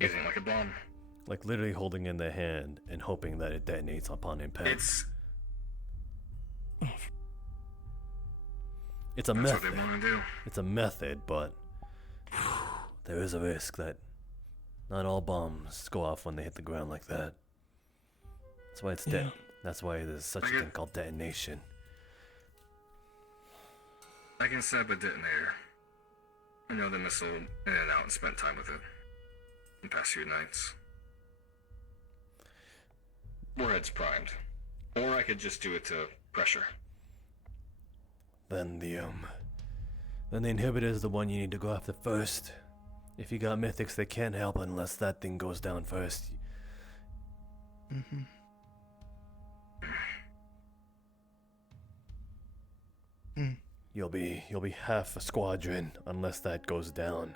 Using it like a bomb. Like literally holding in their hand and hoping that it detonates upon impact. It's a That's method. what they want to do. It's a method, but there is a risk that not all bombs go off when they hit the ground like that. That's why it's That's why there's such a thing called detonation. I can set up a detonator. I know the missile in and out and spent time with it in past few nights. Warhead's primed. Or I could just do it to pressure. Then the inhibitor is the one you need to go after first. If you got mythics, they can't help unless that thing goes down first. Mm-hmm. You'll be half a squadron unless that goes down.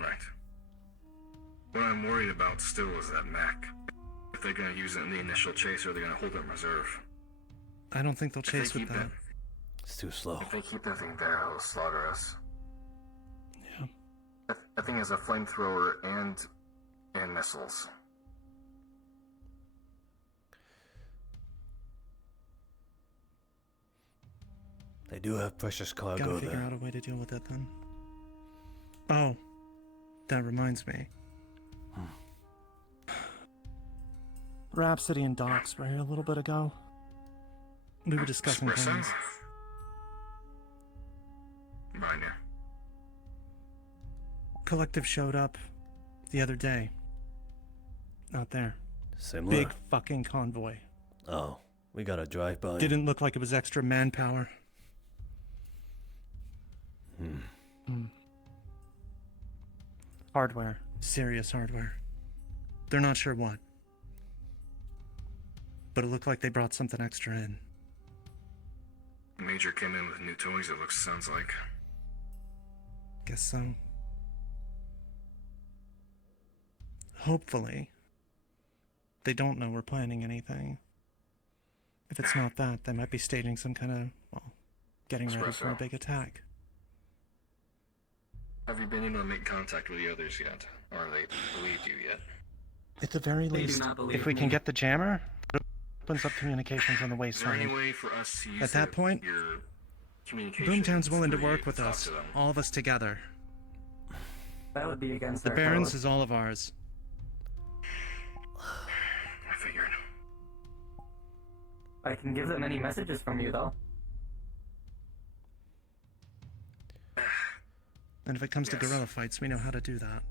Right. What I'm worried about still is that mech. If they're gonna use it in the initial chase, or they're gonna hold it in reserve. I don't think they'll chase with that. It's too slow. If they keep that thing there, it'll slaughter us. Yeah. That thing has a flamethrower and missiles. They do have precious cargo Gotta figure there. out a way to deal with it then. Oh, that reminds me. Rhapsody and Docs were here a little bit ago. We were discussing Espresso? things. Right now. Collective showed up the other day. Out there. Similar. Big fucking convoy. Oh, we got a drive-by. Didn't look like it was extra manpower. Hardware. Serious hardware. They're not sure what. But it looked like they brought something extra in. Major came in with new toys, sounds like. Guess so. Hopefully, they don't know we're planning anything. If it's not that, they might be staging some kind of, well, getting ready for a Espresso. big attack. Have you been able to make contact with the others yet? Or have they believed you yet? At the very They do least, not believe if we me. can get the jammer, it opens up communications on the Is there any wasteland. way for us to use At that point, your communication? Boomtown's willing to for you work with talk us, to them? all of us together. That would be against The our Barrens code. is all of ours. I figured. I can give them any messages from you, though. And if it comes to Yes. guerrilla fights, we know how to do that.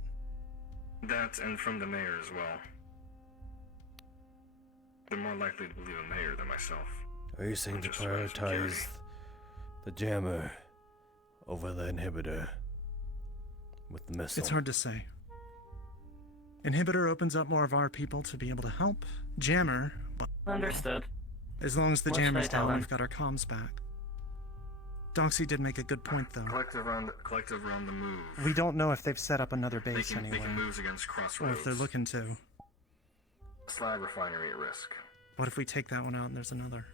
That and from the mayor as well. They're more likely to believe a mayor than myself. Are you saying to Just about security. prioritize the jammer over the inhibitor with the missile? It's hard to say. Inhibitor opens up more of our people to be able to help. Jammer, well, Understood. as long as the What should jammer's I tell down, them? we've got our comms back. Doxy did make a good point, though. Collective are on the move. We don't know if they've set up another base Making anywhere, moves against or crossroads. if they're looking to. Slag refinery at risk. What if we take that one out and there's another?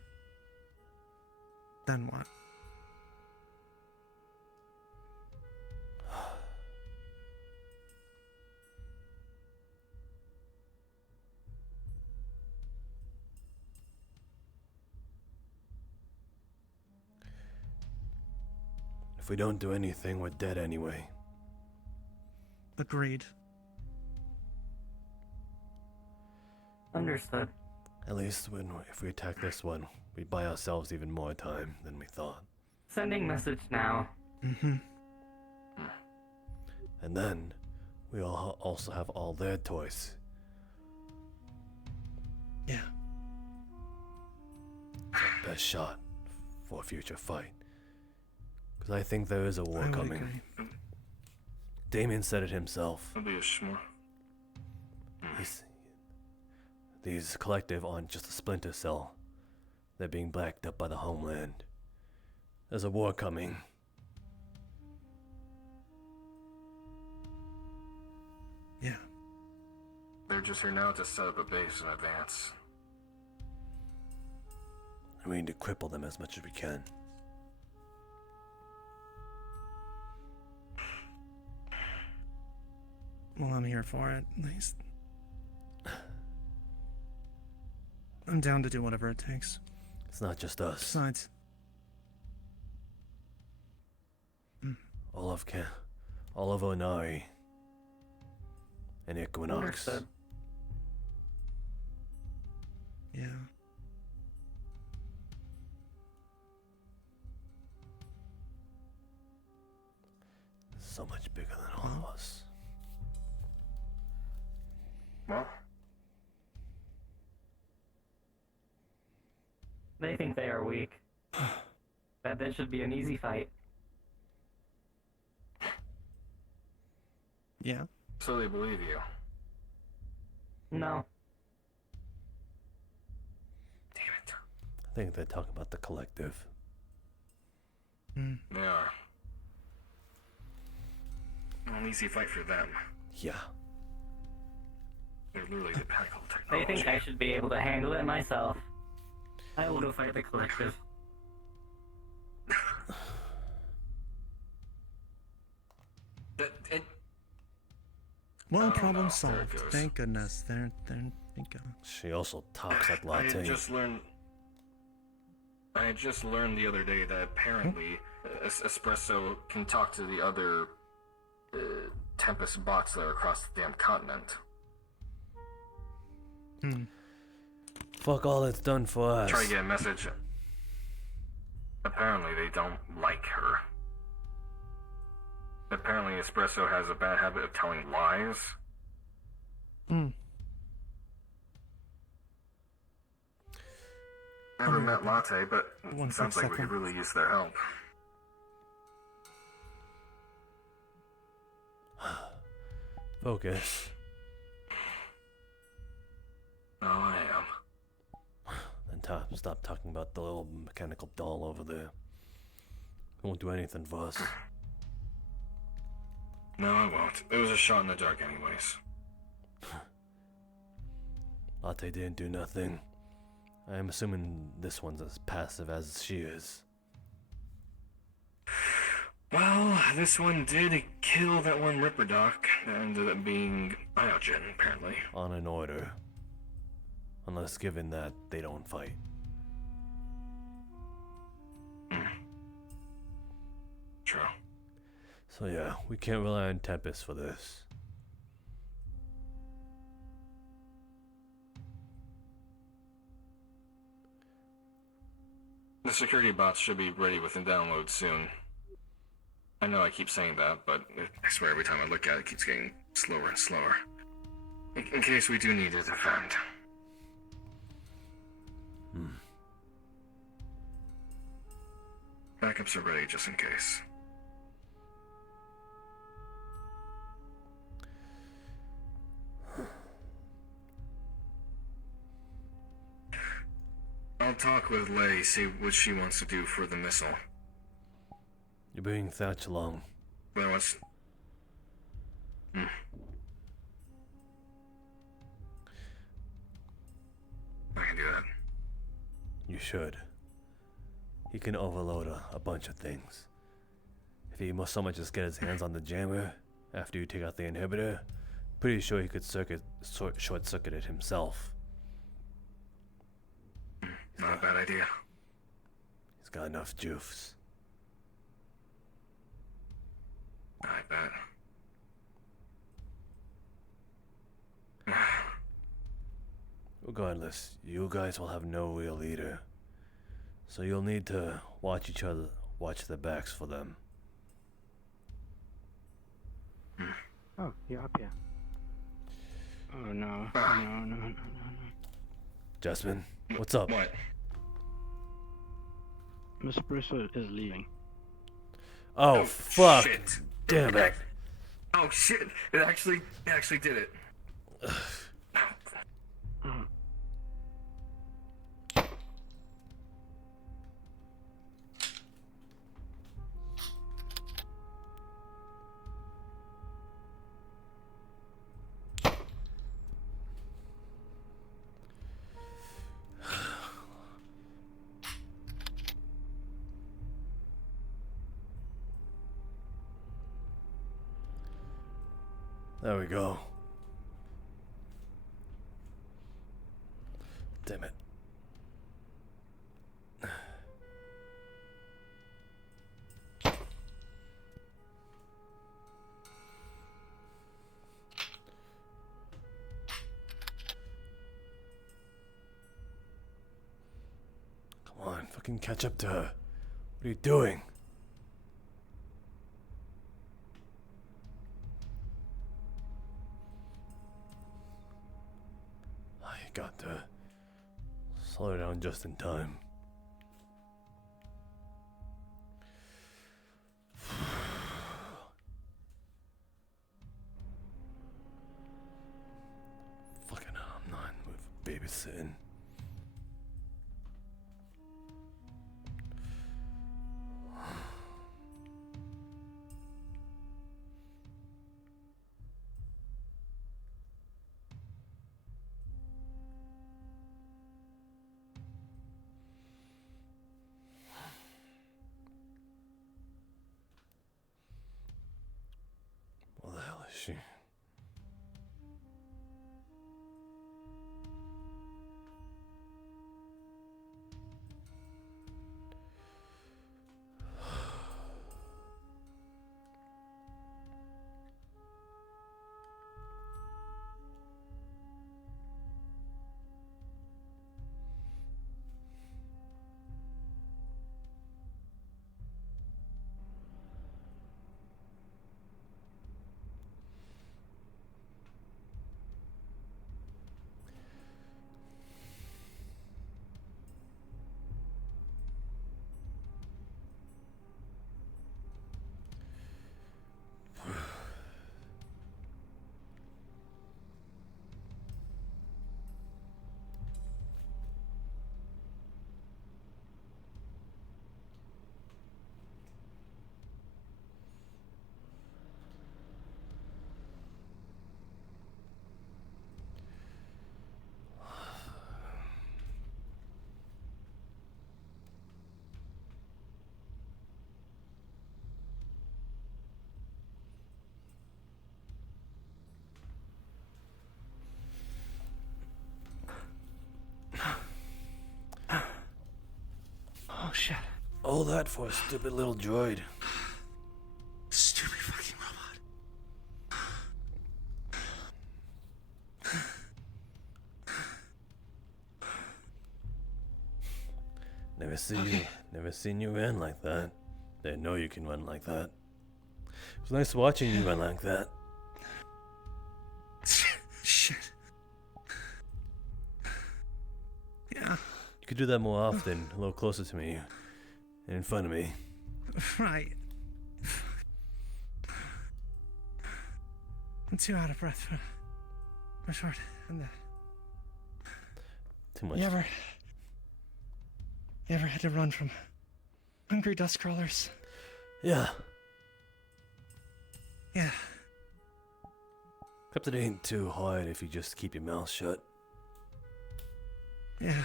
Then what? If we don't do anything, we're dead anyway. Agreed. Understood. At least if we attack this one, we'd buy ourselves even more time than we thought. Sending message now. Mm-hmm. And then, we all also have all their toys. Yeah. It's our best shot for a future fight. Because I think there is a war coming. Agree. Damien said it himself. That'll be a schmore. These collective aren't just a splinter cell. They're being blacked up by the homeland. There's a war coming. Yeah. They're just here now to set up a base in advance. And we need to cripple them as much as we can. Well, I'm here for it, at least. I'm down to do whatever it takes. It's not just us. Besides... All of Onari. And Equinox. Understood. Yeah. So much bigger than all of us. Well, They think they are weak. That this should be an easy fight. Yeah. so they believe you. No. Damn it. I think they're talking about the collective. They are. An easy fight for them. Yeah. They're literally the pinnacle of They technology. think I should be able to handle it myself. I will go fight the collective. Well, Oh, problem no, solved. there it goes. Thank goodness. There you go. She also talks like I Latte. had just learned the other day that apparently Espresso can talk to the other Tempest bots that are across the damn continent. Fuck all it's done for us. Try to get a message. Apparently they don't like her. Apparently Espresso has a bad habit of telling lies. Never met Latte, but One it sounds quick like we could second. really use their help. Focus. Oh, I am. And stop talking about the little mechanical doll over there. It won't do anything for us. No, I won't. It was a shot in the dark anyways. Latte didn't do nothing. I'm assuming this one's as passive as she is. Well, this one did kill that one Ripper Doc. That ended up being Biogen, apparently. On an order. Unless given that they don't fight. True. So yeah, we can't rely on Tempest for this. The security bots should be ready within download soon. I know I keep saying that, but I swear every time I look at it, it keeps getting slower and slower. In case we do need to defend. Backups are ready just in case. I'll talk with Lei, see what she wants to do for the missile. You're bringing Thatch along. But what's... I can do that. You should. He can overload a bunch of things. If he must so much as get his hands on the jammer after you take out the inhibitor, pretty sure he could short-circuit it himself. Not a bad idea. He's got enough juice. I bet. Regardless, you guys will have no real leader. So you'll need to watch each other, watch their backs for them. Oh, you're up here. Oh no. No. Jasmine, what's up? What? Miss Brisser is leaving. Oh, fuck. Shit. Damn it. Oh shit! It actually did it. There we go. Damn it. Come on, fucking catch up to her. What are you doing? Got to slow her down just in time. Fucking hell, I'm not with babysitting. What the hell is she? Oh shit. All that for a stupid little droid. Stupid fucking robot. Never seen you run like that. Didn't know you can run like that. It was nice watching you run like that. Shit. Yeah. You could do that more often, a little closer to me, and in front of me. Right. I'm too out of breath for short. And Too much. You ever had to run from hungry dust crawlers? Yeah. Yeah. Except it ain't too hard if you just keep your mouth shut. Yeah.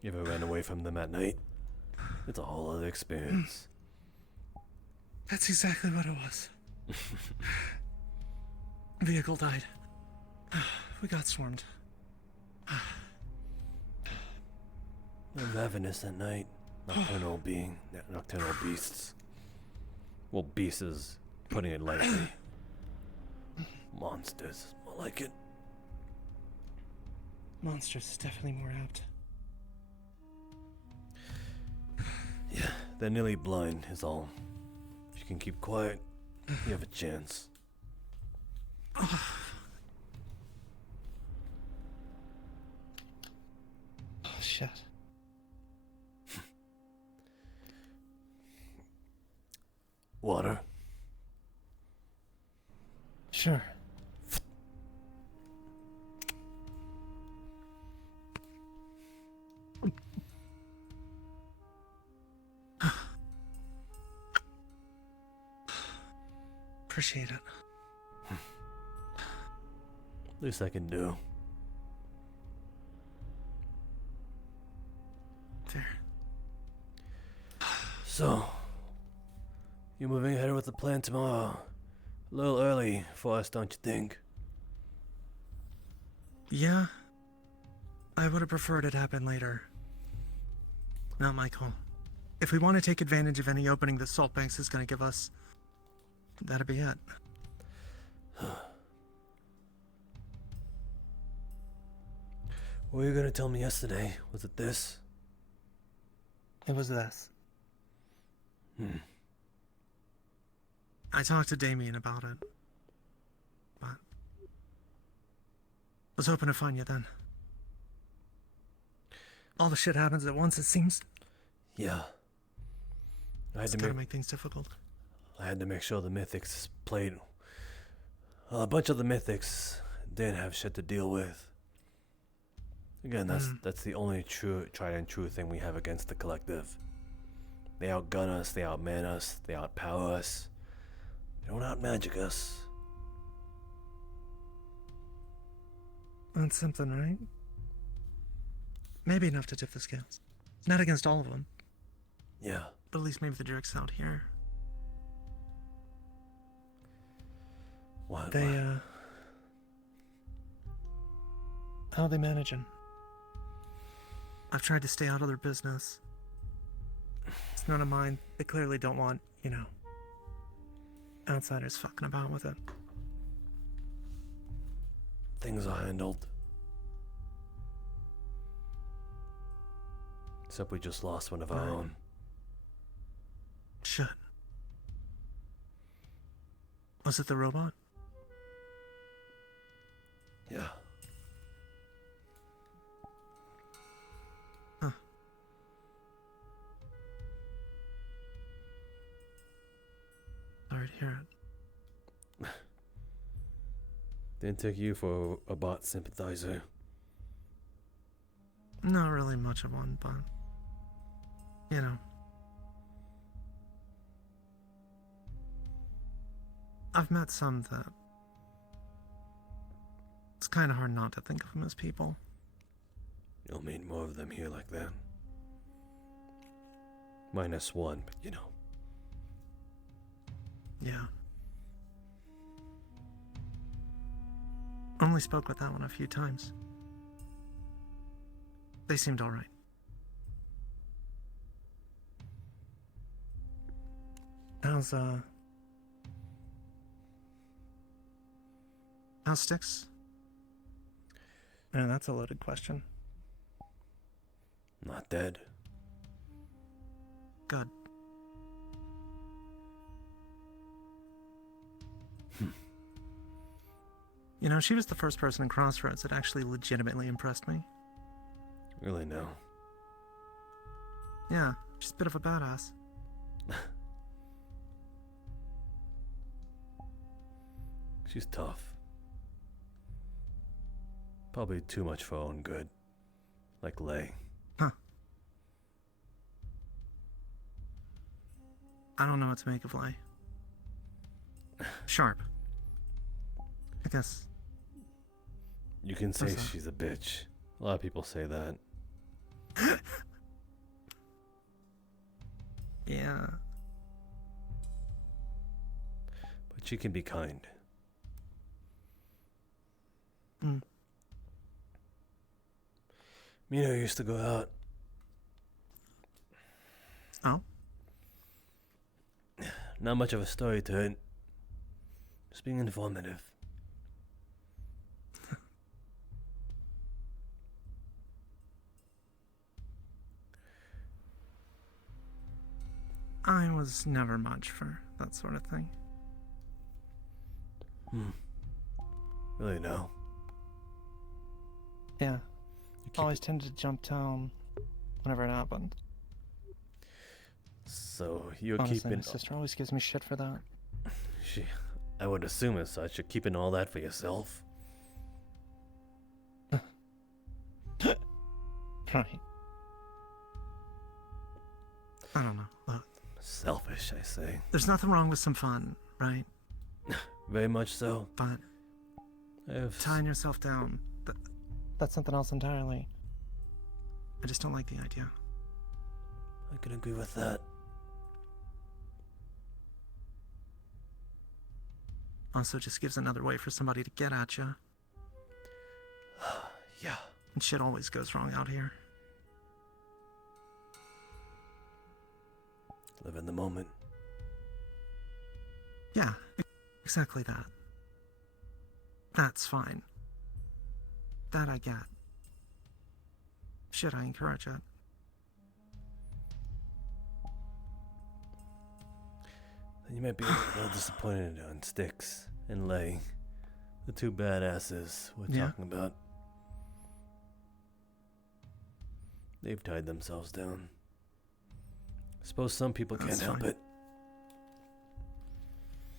You ever ran away from them at night? It's a whole other experience. That's exactly what it was. Vehicle died. We got swarmed. You're ravenous at night, nocturnal nocturnal beasts. Well, beasts is putting it lightly. Monsters, more like it. Monsters is definitely more apt. Yeah, they're nearly blind is all. If you can keep quiet, you have a chance. Oh, shit. Water? Sure. Appreciate it. Least I can do. Fair. So, you're moving ahead with the plan tomorrow. A little early for us, don't you think? Yeah. I would have preferred it happen later. Not my call. If we want to take advantage of any opening that Salt Banks is going to give us, that'd be it. What were you gonna tell me yesterday? Was it this? It was this. I talked to Damien about it. But was hoping to find you then. All the shit happens at once, it seems. Yeah. It's gotta make things difficult. I had to make sure the Mythics played. A bunch of the Mythics didn't have shit to deal with. Again, that's the only tried and true thing we have against the collective. They outgun us, they outman us, they outpower us. They don't outmagic us. That's something, right? Maybe enough to tip the scales. Not against all of them. Yeah. But at least maybe the jerks out here. What? How are they managing? I've tried to stay out of their business. It's none of mine. They clearly don't want, outsiders fucking about with it. Things are handled. Except we just lost one of our own. Shit. Was it the robot? Yeah. Huh. Sorry to hear it. Didn't take you for a bot sympathizer. Not really much of one, but I've met some that it's kind of hard not to think of them as people. You'll meet more of them here like that. Minus one, but Yeah. Only spoke with that one a few times. They seemed alright. How's Styx? That's a loaded question. Not dead. Good. She was the first person in Crossroads that actually legitimately impressed me. Really now. Yeah, she's a bit of a badass. She's tough. Probably too much for her own good. Like Lei. Huh. I don't know what to make of Lei. Sharp. I guess. You can say she's a bitch. A lot of people say that. Yeah. But she can be kind. Mina used to go out. Oh? Not much of a story to it. Just being informative. I was never much for that sort of thing. Really, no. Yeah. Always tended to jump town whenever it happened. So you're Honestly, keeping... my sister always gives me shit for that. I would assume as such. You're keeping all that for yourself. Right. I don't know. Look. Selfish, I say. There's nothing wrong with some fun, right? Very much so. But tying yourself down, that's something else entirely. I just don't like the idea. I can agree with that. Also just gives another way for somebody to get at you. Yeah. And shit always goes wrong out here. Live in the moment. Yeah, exactly that. That's fine. That I get. Shit, I encourage it. Then you might be a little disappointed on Styx and Lay, the two badasses we're talking about. They've tied themselves down. I suppose some people can't help it.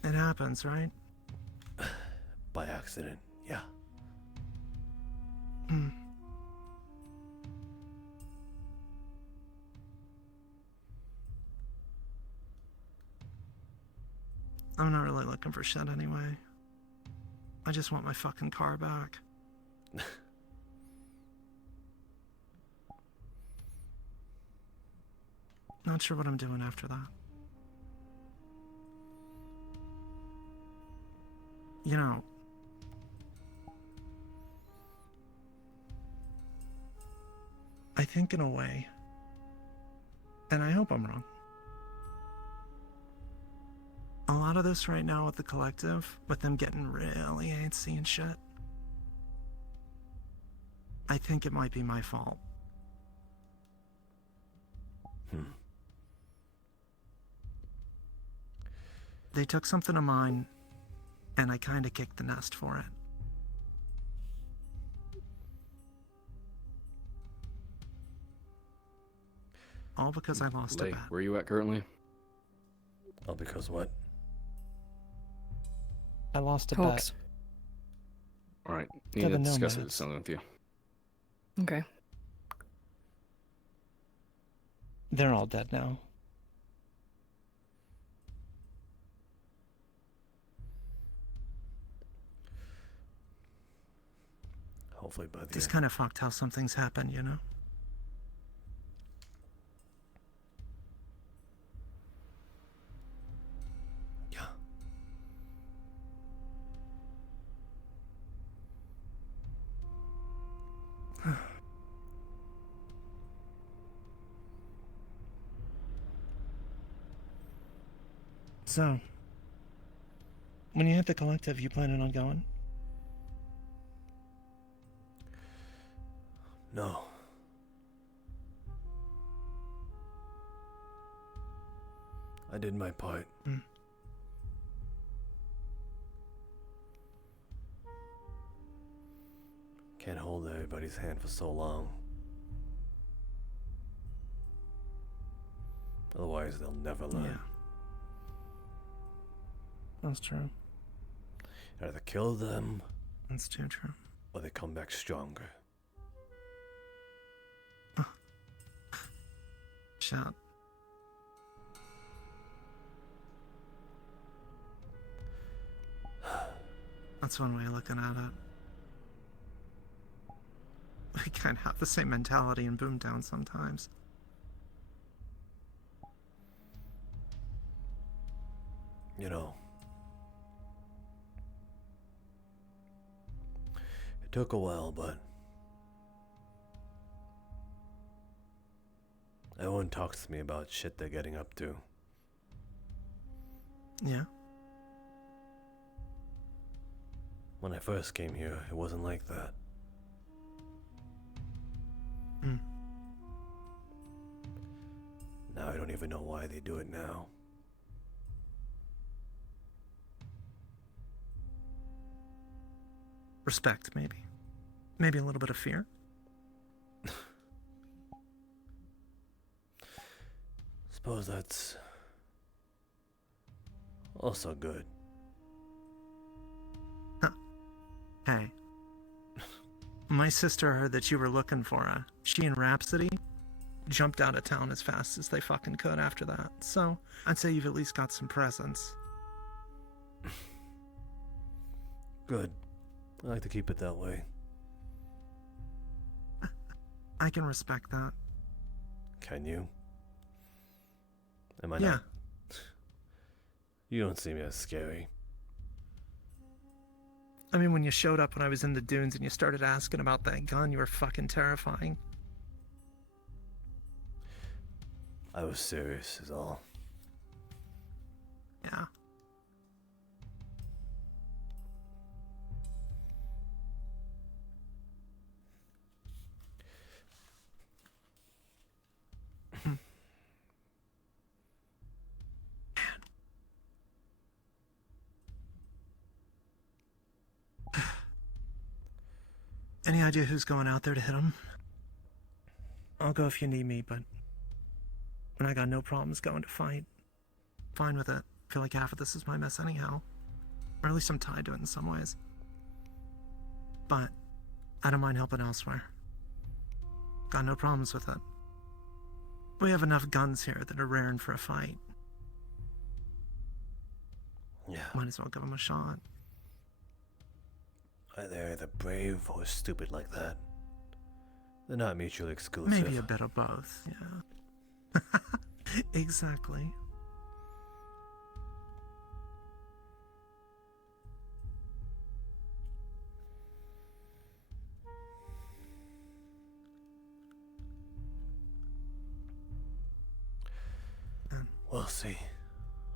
It happens, right? By accident, yeah. I'm not really looking for shit anyway. I just want my fucking car back. Not sure what I'm doing after that. You know, I think in a way, and I hope I'm wrong, a lot of this right now with the collective, with them getting really antsy and shit, I think it might be my fault. They took something of mine, and I kinda kicked the nest for it. All because I lost a Lay, bet. where are you at currently? All because what? I lost a Hawks. All right, need To to the discuss nomads. something with you. Okay. They're all dead now. Hopefully by the Just kind of fucked how some things happen, you know? Yeah. So, when you hit the collective, you planning on going? No. I did my part. Can't hold everybody's hand for so long. Otherwise, they'll never learn. Yeah. That's true. Either kill them, That's too true. or they come back stronger. Shot. That's one way of looking at it. We kind of have the same mentality in Boomtown sometimes. You know, it took a while, but Everyone talks to me about shit they're getting up to. Yeah? When I first came here, it wasn't like that. Hmm. Now I don't even know why they do it now. Respect, maybe. Maybe a little bit of fear. Suppose that's also good. Hey. My sister heard that you were looking for her. She and Rhapsody jumped out of town as fast as they fucking could after that. So, I'd say you've at least got some presence. Good. I like to keep it that way. I can respect that. Can you? Am I Yeah. not? You don't see me as scary. I mean, when you showed up when I was in the dunes and you started asking about that gun, you were fucking terrifying. I was serious, is all. Yeah. Any idea who's going out there to hit him? I'll go if you need me, but when I got no problems going to fight, fine with it. Feel like half of this is my mess anyhow. Or at least I'm tied to it in some ways. But I don't mind helping elsewhere. Got no problems with it. We have enough guns here that are raring for a fight. Yeah. Might as well give them a shot. They're either brave or stupid like that. They're not mutually exclusive. Maybe a bit of both, yeah. Exactly. We'll see.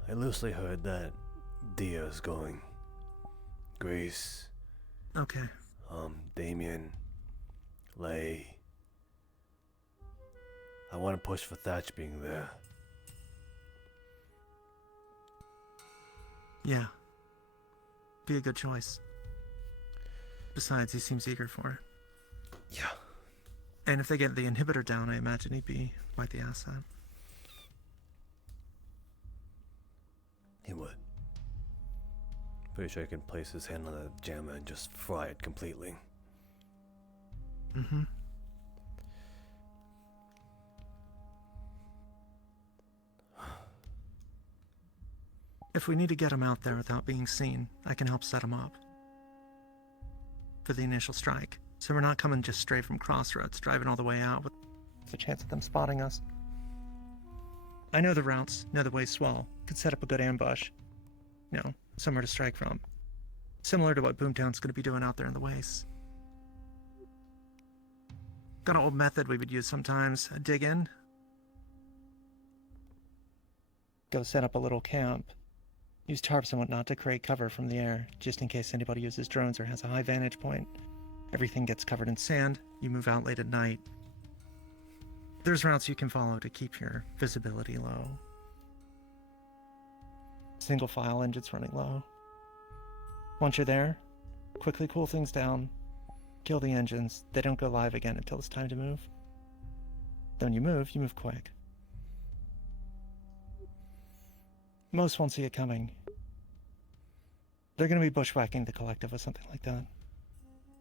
I loosely heard that Dia's going. Grace. Okay. Damien. Lay. I want to push for Thatch being there. Yeah. Be a good choice. Besides, he seems eager for it. Yeah. And if they get the inhibitor down, I imagine he'd be quite the asset. He would. Pretty sure he can place his hand on the jammer and just fry it completely. Mm-hmm. If we need to get him out there without being seen, I can help set him up. For the initial strike. So we're not coming just straight from Crossroads, driving all the way out with a chance of them spotting us. I know the routes, know the ways well. Could set up a good ambush. You know, somewhere to strike from. Similar to what Boomtown's going to be doing out there in the wastes. Got an old method we would use sometimes. A dig in. Go set up a little camp. Use tarps and whatnot to create cover from the air, just in case anybody uses drones or has a high vantage point. Everything gets covered in sand, you move out late at night. There's routes you can follow to keep your visibility low. Single file engines running low. Once you're there, quickly cool things down, kill the engines. They don't go live again until it's time to move. Then when you move quick. Most won't see it coming. They're going to be bushwhacking the collective with something like that.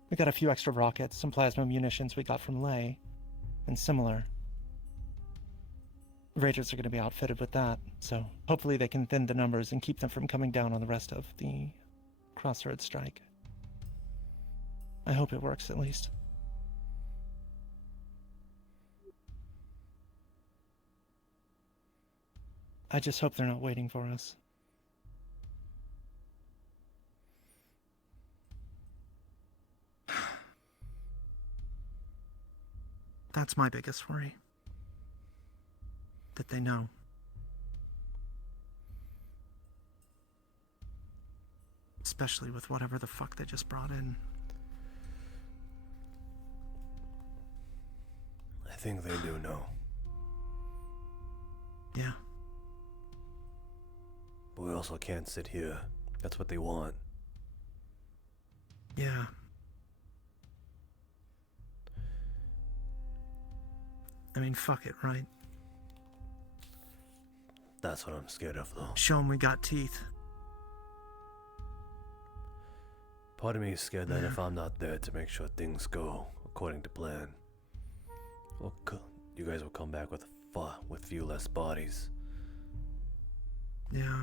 We got a few extra rockets, some plasma munitions we got from Lay, and similar. Rangers are going to be outfitted with that, so hopefully they can thin the numbers and keep them from coming down on the rest of the Crossroads strike. I hope it works at least. I just hope they're not waiting for us. That's my biggest worry. that they know. Especially with whatever the fuck they just brought in. I think they do know. Yeah. But we also can't sit here. That's what they want. Yeah. I mean, fuck it, right? That's what I'm scared of, though. Show 'em we got teeth. Part of me is scared that if I'm not there to make sure things go according to plan, you guys will come back with few less bodies. Yeah.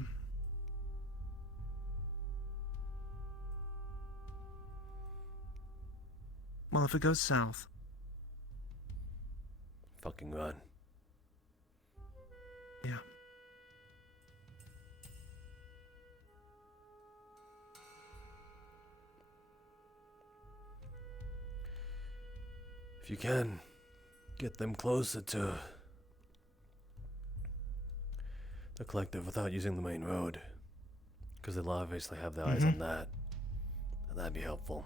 Well, if it goes south, fucking run. Yeah. If you can, get them closer to the collective without using the main road. Because they'll obviously have their eyes on that. And that'd be helpful.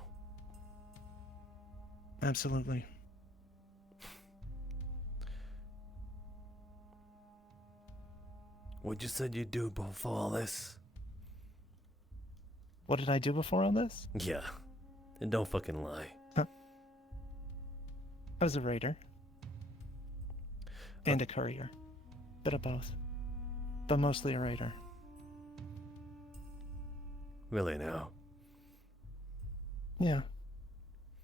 Absolutely. What you said you'd do before all this? What did I do before all this? Yeah. And don't fucking lie. I was a raider. And a courier. Bit of both. But mostly a raider. Really now? Yeah.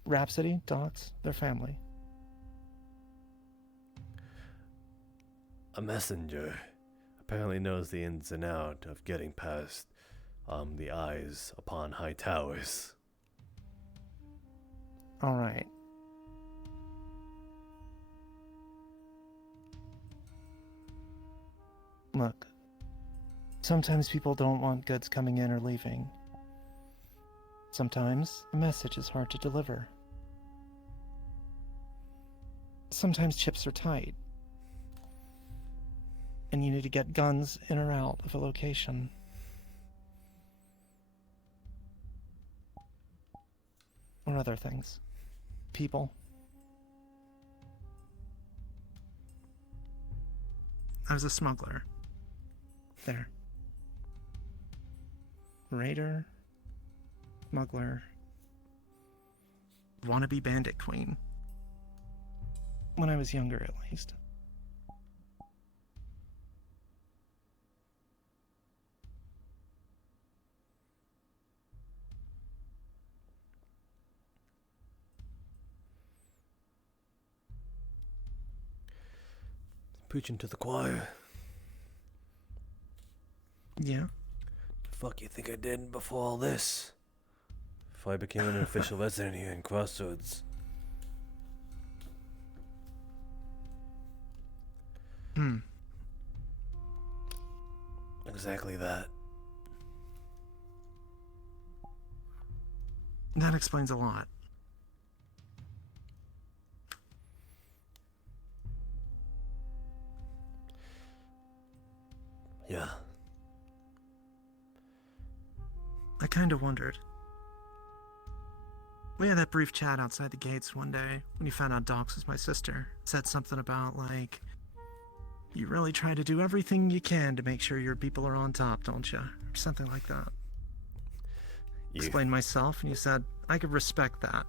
Rhapsody, Docs, their family. A messenger apparently knows the ins and out of getting past the eyes upon high towers. All right. Look, sometimes people don't want goods coming in or leaving. Sometimes a message is hard to deliver. Sometimes chips are tight, and you need to get guns in or out of a location. Or other things. People. I was a smuggler. There. Raider. Smuggler. Wannabe bandit queen. When I was younger, at least. Preaching to the choir. Yeah. The fuck you think I did before all this? Before I became an official resident here in Crossroads. Exactly that. That explains a lot. Yeah. I kind of wondered. We had that brief chat outside the gates one day when you found out Docs was my sister. Said something about, like, you really try to do everything you can to make sure your people are on top, don't you? Or something like that. Explained myself, and you said I could respect that.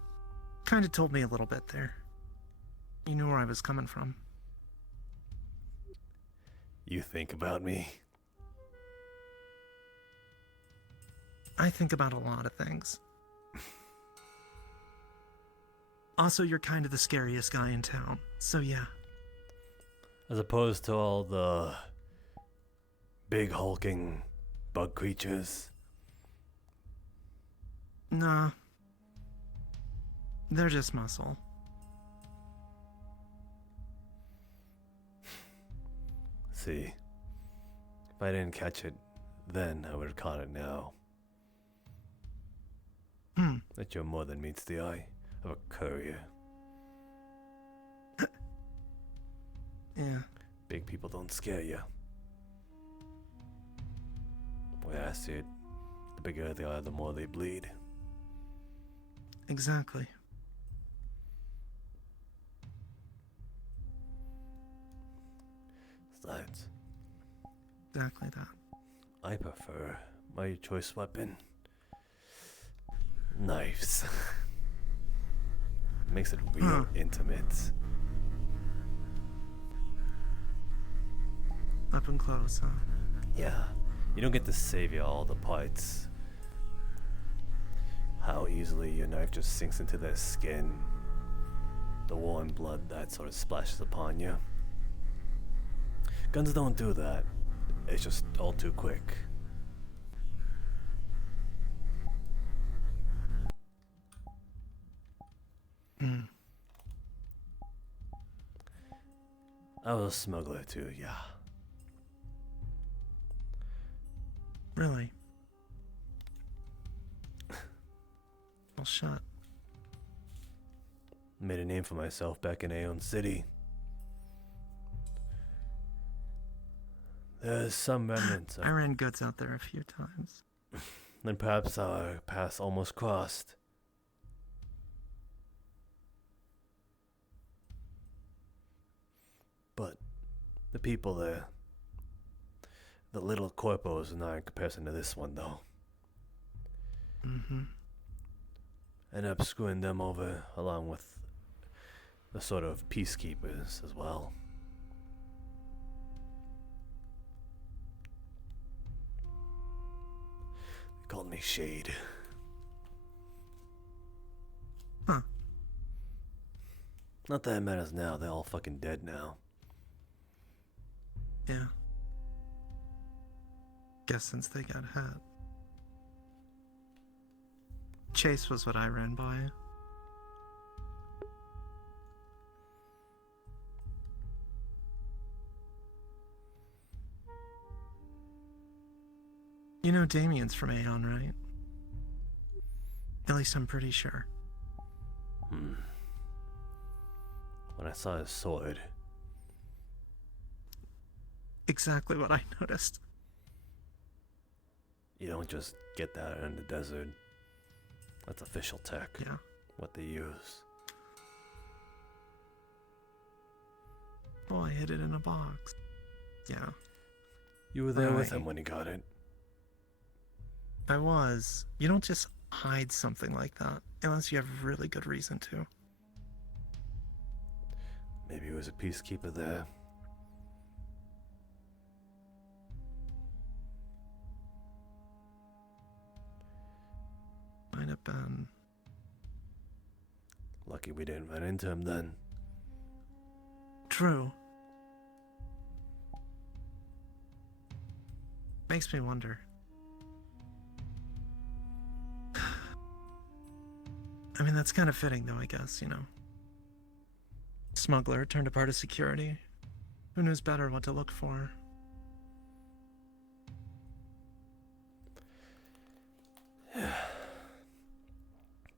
Kind of told me a little bit there. You knew where I was coming from. You think about me? I think about a lot of things. Also, you're kind of the scariest guy in town, so yeah. As opposed to all the big hulking bug creatures. Nah. They're just muscle. See, if I didn't catch it then, I would have caught it now. That you're more than meets the eye of a courier. Yeah. big people don't scare you. The way I see it, the bigger they are, the more they bleed. Exactly. Besides, Exactly that. I prefer my choice weapon. Knives. Makes it real intimate. Up and close, huh? Yeah. You don't get to save all the parts. How easily your knife just sinks into their skin. The warm blood that sort of splashes upon you. Guns don't do that. It's just all too quick. I was a smuggler too, yeah. Really? Well, shut. Made a name for myself back in Aeon City. There's some remnants of... I ran goods out there a few times. Then perhaps our paths almost crossed. But the people there, the little corpos are not in comparison to this one, though. Mm-hmm. Ended up screwing them over along with the sort of peacekeepers as well. They called me Shade. Huh. Not that it matters now, they're all fucking dead now. Yeah. Guess since they got hit. Chase was what I ran by. You know Damien's from Aeon, right? At least I'm pretty sure. When I saw his sword... Exactly what I noticed. You don't just get that in the desert. That's official tech. Yeah. What they use. Oh, I hid it in a box. Yeah. You were there with Right. him when he got it. I was. You don't just hide something like that unless you have a really good reason to. Maybe he was a peacekeeper there. Might have been. Lucky we didn't run into him then. True. Makes me wonder. I mean, that's kind of fitting, though, I guess, you know. Smuggler turned a part of security. Who knows better what to look for?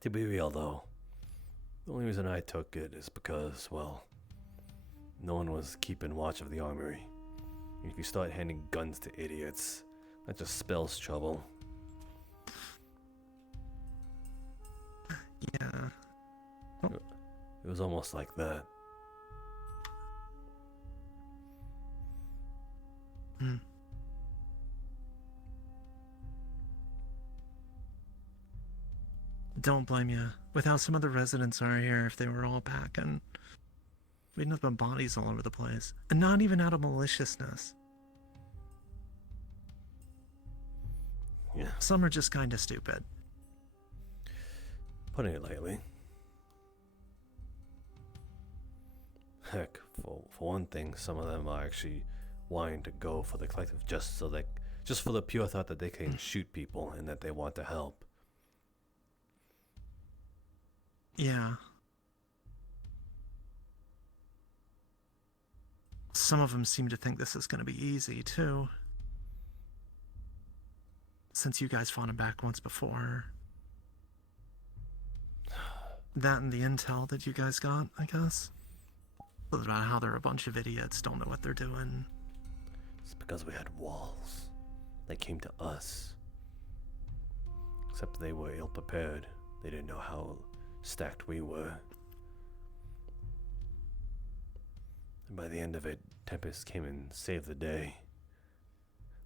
To be real, though, the only reason I took it is because, well, no one was keeping watch of the armory. If you start handing guns to idiots, that just spells trouble. Yeah. It was almost like that. Hmm. Don't blame you. With how some of the residents are here, if they were all back, and we'd have been bodies all over the place. And not even out of maliciousness. Yeah. Some are just kind of stupid. Putting it lightly. Heck, for one thing, some of them are actually wanting to go for the collective just for the pure thought that they can shoot people and that they want to help. Yeah. Some of them seem to think this is going to be easy, too. Since you guys fought him back once before. That and the intel that you guys got, I guess. About how they're a bunch of idiots, don't know what they're doing. It's because we had walls. They came to us. Except they were ill prepared. They didn't know how stacked we were. And by the end of it, Tempest came and saved the day.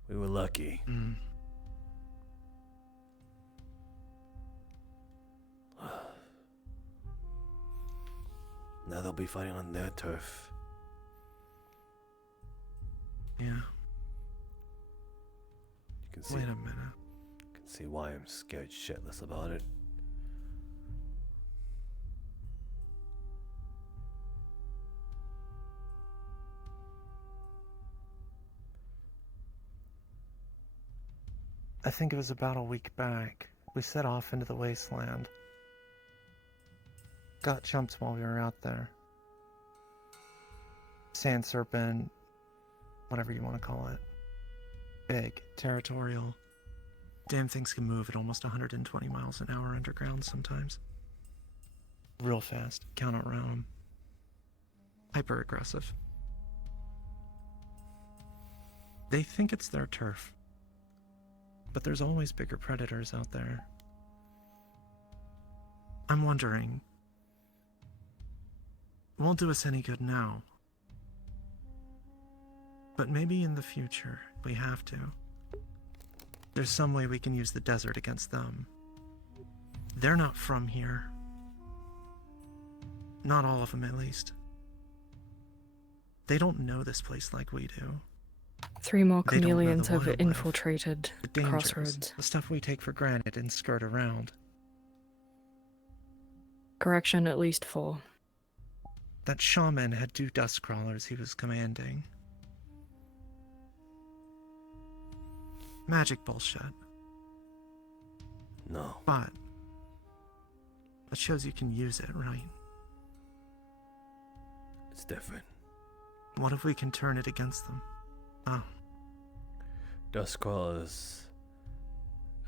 We were lucky. Now they'll be fighting on their turf. Yeah. You can see. Wait a minute. You can see why I'm scared shitless about it. I think it was about a week back. We set off into the wasteland. Got chumps while we were out there. Sand serpent, whatever you want to call it. Big, territorial. Damn things can move at almost 120 miles an hour underground sometimes. Real fast, count around them. Hyper aggressive. They think it's their turf. But there's always bigger predators out there. I'm wondering, won't do us any good now, but maybe in the future we have to. There's some way we can use the desert against them. They're not from here. Not all of them, at least. They don't know this place like we do. 3 more They don't know the chameleons have wildlife, infiltrated the dangers, Crossroads. the stuff we take for granted and skirt around. Correction, at least 4. That shaman had 2 dust crawlers he was commanding. Magic bullshit. No. But that shows you can use it, right? It's different. What if we can turn it against them? Oh. Dust crawlers,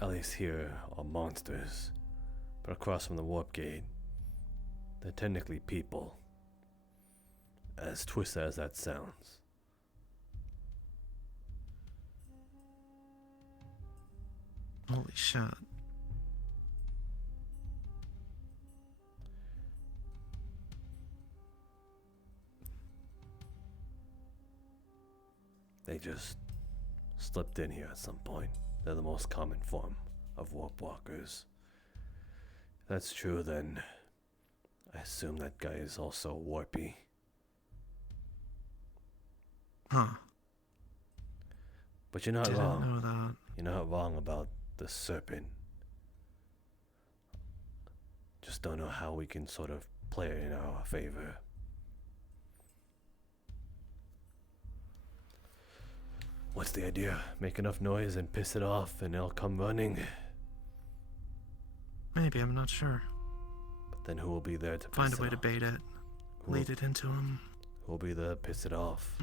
at least here, are monsters. But across from the warp gate, they're technically people. As twisted as that sounds. Holy shit. They just slipped in here at some point. They're the most common form of warp walkers. If that's true, then I assume that guy is also warpy. Huh. But you're not Didn't wrong. know that. You're not wrong about the serpent. Just don't know how we can sort of play it in our favor. What's the idea? Make enough noise and piss it off and they'll come running. Maybe, I'm not sure. But then who will be there to Find piss a way it to off? bait it. Lead it into him. Who will be there to piss it off?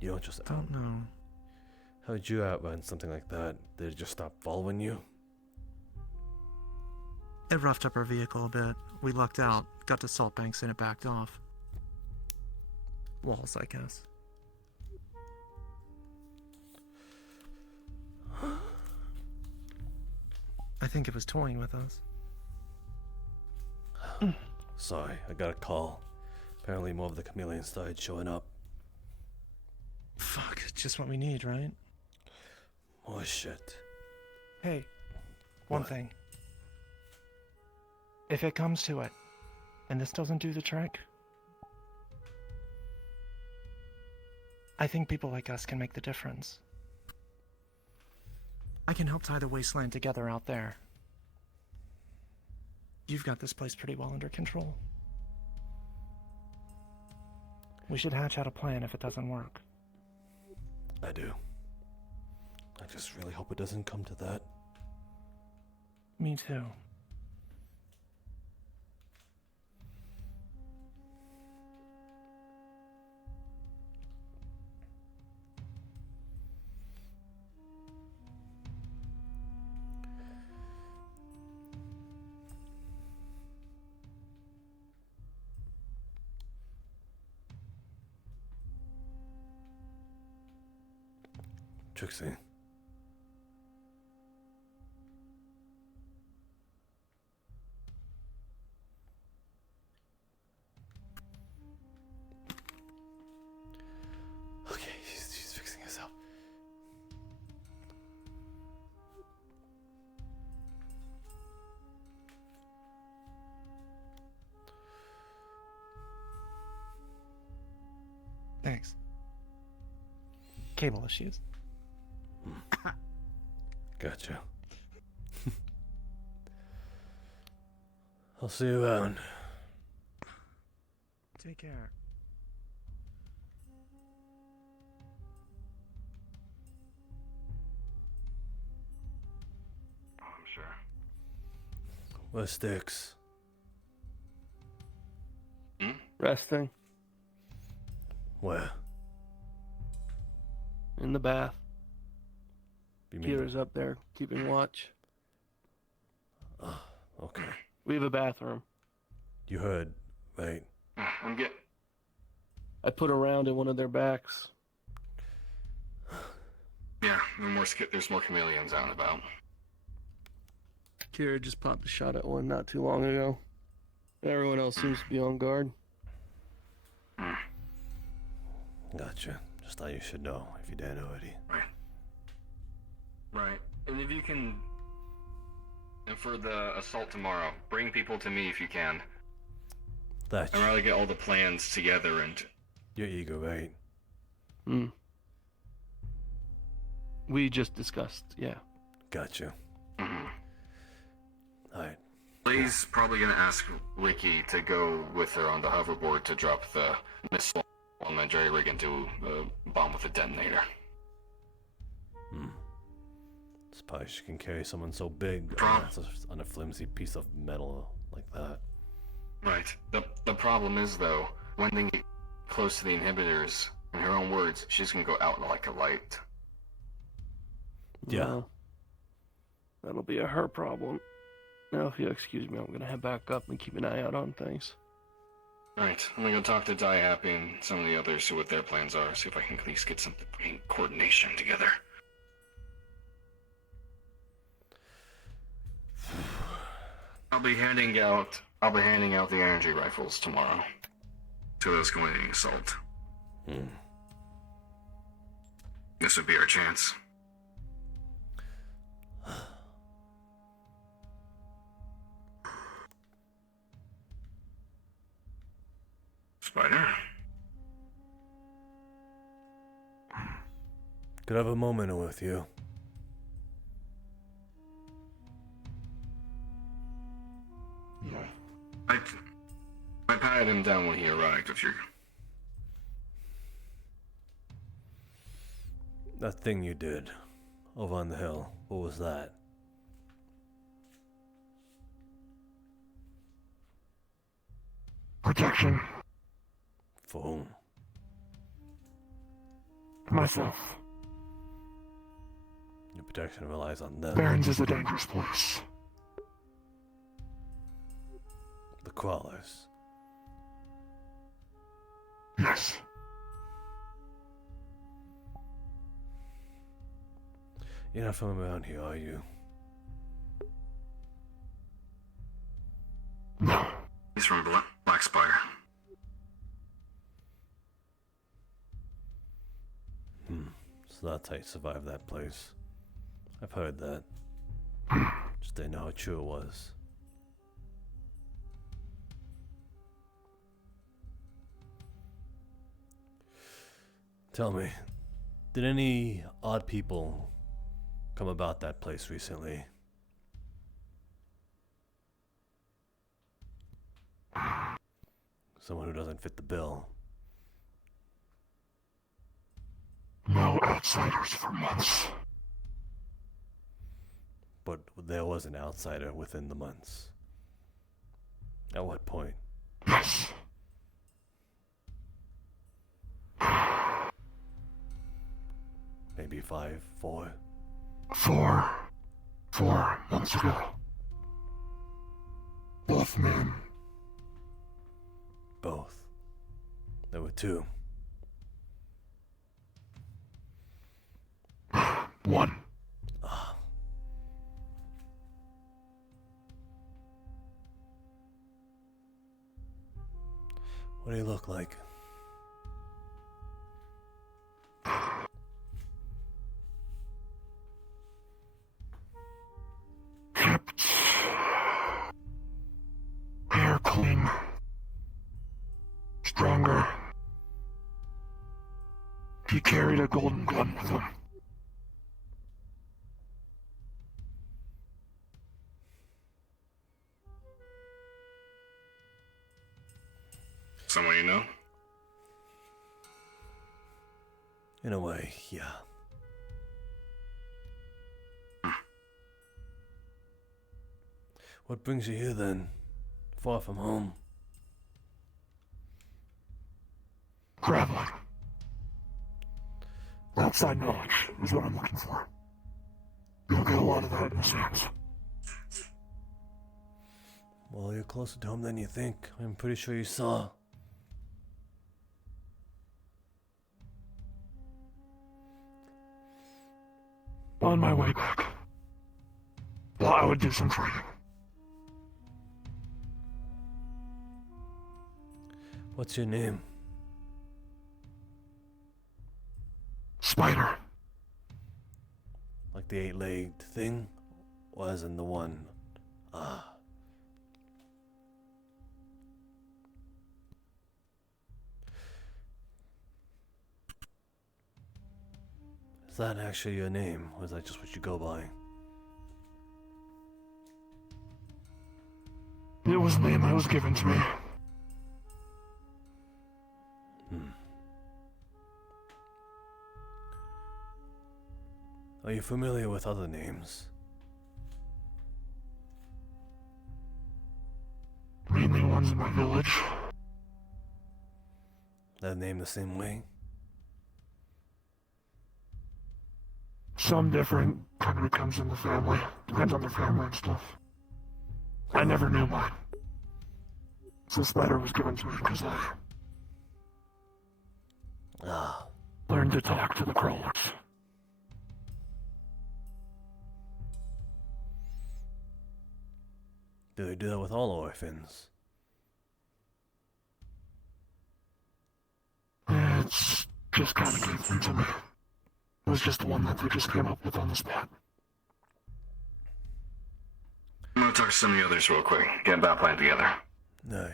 You don't just Don't know. How did you outrun something like that? Did it just stop following you? It roughed up our vehicle a bit. We lucked out, got to salt banks, and it backed off. Walls, I guess. I think it was toying with us. Sorry, I got a call. Apparently more of the chameleons started showing up. Fuck, just what we need, right? More shit. Hey, one What? thing. If it comes to it, and this doesn't do the trick, I think people like us can make the difference. I can help tie the wasteland together out there. You've got this place pretty well under control. We should hatch out a plan if it doesn't work. I do. I just really hope it doesn't come to that. Me too. Trixie. Okay, she's fixing herself. Thanks. Cable issues. Gotcha. I'll see you around. Take care. Oh, I'm sure. Where's Sticks? Resting Where? in the bath. You mean- Kira's up there keeping watch. Okay. We have a bathroom. You heard, right? I'm get. I put a round in one of their backs. Yeah, there's more chameleons out and about. Kira just popped a shot at one not too long ago. Everyone else seems to be on guard. Gotcha. Just thought you should know if you didn't already. Right. And if you can, and for the assault tomorrow, bring people to me if you can. That's I'd rather get all the plans together and. Your ego, right? We just discussed, yeah. Gotcha. Alright. Lay's probably gonna ask Ricky to go with her on the hoverboard to drop the missile and then jerry rig into a bomb with a detonator. Surprised she can carry someone so big on a flimsy piece of metal like that. Right. The problem is, though, when they get close to the inhibitors, in her own words, she's gonna go out like a light. Yeah. Well, that'll be a her problem. Now, if you'll excuse me, I'm gonna head back up and keep an eye out on things. Right. I'm gonna go talk to Die Happy and some of the others, see what their plans are, see if I can at least get some coordination together. I'll be handing out the energy rifles tomorrow to those going to the assault. This would be our chance. Spider? Could I have a moment with you? I patted him down when he arrived, if you're... That thing you did over on the hill, what was that? Protection. For whom? Myself. Your protection relies on them. Barrens is a dangerous place. The crawlers. Yes. You're not from around here, are you? No. He's from Black Spire. So that's how you survived that place. I've heard that. Just didn't know how true it was. Tell me, did any odd people come about that place recently? Someone who doesn't fit the bill. No outsiders for months. But there was an outsider within the months. At what point? Yes. Maybe 5, 4? 4 months ago. Both men. Both. There were 2. One. What do you look like? Kept hair clean. Stronger. He carried a golden gun with him. Someone you know? In a way, yeah. What brings you here then? Far from home? Traveling. Outside knowledge is what I'm looking for. You'll get a lot of that in the sands. Well, you're closer to home than you think. I'm pretty sure you saw. On my way back, well, I would do some training. What's your name? Spider. Like the 8-legged thing? Or as in the one? Is that actually your name, or is that just what you go by? It was the name that was given to me. Are you familiar with other names? Mainly ones in my village. That name the same way? Some different, kind of comes in the family. Depends on the family and stuff. I never knew mine. So Spider was given to me because I learned to talk to the crawlers. Do they do that with all orphans? It's just kind of given to me. It was just the one that they just came up with on the spot. I'm gonna talk to some of the others real quick. Get a battle plan together. No.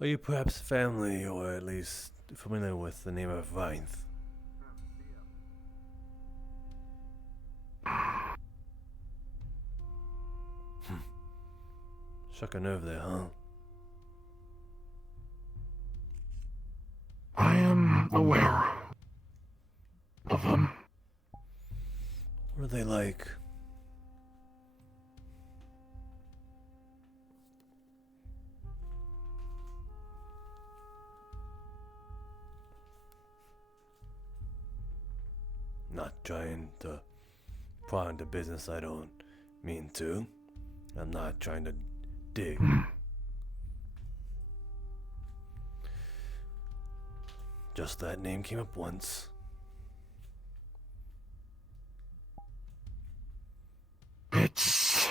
Are you perhaps family, or at least familiar with the name of Vinth? Struck a nerve there, huh? I am aware of them. What are they like? Not trying to pry into business I don't mean to. I'm not trying to dig. Just that name came up once. It's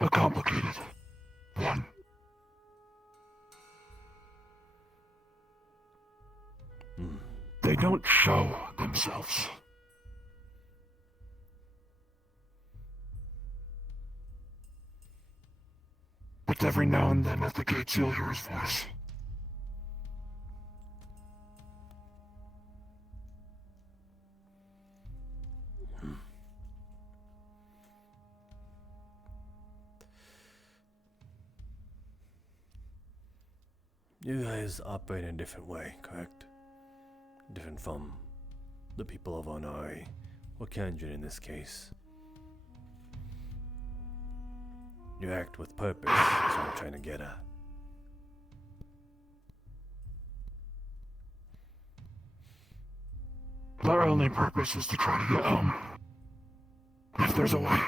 a complicated one. They don't show themselves. But every now and then at the gates you'll hear his voice. You guys operate in a different way, correct? Different from the people of Onari, or Kendrick in this case. You act with purpose, is what I'm trying to get at. Our only purpose is to try to get home. If there's a way.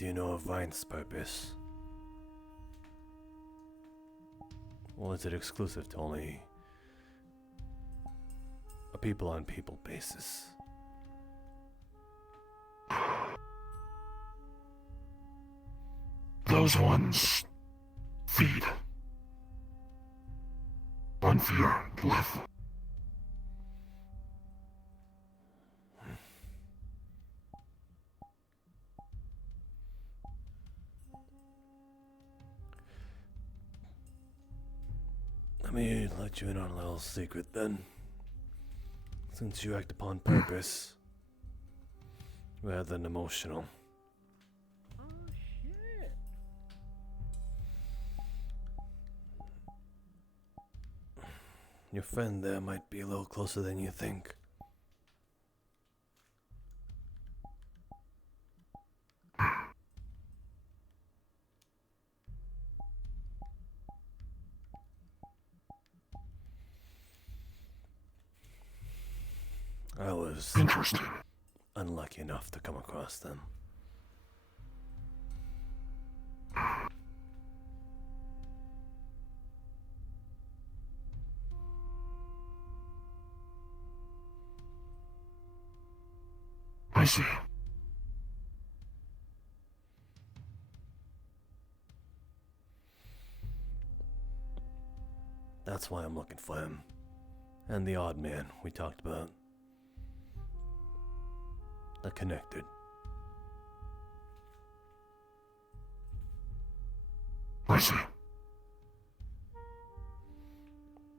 do you know of Vine's purpose? Or is it exclusive to only a people-on-people basis? Those ones feed on fear, love. Let me let you in on a little secret then. Since you act upon purpose, rather than emotional. Oh shit. Your friend there might be a little closer than you think. I was interesting. Unlucky enough to come across them. I see. That's why I'm looking for him. And the odd man we talked about. They're connected. I see.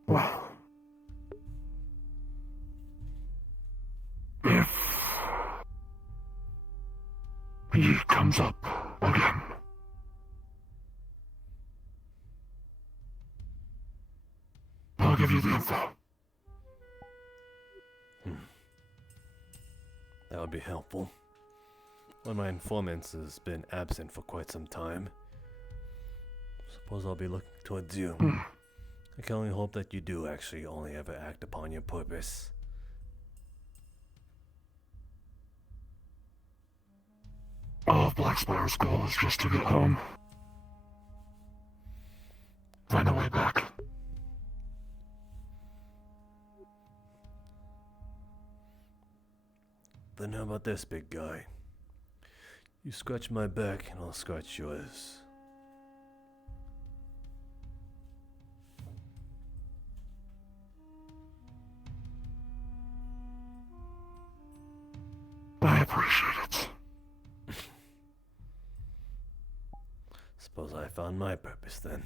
Well, if he comes up again, I'll give you the info. That would be helpful. One of my informants has been absent for quite some time. Suppose I'll be looking towards you. I can only hope that you do actually only ever act upon your purpose. All of Black Spider's goal is just to get home. Find a way back. Then how about this, big guy? You scratch my back and I'll scratch yours. I appreciate it. Suppose I found my purpose then.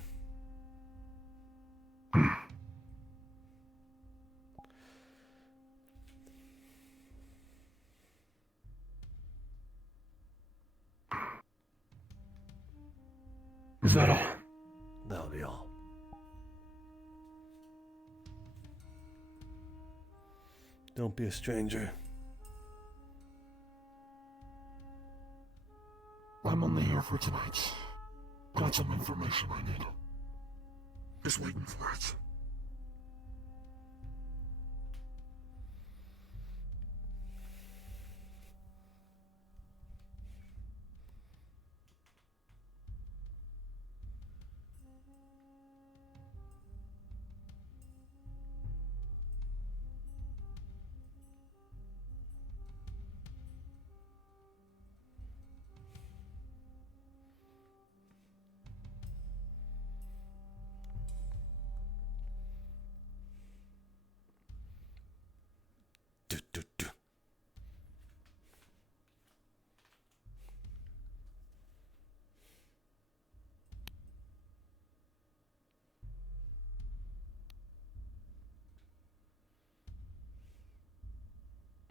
Is that all? That'll be all. Don't be a stranger. I'm only here for tonight. Got some information I need. Just waiting for it.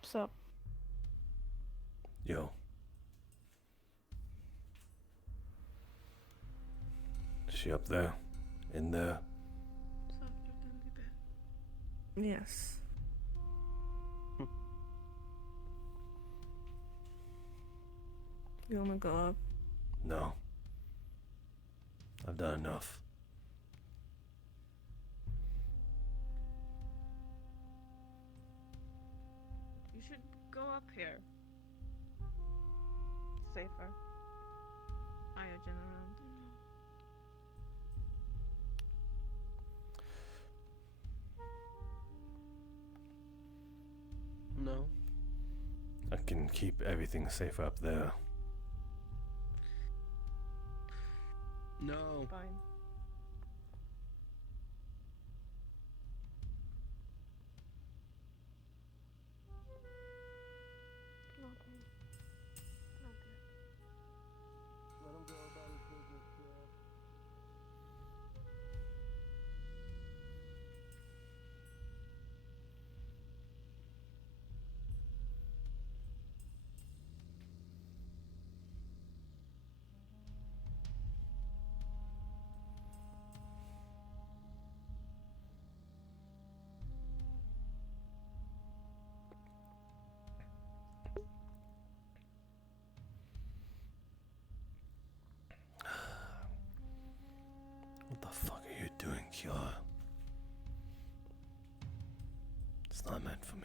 What's up? Yo. Is she up there? In there? Yes. You wanna go up? No. I've done enough. You should go up here. Safer. Biogen around. No. I can keep everything safe up there. No. Fine. Let him go about his business, Sheriff. What the fuck are you doing, Kiara? It's not meant for me.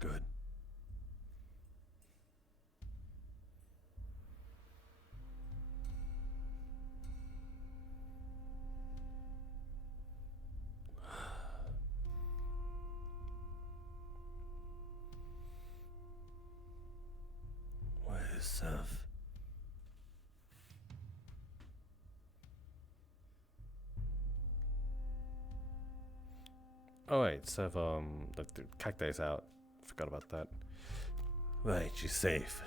Good. Where is Sev? Oh wait, Sev, the cacti's out. Forgot about that. Right, she's safe.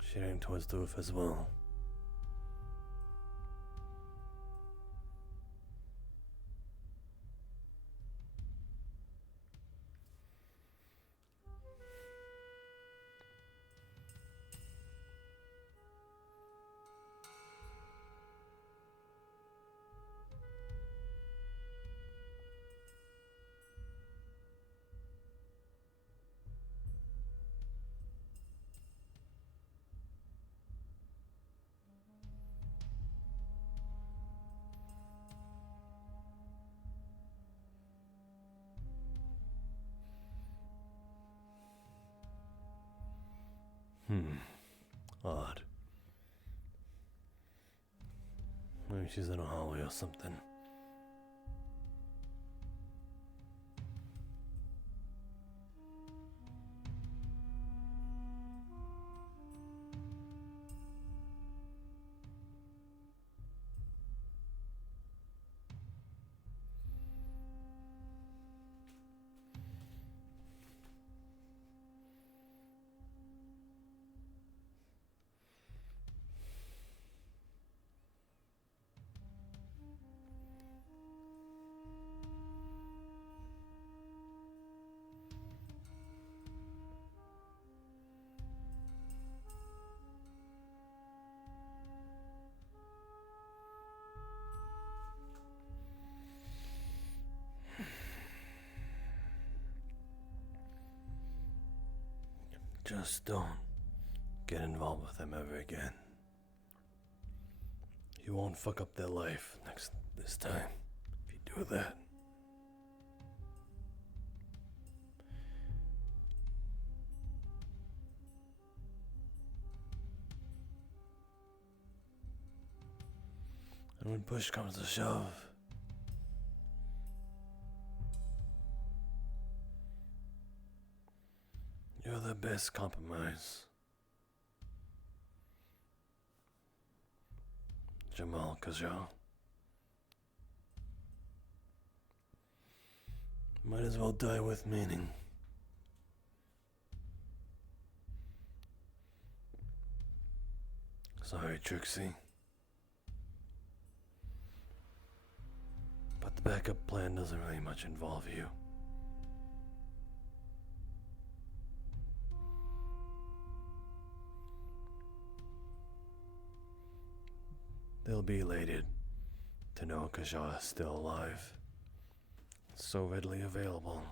She ran towards the roof as well. Odd. Maybe she's in a hallway or something. Just don't get involved with them ever again. You won't fuck up their life this time if you do that. And when push comes to shove, you're the best compromise. Jamal Kajal. Might as well die with meaning. Sorry, Trixie. But the backup plan doesn't really much involve you. They'll be elated to know Kajal is still alive. So readily available.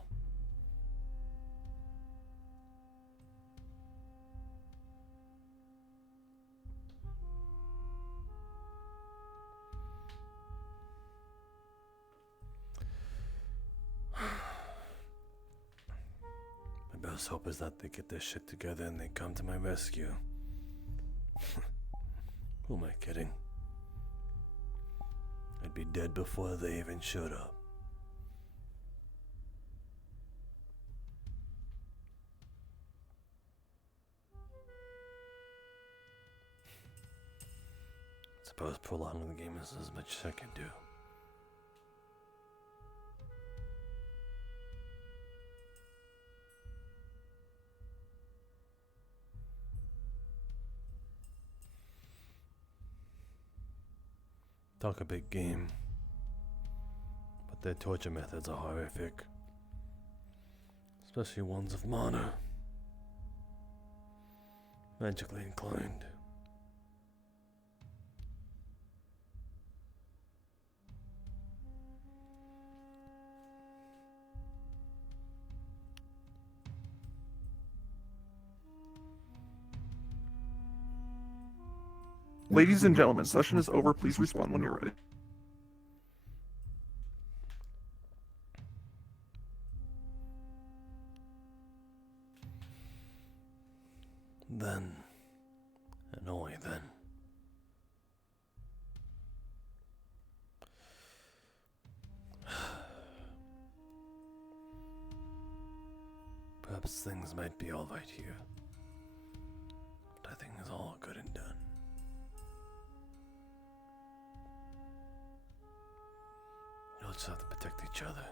My best hope is that they get their shit together and they come to my rescue. Who am I kidding? I'd be dead before they even showed up. Suppose prolonging the game is as much as I can do. Talk a big game, but their torture methods are horrific, especially ones of mana. Magically inclined. Ladies and gentlemen, session is over. Please respawn when you're ready. Then, and only then, perhaps things might be alright here. But I think it's all good and done. You'll just have to protect each other.